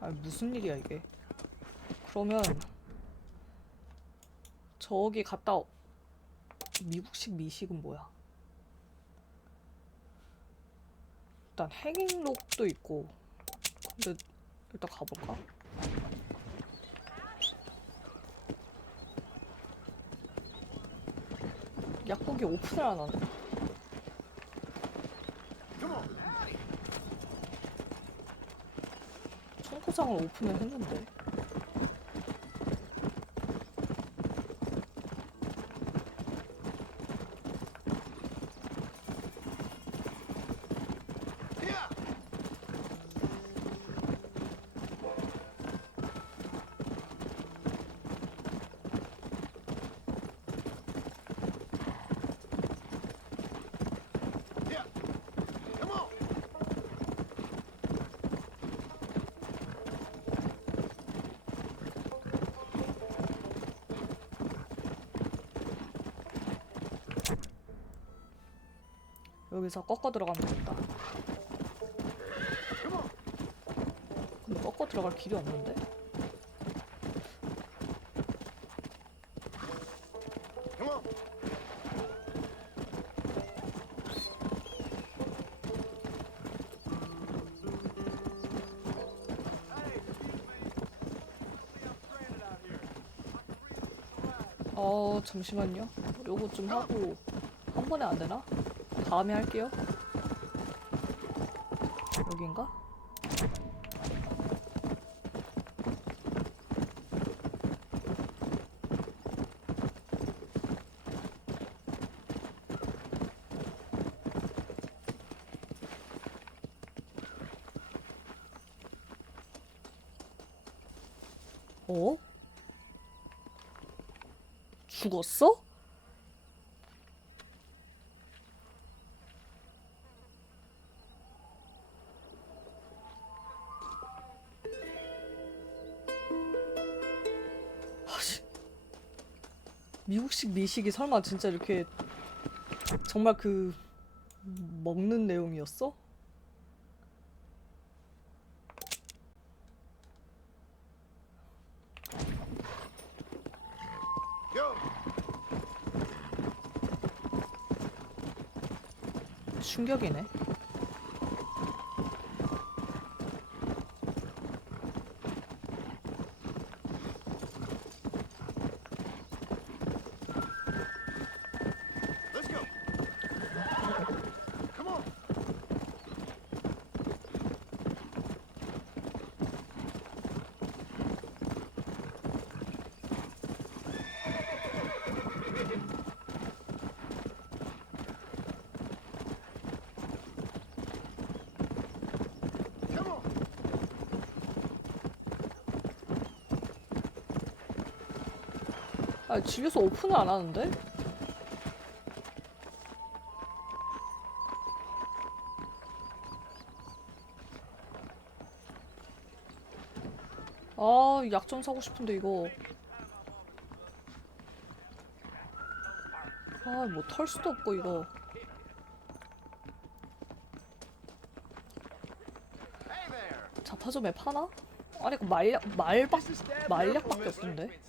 아, 무슨 일이야 이게. 그러면 저기 갔다 미국식 미식은 뭐야? 일단 행잉록도 있고. 근데 일단 가볼까? 약국이 오픈을 안 하네. 청구장을 오픈을 했는데. 여기서 꺾어 들어가면 되겠다. 근데 꺾어 들어갈 길이 없는데? 잠시만요. 요거 좀 하고 한 번에 안 되나? 다음에 할게요. 여긴가? 어? 죽었어? 미국식 미식이 설마 진짜 이렇게 정말 그 먹는 내용이었어? 충격이네. 아, 집에서 오픈을 안 하는데? 아, 약 좀 사고 싶은데 이거. 아, 뭐 털 수도 없고 이거. 자파점에 파나? 아니 그 말약밖에 없던데?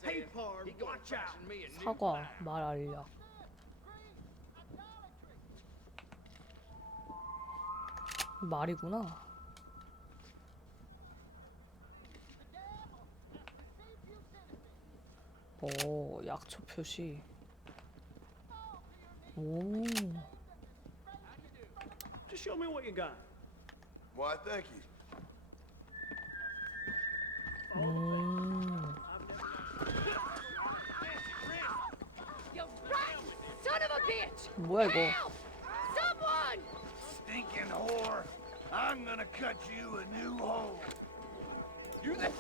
사과, 말, 알약. 말이구나. 오, 약초 표시. 오. Just show me what you got. Why, thank you. Son of a bitch! 뭐야 이거? Someone! Stinking whore! I'm gonna cut you a new hole. You there?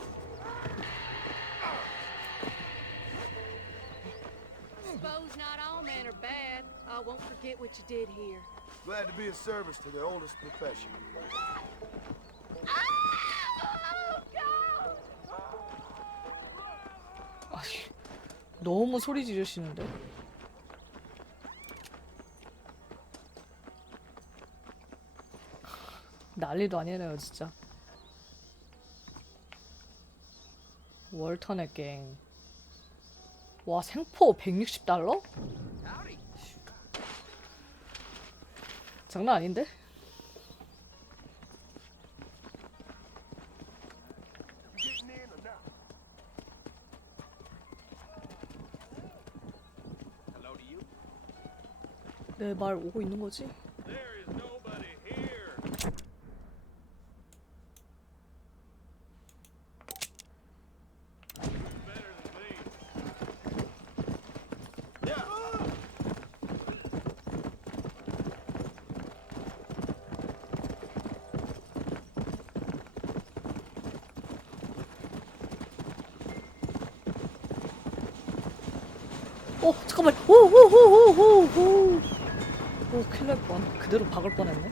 Suppose not all men are bad. I won't forget what you did here. Glad to be of service to the oldest profession. 아씨, 너무 소리 지르시는데? 난리도 아니네요 진짜. 월턴의 갱. 와, 생포 160달러? 장난 아닌데? 내 말 오고 있는 거지? 잠깐만. 오오오오오오. 오, 큰일 날 뻔. 그대로 박을 뻔했네.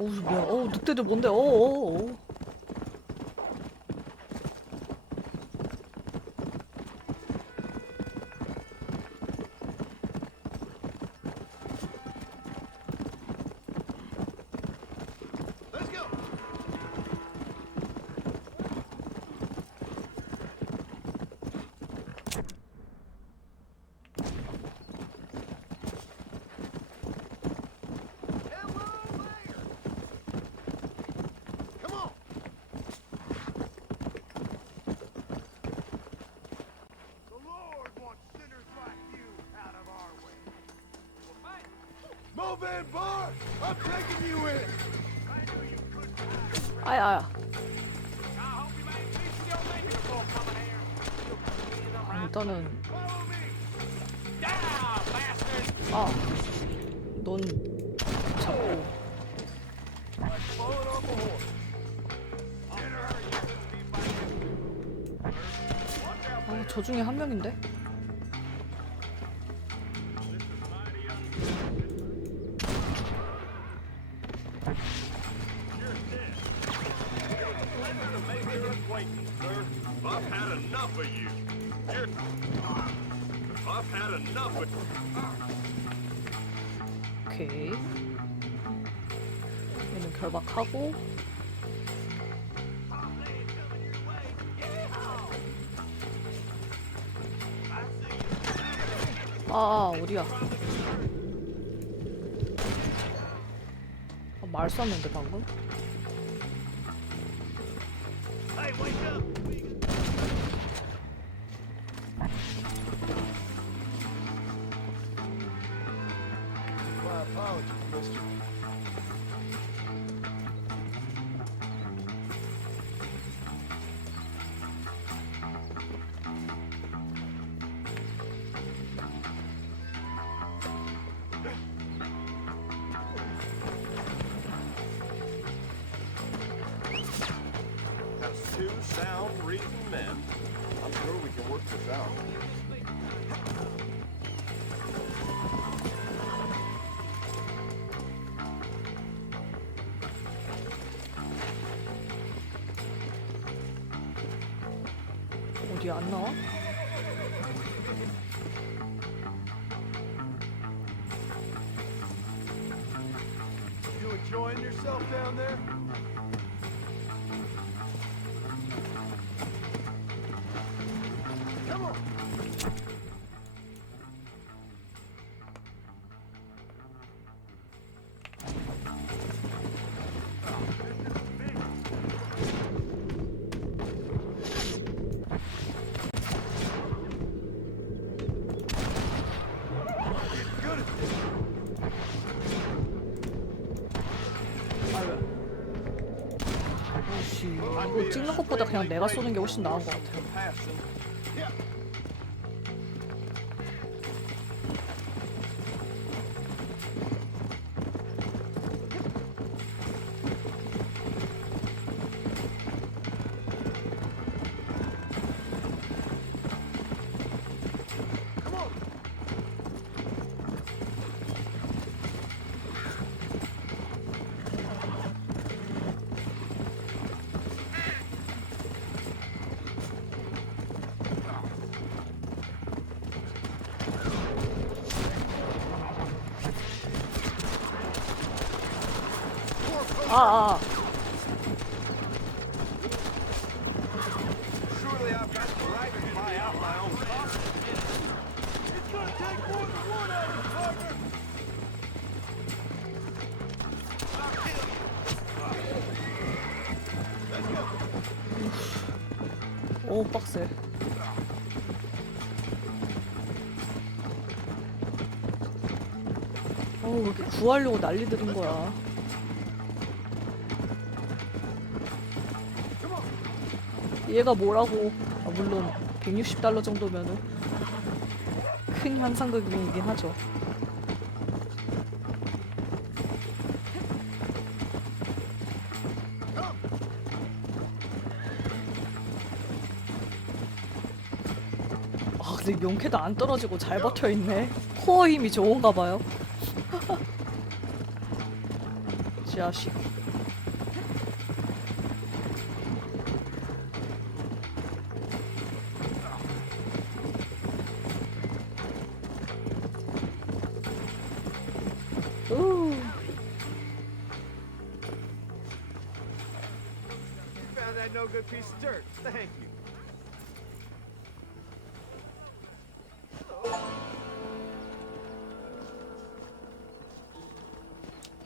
어우, 뭐야. 어우, 늑대들 뭔데? 어어어. Sandbar, I'm taking you in. 아야. 일단은 넌 잡고. 저 중에 한 명인데? I've had enough of you. I've had enough of 오케이. 얘는 결박하고. 어디야? 말 쐈는데 방금? My apologies, mister. As two sound, reasoned men, I'm sure we can work this out. 어디 안 나와? You enjoying yourself down there? Come on. 이거 찍는 것보다 그냥 내가 쏘는 게 훨씬 나은 것 같아요. Surely I've got the right to buy out my own property. It's gonna take more than one of you, partner. 오 빡세. 왜 이렇게 구하려고 난리 들인 거야. 얘가 뭐라고. 물론 $160 정도면은 큰 현상금이긴 하죠. 근데 용케도 안 떨어지고 잘 버텨있네. 코어 힘이 좋은가 봐요. 자식. Found that no good piece of dirt. Thank you.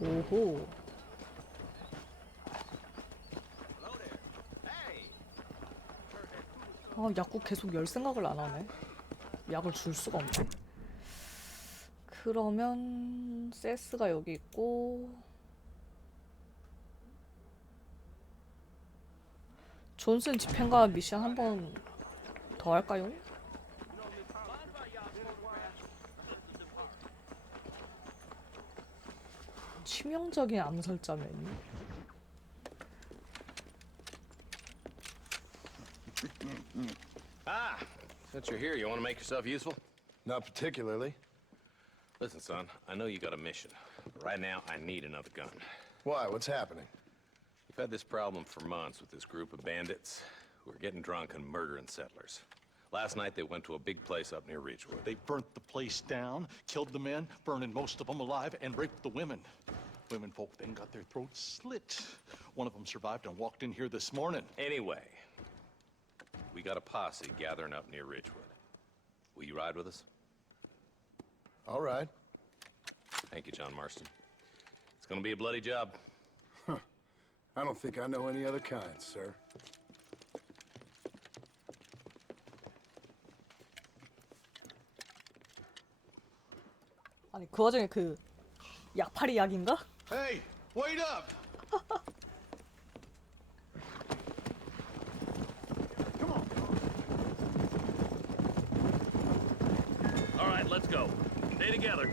오호. 약국 계속 열 생각을 안 하네. 약을 줄 수가 없네. 그러면 그러면 세스가 여기 있고 존슨 집행관 미션 한 번 더 할까요? 치명적인 암살자 메뉴. Ah, since you're here, you want to make yourself useful? Not particularly. Listen, son, I know you got a mission. But right now, I need another gun. Why? What's happening? We've had this problem for months with this group of bandits who are getting drunk and murdering settlers. Last night, they went to a big place up near Ridgewood. They burnt the place down, killed the men, burning most of them alive, and raped the women. Women folk then got their throats slit. One of them survived and walked in here this morning. Anyway, we got a posse gathering up near Ridgewood. Will you ride with us? All right. Thank you, John Marston. It's gonna be a bloody job. Huh. I don't think I know any other kind, sir. 아니 그 와중에 그 약팔이 약인가? Hey, wait up! All right, let's go. Stay together.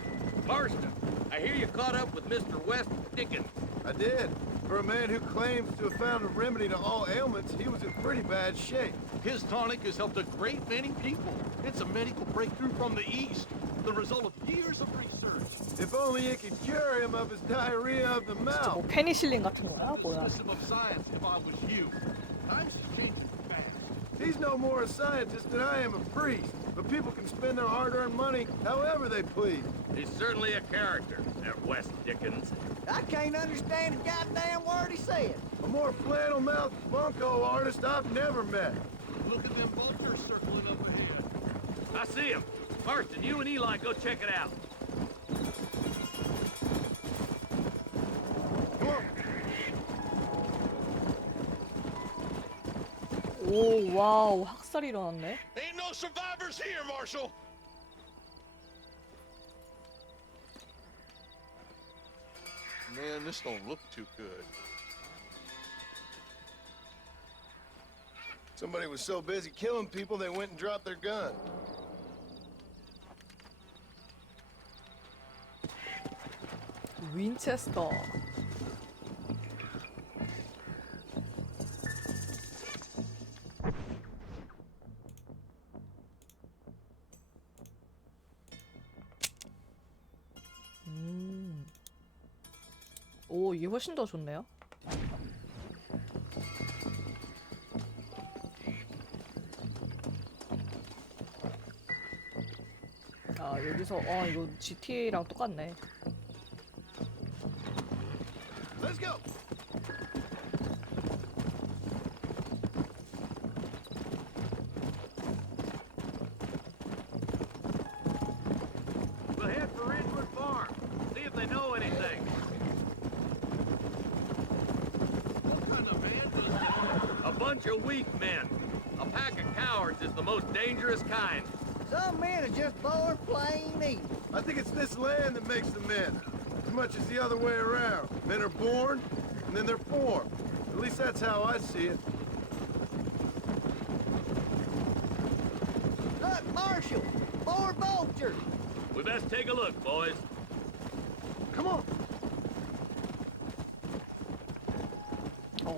Marston, I hear you caught up with Mr. West Dickens. I did. For a man who claims to have found a remedy to all ailments, he was in pretty bad shape. His tonic has helped a great many people. It's a medical breakthrough from the East, the result of years of research. If only it could cure him of his diarrhea of the 진짜 mouth. 뭐 페니실린 같은 거야? 뭐야? System of science, if I was you. Times is changing fast. He's no more a scientist than I am a priest. But people can spend their hard-earned money however they please. He's certainly a character, that West Dickens. I can't understand a goddamn word he said. A more flannel-mouthed bunko artist I've never met. Look at them vultures circling up ahead. I see him. Marston, you and Eli go check it out. 오 와우 학살이 일어났네. Ain't no survivors here, Marshal. Man, this don't look too good. Somebody was so busy killing people, they went and dropped their gun. 윈체스터. 오, 이게 훨씬 더 좋네요. 아, 여기서 이거 GTA랑 똑같네. Let's go. We'll head for Ridgewood Farm. See if they know anything. What kind of vandals? A bunch of weak men. A pack of cowards is the most dangerous kind. Some men are just born plain evil. I think it's this land that makes the men. As much as the other way around. Men are born, and then they're formed. At least that's how I see it. Look, Marshal, more vultures. We best take a look, boys. Come on.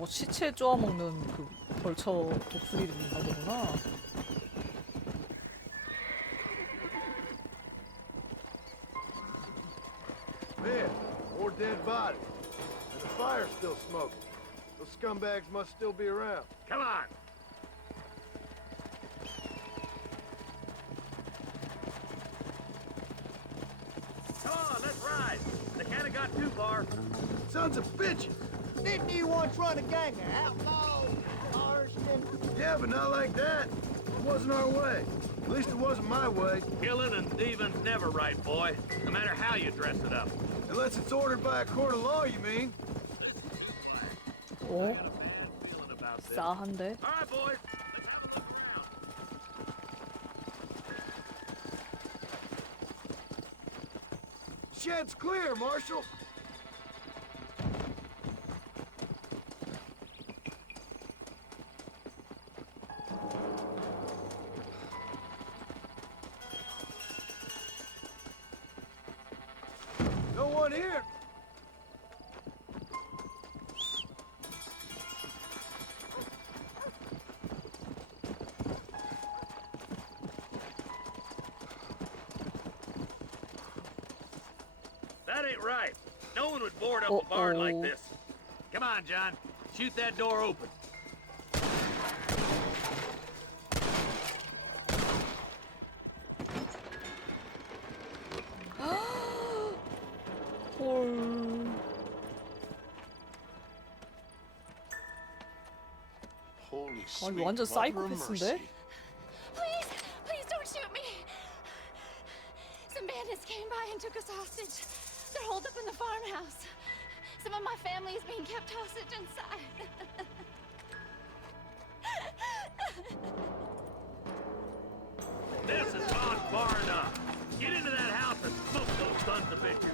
시체 쪼아먹는 그 벌처 독수리인가 보구나. Man, more dead bodies. And the fire's still smoking. Those scumbags must still be around. Come on. Come on, let's ride. They can't have got too far. Sons of bitches! Didn't you once run a gang of outlaws, Marston? Yeah, but not like that. It wasn't our way. At least it wasn't my way. Killing and thieving's never right, boy. No matter how you dress it up. Unless it's ordered by a court of law, you mean? 오? 싸한데? All right, boys. shed's clear, Marshal. No one here. That ain't right. No one would board up a barn like this. Come on, John. Shoot that door open. 헐. Holy 아니 sweet 완전 mother of 사이코패스인데? mercy. Please, please don't shoot me. Some bandits came by and took us hostage. They're holed up in the farmhouse. Some of my family is being kept hostage inside. This has gone far enough. Get into that house and smoke those sons of bitches.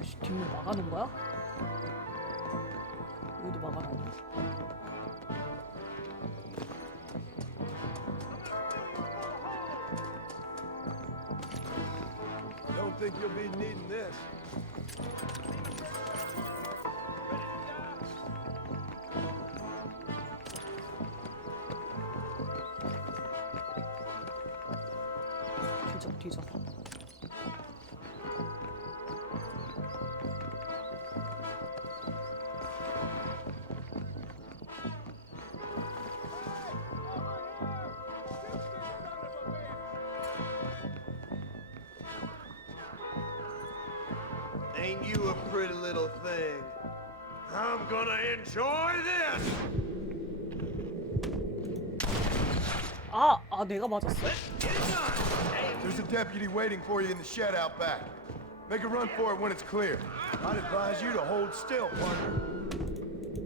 아씨 뒷문 막아놓은 거야? 여기도 막아놨네. Don't think you'll be needing this. 뒤져. Ain't you a pretty little thing? I'm gonna enjoy this! 내가 맞았어. There's a deputy waiting for you in the shed out back. Make a run for it when it's clear. I'd advise you to hold still, partner.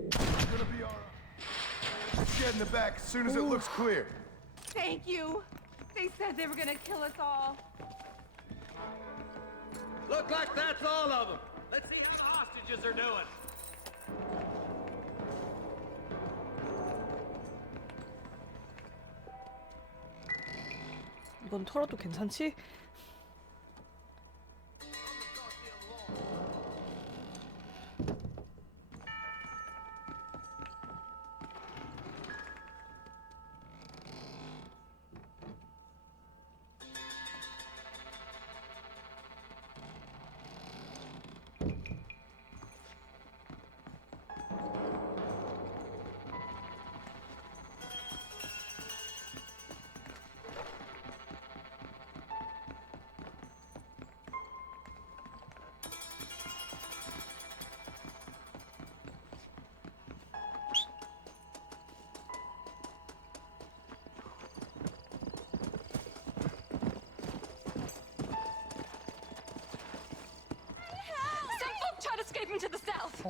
It's gonna be all right. Shed in the back as soon as it looks clear. Thank you. They said they were gonna kill us all. Look like that's all of them. Let's see how the hostages are doing. 이건 털어도 괜찮지? Tried escaping to the south.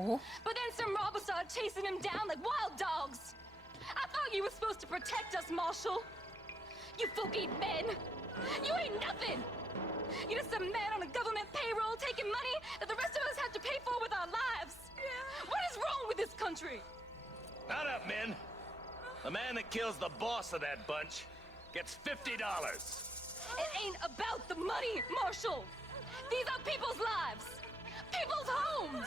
But then some robbers started chasing him down like wild dogs. I thought you were supposed to protect us, Marshal. You folk-eating men! You ain't nothing! You're just some man on a government payroll taking money that the rest of us have to pay for with our lives! What is wrong with this country? Not up, men. The man that kills the boss of that bunch gets $50. It ain't about the money, Marshal! These are people's lives! People's homes!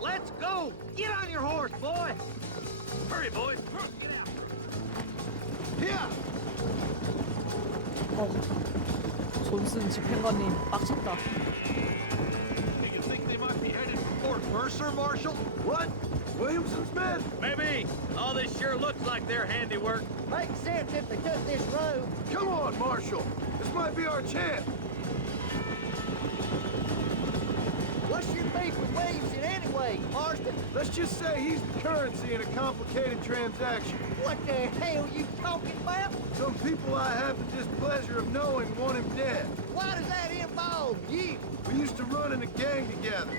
Let's go! Get on your horse, boy! Hurry, boys! Get out! Yeah! 존슨 집행관님 빡쳤다. Do you think they might be headed for Fort Mercer, Marshal? What? Williamson's men? Maybe. All this sure looks like their handiwork. Makes sense if they took this road. Come on, Marshal. This might be our chance. What's your beef with Williamson anyway, Marston? Let's just say he's the currency in a complicated transaction. What the hell you talking about? Some people I have the displeasure of knowing want him dead. Why does that involve you? We used to run in a gang together.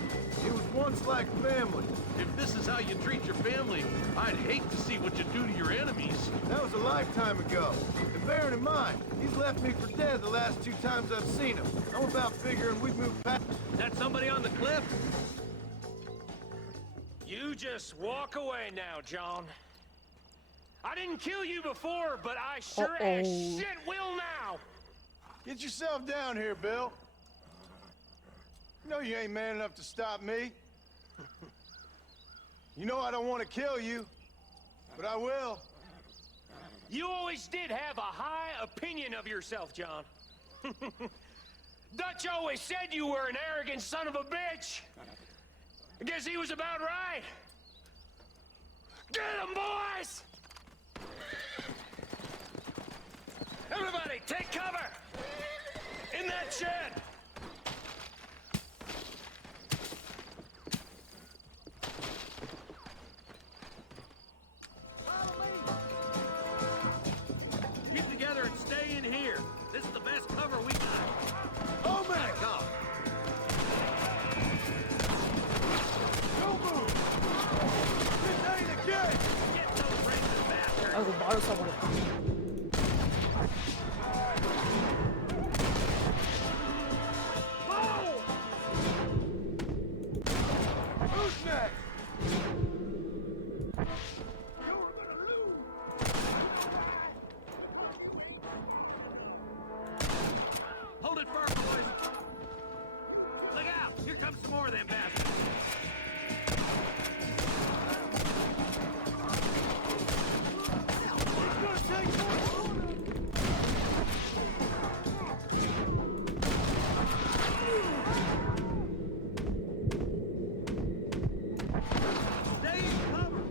It was once like family. If this is how you treat your family, I'd hate to see what you do to your enemies. That was a lifetime ago. And bearing in mind, he's left me for dead the last 2 times I've seen him. I'm about figuring we've moved past... That somebody on the cliff? You just walk away now, John. I didn't kill you before, but I sure as shit will now. Get yourself down here, Bill. You know you ain't man enough to stop me. You know I don't want to kill you, but I will. You always did have a high opinion of yourself, John. Dutch always said you were an arrogant son of a bitch. I guess he was about right. Get him, boys! Everybody, take cover! In that shed! Keep together and stay in here. This is the best cover we got. Oh, man! Back off. Don't move! This ain't a game! Get those racist bastards! 아이고 말을 써버렸다. Who's next? Hold it firm, boys. Look out! Here comes some more of them bastards. Stay in cover.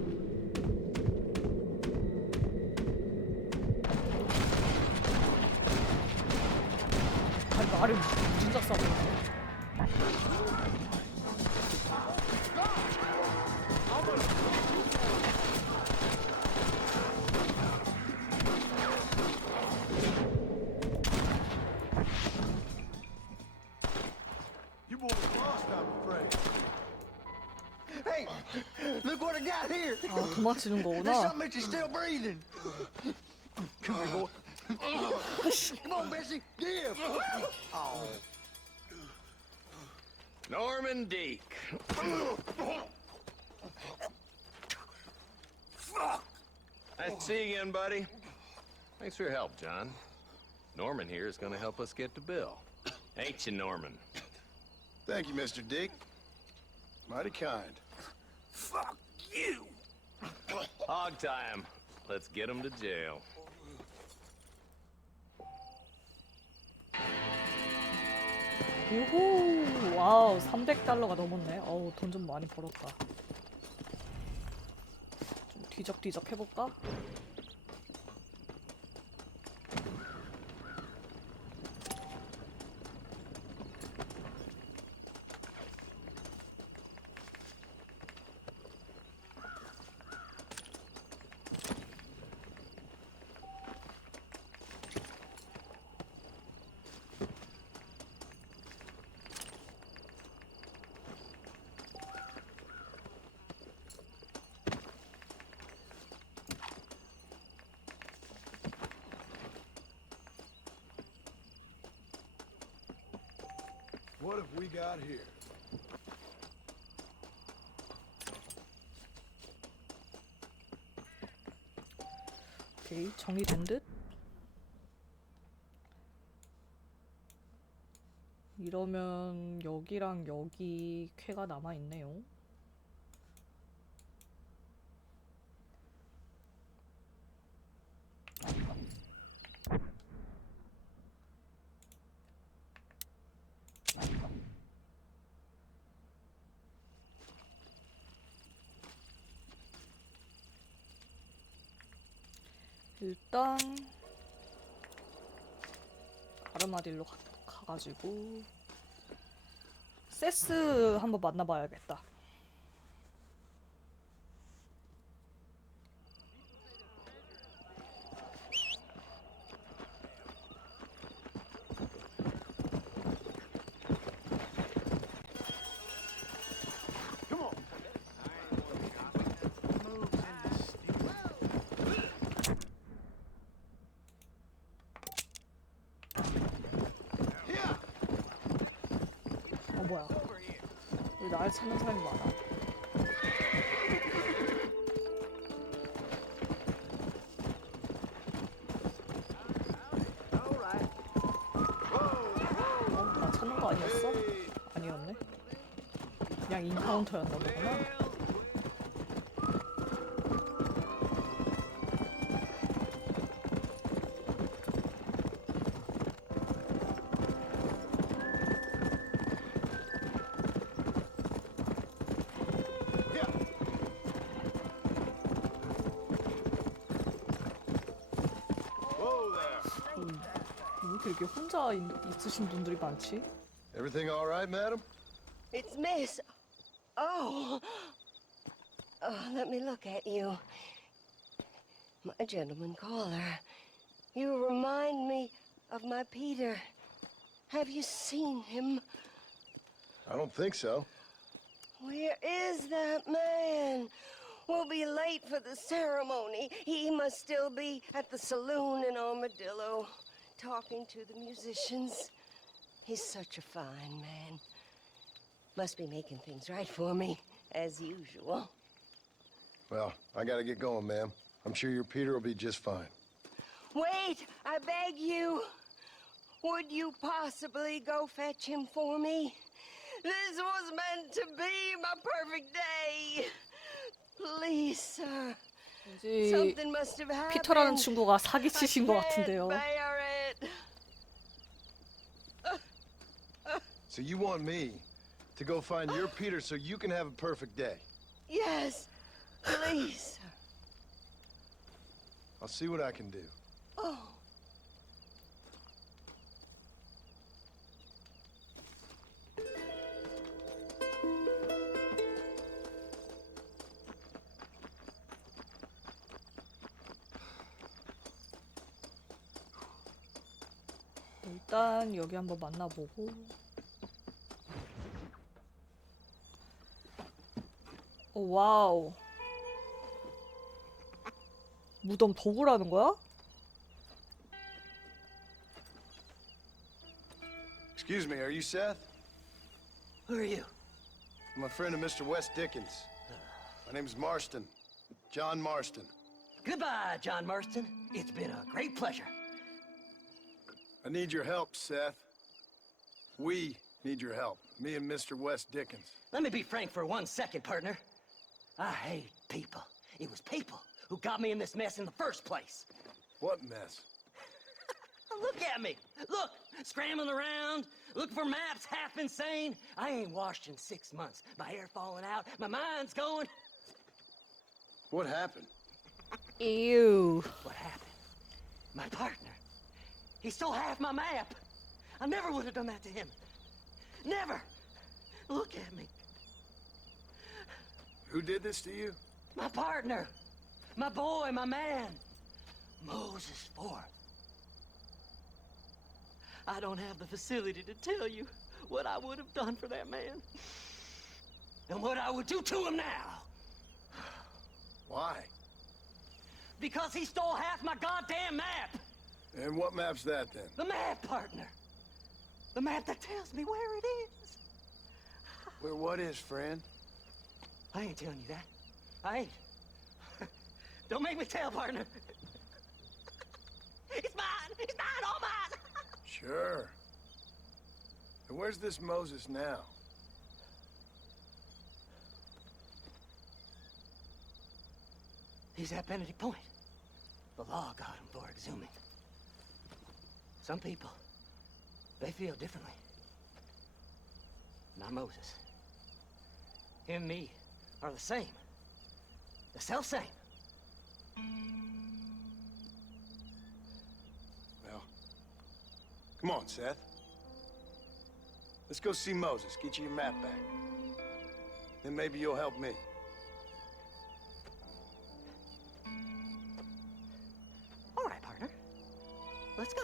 아니 말을 진짜 써버렸네. You boys lost, I'm afraid. Hey, look what I got here. 아 도망치는 There's 거구나. something that you're still breathing. Come here, boy. Come on, Bessie. Give. Oh. Norman Deek. Nice to see you again, buddy. Thanks for your help, John. Norman here is going to help us get to Bill. Ain't you, Norman? Thank you, Mr. Dick. Mighty kind. Fuck you! Hog tie him. Let's get him to jail. 우후 와우 300달러가 넘었네. 어우 돈 좀 많이 벌었다. 좀 뒤적뒤적 해볼까? What have we got here? 오케이, 정리된 듯? 이러면 여기랑 여기 쾌가 남아있네요. 일단 아르마딜로 가가지고 세스 한번 만나봐야겠다. 뭐야? 왜 날 찾는 사람이 많아? 나 찾는 거 아니었어? 아니었네. 그냥 인카운터였나 보구나. 왜 이렇게 혼자 있으신 분들이 많지? Everything all right, madam? It's Miss. Oh. Oh, let me look at you. My gentleman caller. You remind me of my Peter. Have you seen him? I don't think so. Where is that man? We'll be late for the ceremony. He must still be at the saloon in Armadillo, talking to the musicians. He's such a fine man. Must be making things right for me, as usual. Well, I gotta get going, ma'am. I'm sure your Peter will be just fine. Wait, I beg you. Would you possibly go fetch him for me? This was meant to be my perfect day. Please, sir. Something must have happened. 피터라는 친구가 사기치신 것 같은데요. So you want me to go find your Peter so you can have a perfect day? Yes, please, sir. I'll see what I can do. Oh. 일단 여기 한번 만나보고. 오, 와우. 무덤 도구라는 거야? Excuse me, are you Seth? Who are you? I'm a friend of Mr. West Dickens. My name's Marston. John Marston. Goodbye, John Marston. It's been a great pleasure. I need your help, Seth. We need your help. Me and Mr. West Dickens. Let me be frank for 1 second, partner. I hate people. It was people who got me in this mess in the first place. What mess? Look at me. Look, scrambling around, looking for maps, half insane. I ain't washed in 6 months. My hair falling out, my mind's going. What happened? Ew. What happened? My partner. He stole half my map. I never would have done that to him. Never. Look at me. Who did this to you? My partner. My boy, my man. Moses Ford. I don't have the facility to tell you what I would have done for that man. And what I would do to him now. Why? Because he stole half my goddamn map. And what map's that, then? The map, partner. The map that tells me where it is. Where what is, friend? I ain't telling you that. I ain't. Don't make me tell, partner. It's mine! It's mine! All mine! Sure. And where's this Moses now? He's at Benedict Point. The law got him for exhuming. Some people, they feel differently. Not Moses. Him and me are the same. The self-same. Well, come on, Seth. Let's go see Moses. Get you your map back. Then maybe you'll help me. All right, partner. Let's go.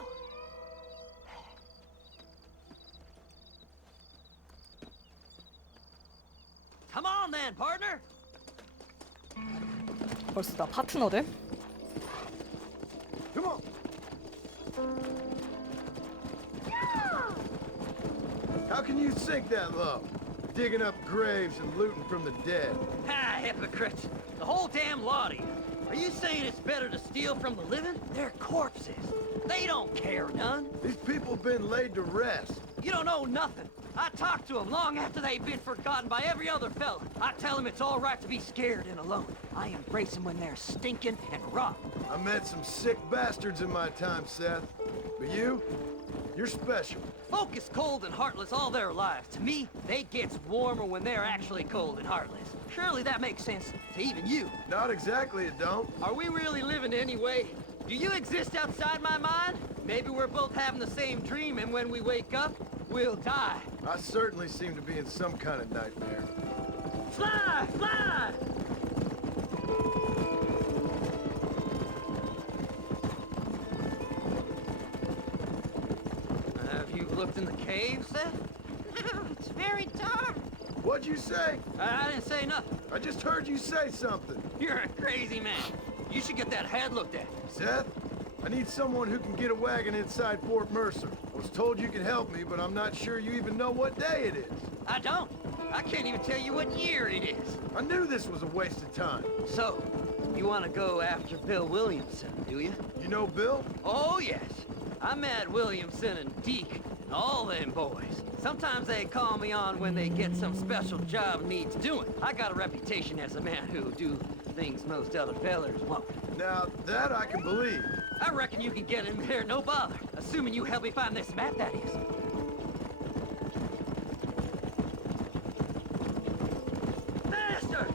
Come on then, partner. 벌써 나 파트너 돼? Come on. How can you sink that low? Digging up graves and looting from the dead. Ha, hypocrites. The whole damn lot of you. Are you saying it's better to steal from the living? They're corpses. They don't care none. These people have been laid to rest. You don't know nothing. I talk to them long after they've been forgotten by every other fella. I tell them it's all right to be scared and alone. I embrace them when they're stinking and rotten. I met some sick bastards in my time, Seth. But you're special. Folk is cold and heartless all their lives. To me, they gets warmer when they're actually cold and heartless. Surely that makes sense to even you. Not exactly, it don't. Are we really living anyway? Do you exist outside my mind? Maybe we're both having the same dream, and when we wake up, we'll die. I certainly seem to be in some kind of nightmare. Fly! Fly! Have you looked in the cave, Seth? It's very dark. What'd you say? I didn't say nothing. I just heard you say something. You're a crazy man. You should get that head looked at. Seth, I need someone who can get a wagon inside Fort Mercer. I was told you could help me, but I'm not sure you even know what day it is. I don't. I can't even tell you what year it is. I knew this was a waste of time. So, you want to go after Bill Williamson, do you? You know Bill? Oh, yes. I met Williamson and Deke and all them boys. Sometimes they call me on when they get some special job needs doing. I got a reputation as a man who do things most other fellers won't. Now, that I can believe. I reckon you can get in there, no bother. Assuming you help me find this map, that is. Master!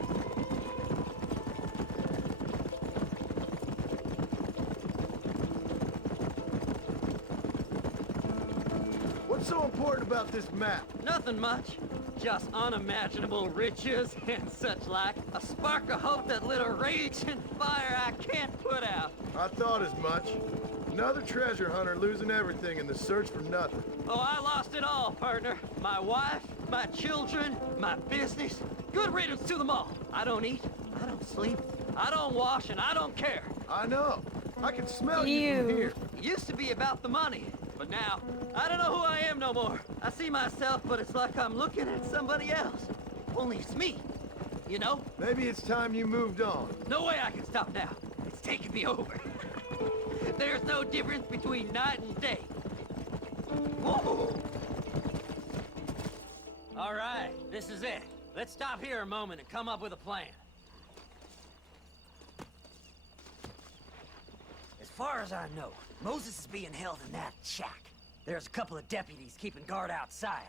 What's so important about this map? Nothing much. Just unimaginable riches and such like. A spark of hope that lit a raging fire I can't put out. I thought as much. Another treasure hunter losing everything in the search for nothing. Oh, I lost it all, partner. My wife, my children, my business. Good riddance to them all. I don't eat, I don't sleep, I don't wash, and I don't care. I know. I can smell you from here. It used to be about the money, but now, I don't know who I am no more. I see myself, but it's like I'm looking at somebody else. Only it's me, you know? Maybe it's time you moved on. No way I can stop now. It's taking me over. There's no difference between night and day. Whoa! All right, this is it. Let's stop here a moment and come up with a plan. As far as I know, Moses is being held in that shack. There's a couple of deputies keeping guard outside.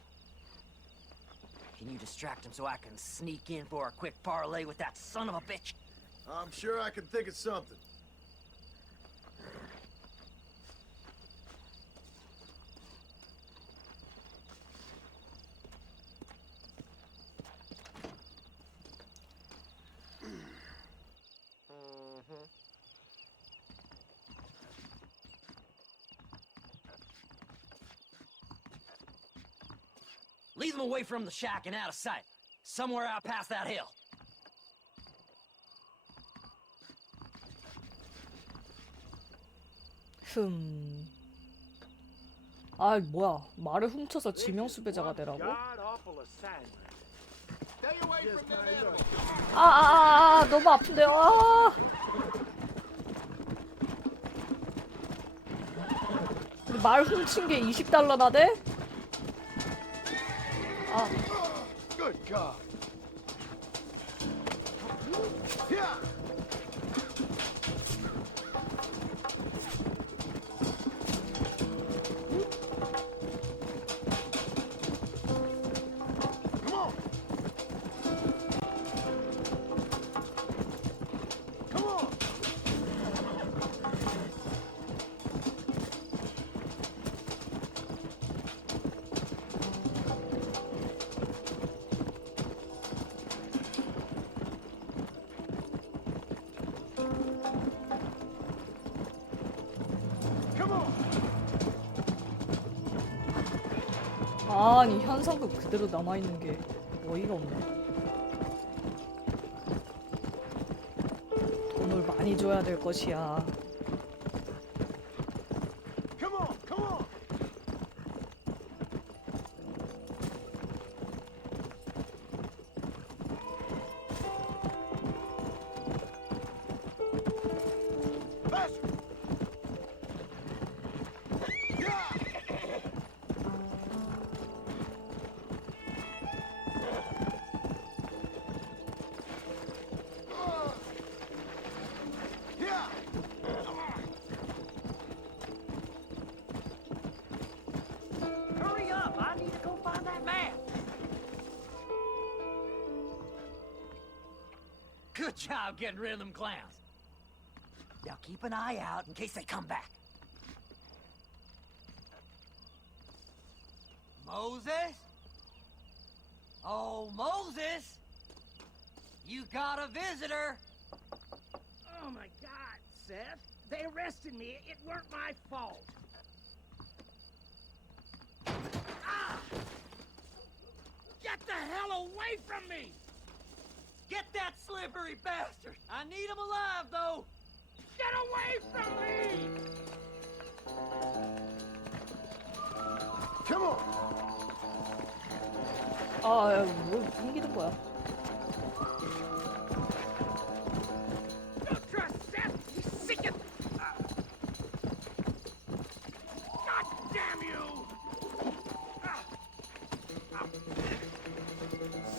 Can you distract him so I can sneak in for a quick parlay with that son of a bitch? I'm sure I can think of something. Lead them away from the shack and out of sight. Somewhere out past that hill. 아, 뭐야. 말을 훔쳐서 지명수배자가 되라고? God awful assignment. Stay away from them animals. 너무 아픈데요. 아. 근데 말 훔친 게 20달러 나대? 아. Good God. Yeah. Come on. Come on. Come on. 아니 현상금 그대로 남아있는 게 어이가 없네. 돈을 많이 줘야 될 것이야. Come on. Come on. Faster. Yeah. Yeah. Hurry up! I need to go find that map. Good job getting rid of them clowns. Now keep an eye out in case they come back. Moses? Oh, Moses! You got a visitor! Oh my God, Seth. They arrested me. It weren't my fault. Ah! Get the hell away from me! Get that slippery bastard! I need him alive, though! Get away from me! Come on. 뭘 숨기는 거야? Don't trust Seth! He's sick of... God damn you!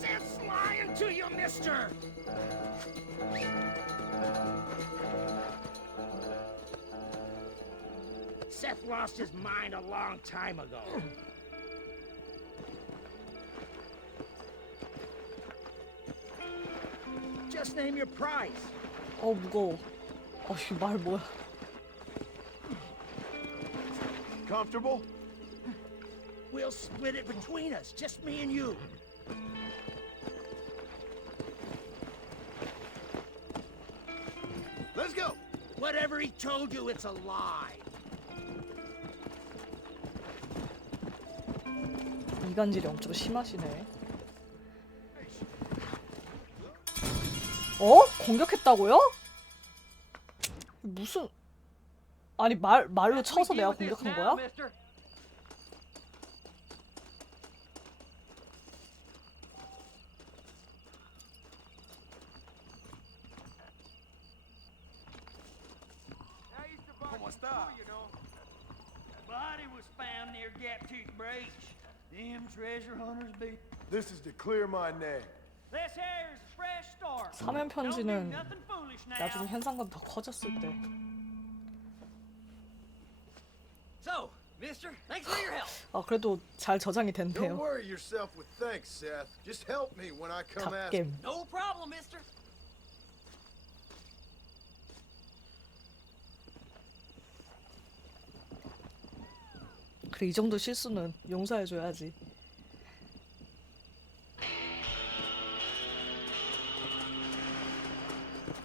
Seth's lying to you, mister! Seth lost his mind a long time ago. Just name your price. 무거워. 씨, 말 뭐야? Comfortable? We'll split it between us, just me and you. Let's go. Whatever he told you, it's a lie. 이간질이 엄청 심하시네. 공격했다고요? 무슨... 아니 말로 쳐서 내가 공격한 거야? Body was found near Gaptooth Breach. Them treasure hunters be. This is to clear my name. This here's a fresh start. 사면 편지는 Don't do nothing foolish now. 나중에 현상금 더 커졌을 때. So, mister, thanks for your help. 그래도 잘 저장이 Don't 됐네요. worry yourself with thanks, Seth. Just help me when I come ask. 갓겜. No problem, mister. 그래 이 정도 실수는 용서해줘야지.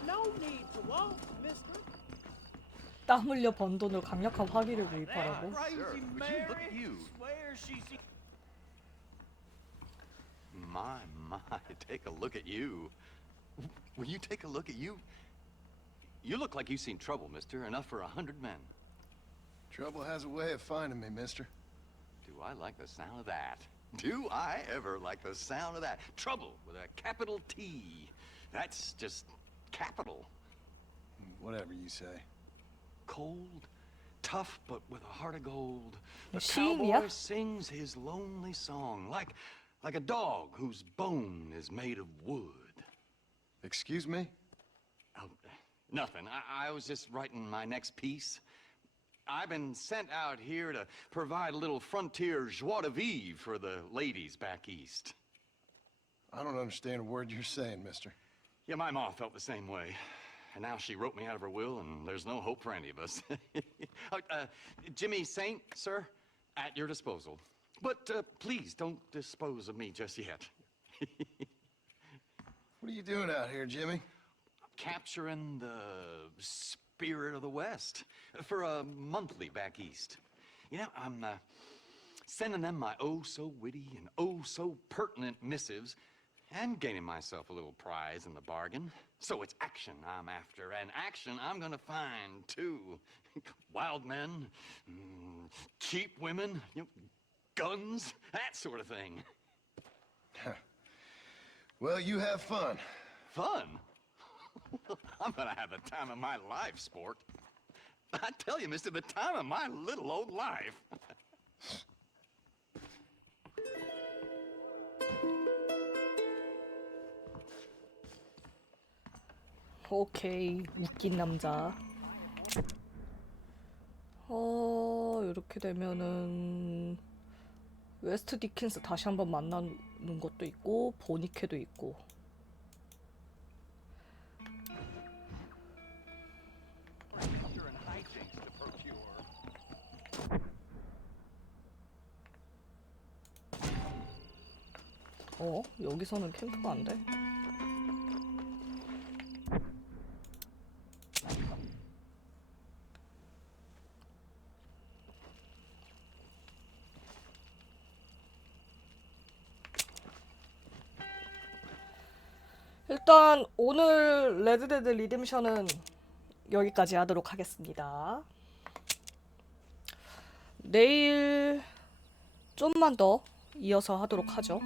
No need to walk, mister. 땀 흘려 번 돈으로 강력한 화기를 구입하라고. Crazy Mary swears she's... My, take a look at you. Will you take a look at you? You look like you've seen trouble, mister. Enough for 100 men. Trouble has a way of finding me, mister. Do I like the sound of that? Do I ever like the sound of that? Trouble with a capital T. That's just capital. Whatever you say. Cold, tough, but with a heart of gold. The 시인이야? cowboy sings his lonely song like a dog whose bone is made of wood. Excuse me? Oh, nothing. I was just writing my next piece. I've been sent out here to provide a little frontier joie de vivre for the ladies back east. I don't understand a word you're saying, mister. Yeah, my ma felt the same way. And now she wrote me out of her will, and there's no hope for any of us. Jimmy Saint, sir, at your disposal. But please don't dispose of me just yet. What are you doing out here, Jimmy? Capturing the spirit of the West for a monthly back east. You know, I'm sending them my oh-so-witty and oh-so-pertinent missives and gaining myself a little prize in the bargain. So it's action I'm after, and action I'm gonna find, too. Wild men, cheap women, you know, guns, that sort of thing. Well, you have fun. Fun? I'm gonna have the time of my life, sport. I tell you, mister, the time of my little old life. 오케이, 웃긴 남자. 이렇게 되면은 웨스트 디킨스 다시 한번 만나는 것도 있고 보니케도 있고. 여기서는 캠프가 안 돼? 일단 오늘 레드데드 리뎀션은 여기까지 하도록 하겠습니다. 내일 좀만 더 이어서 하도록 하죠.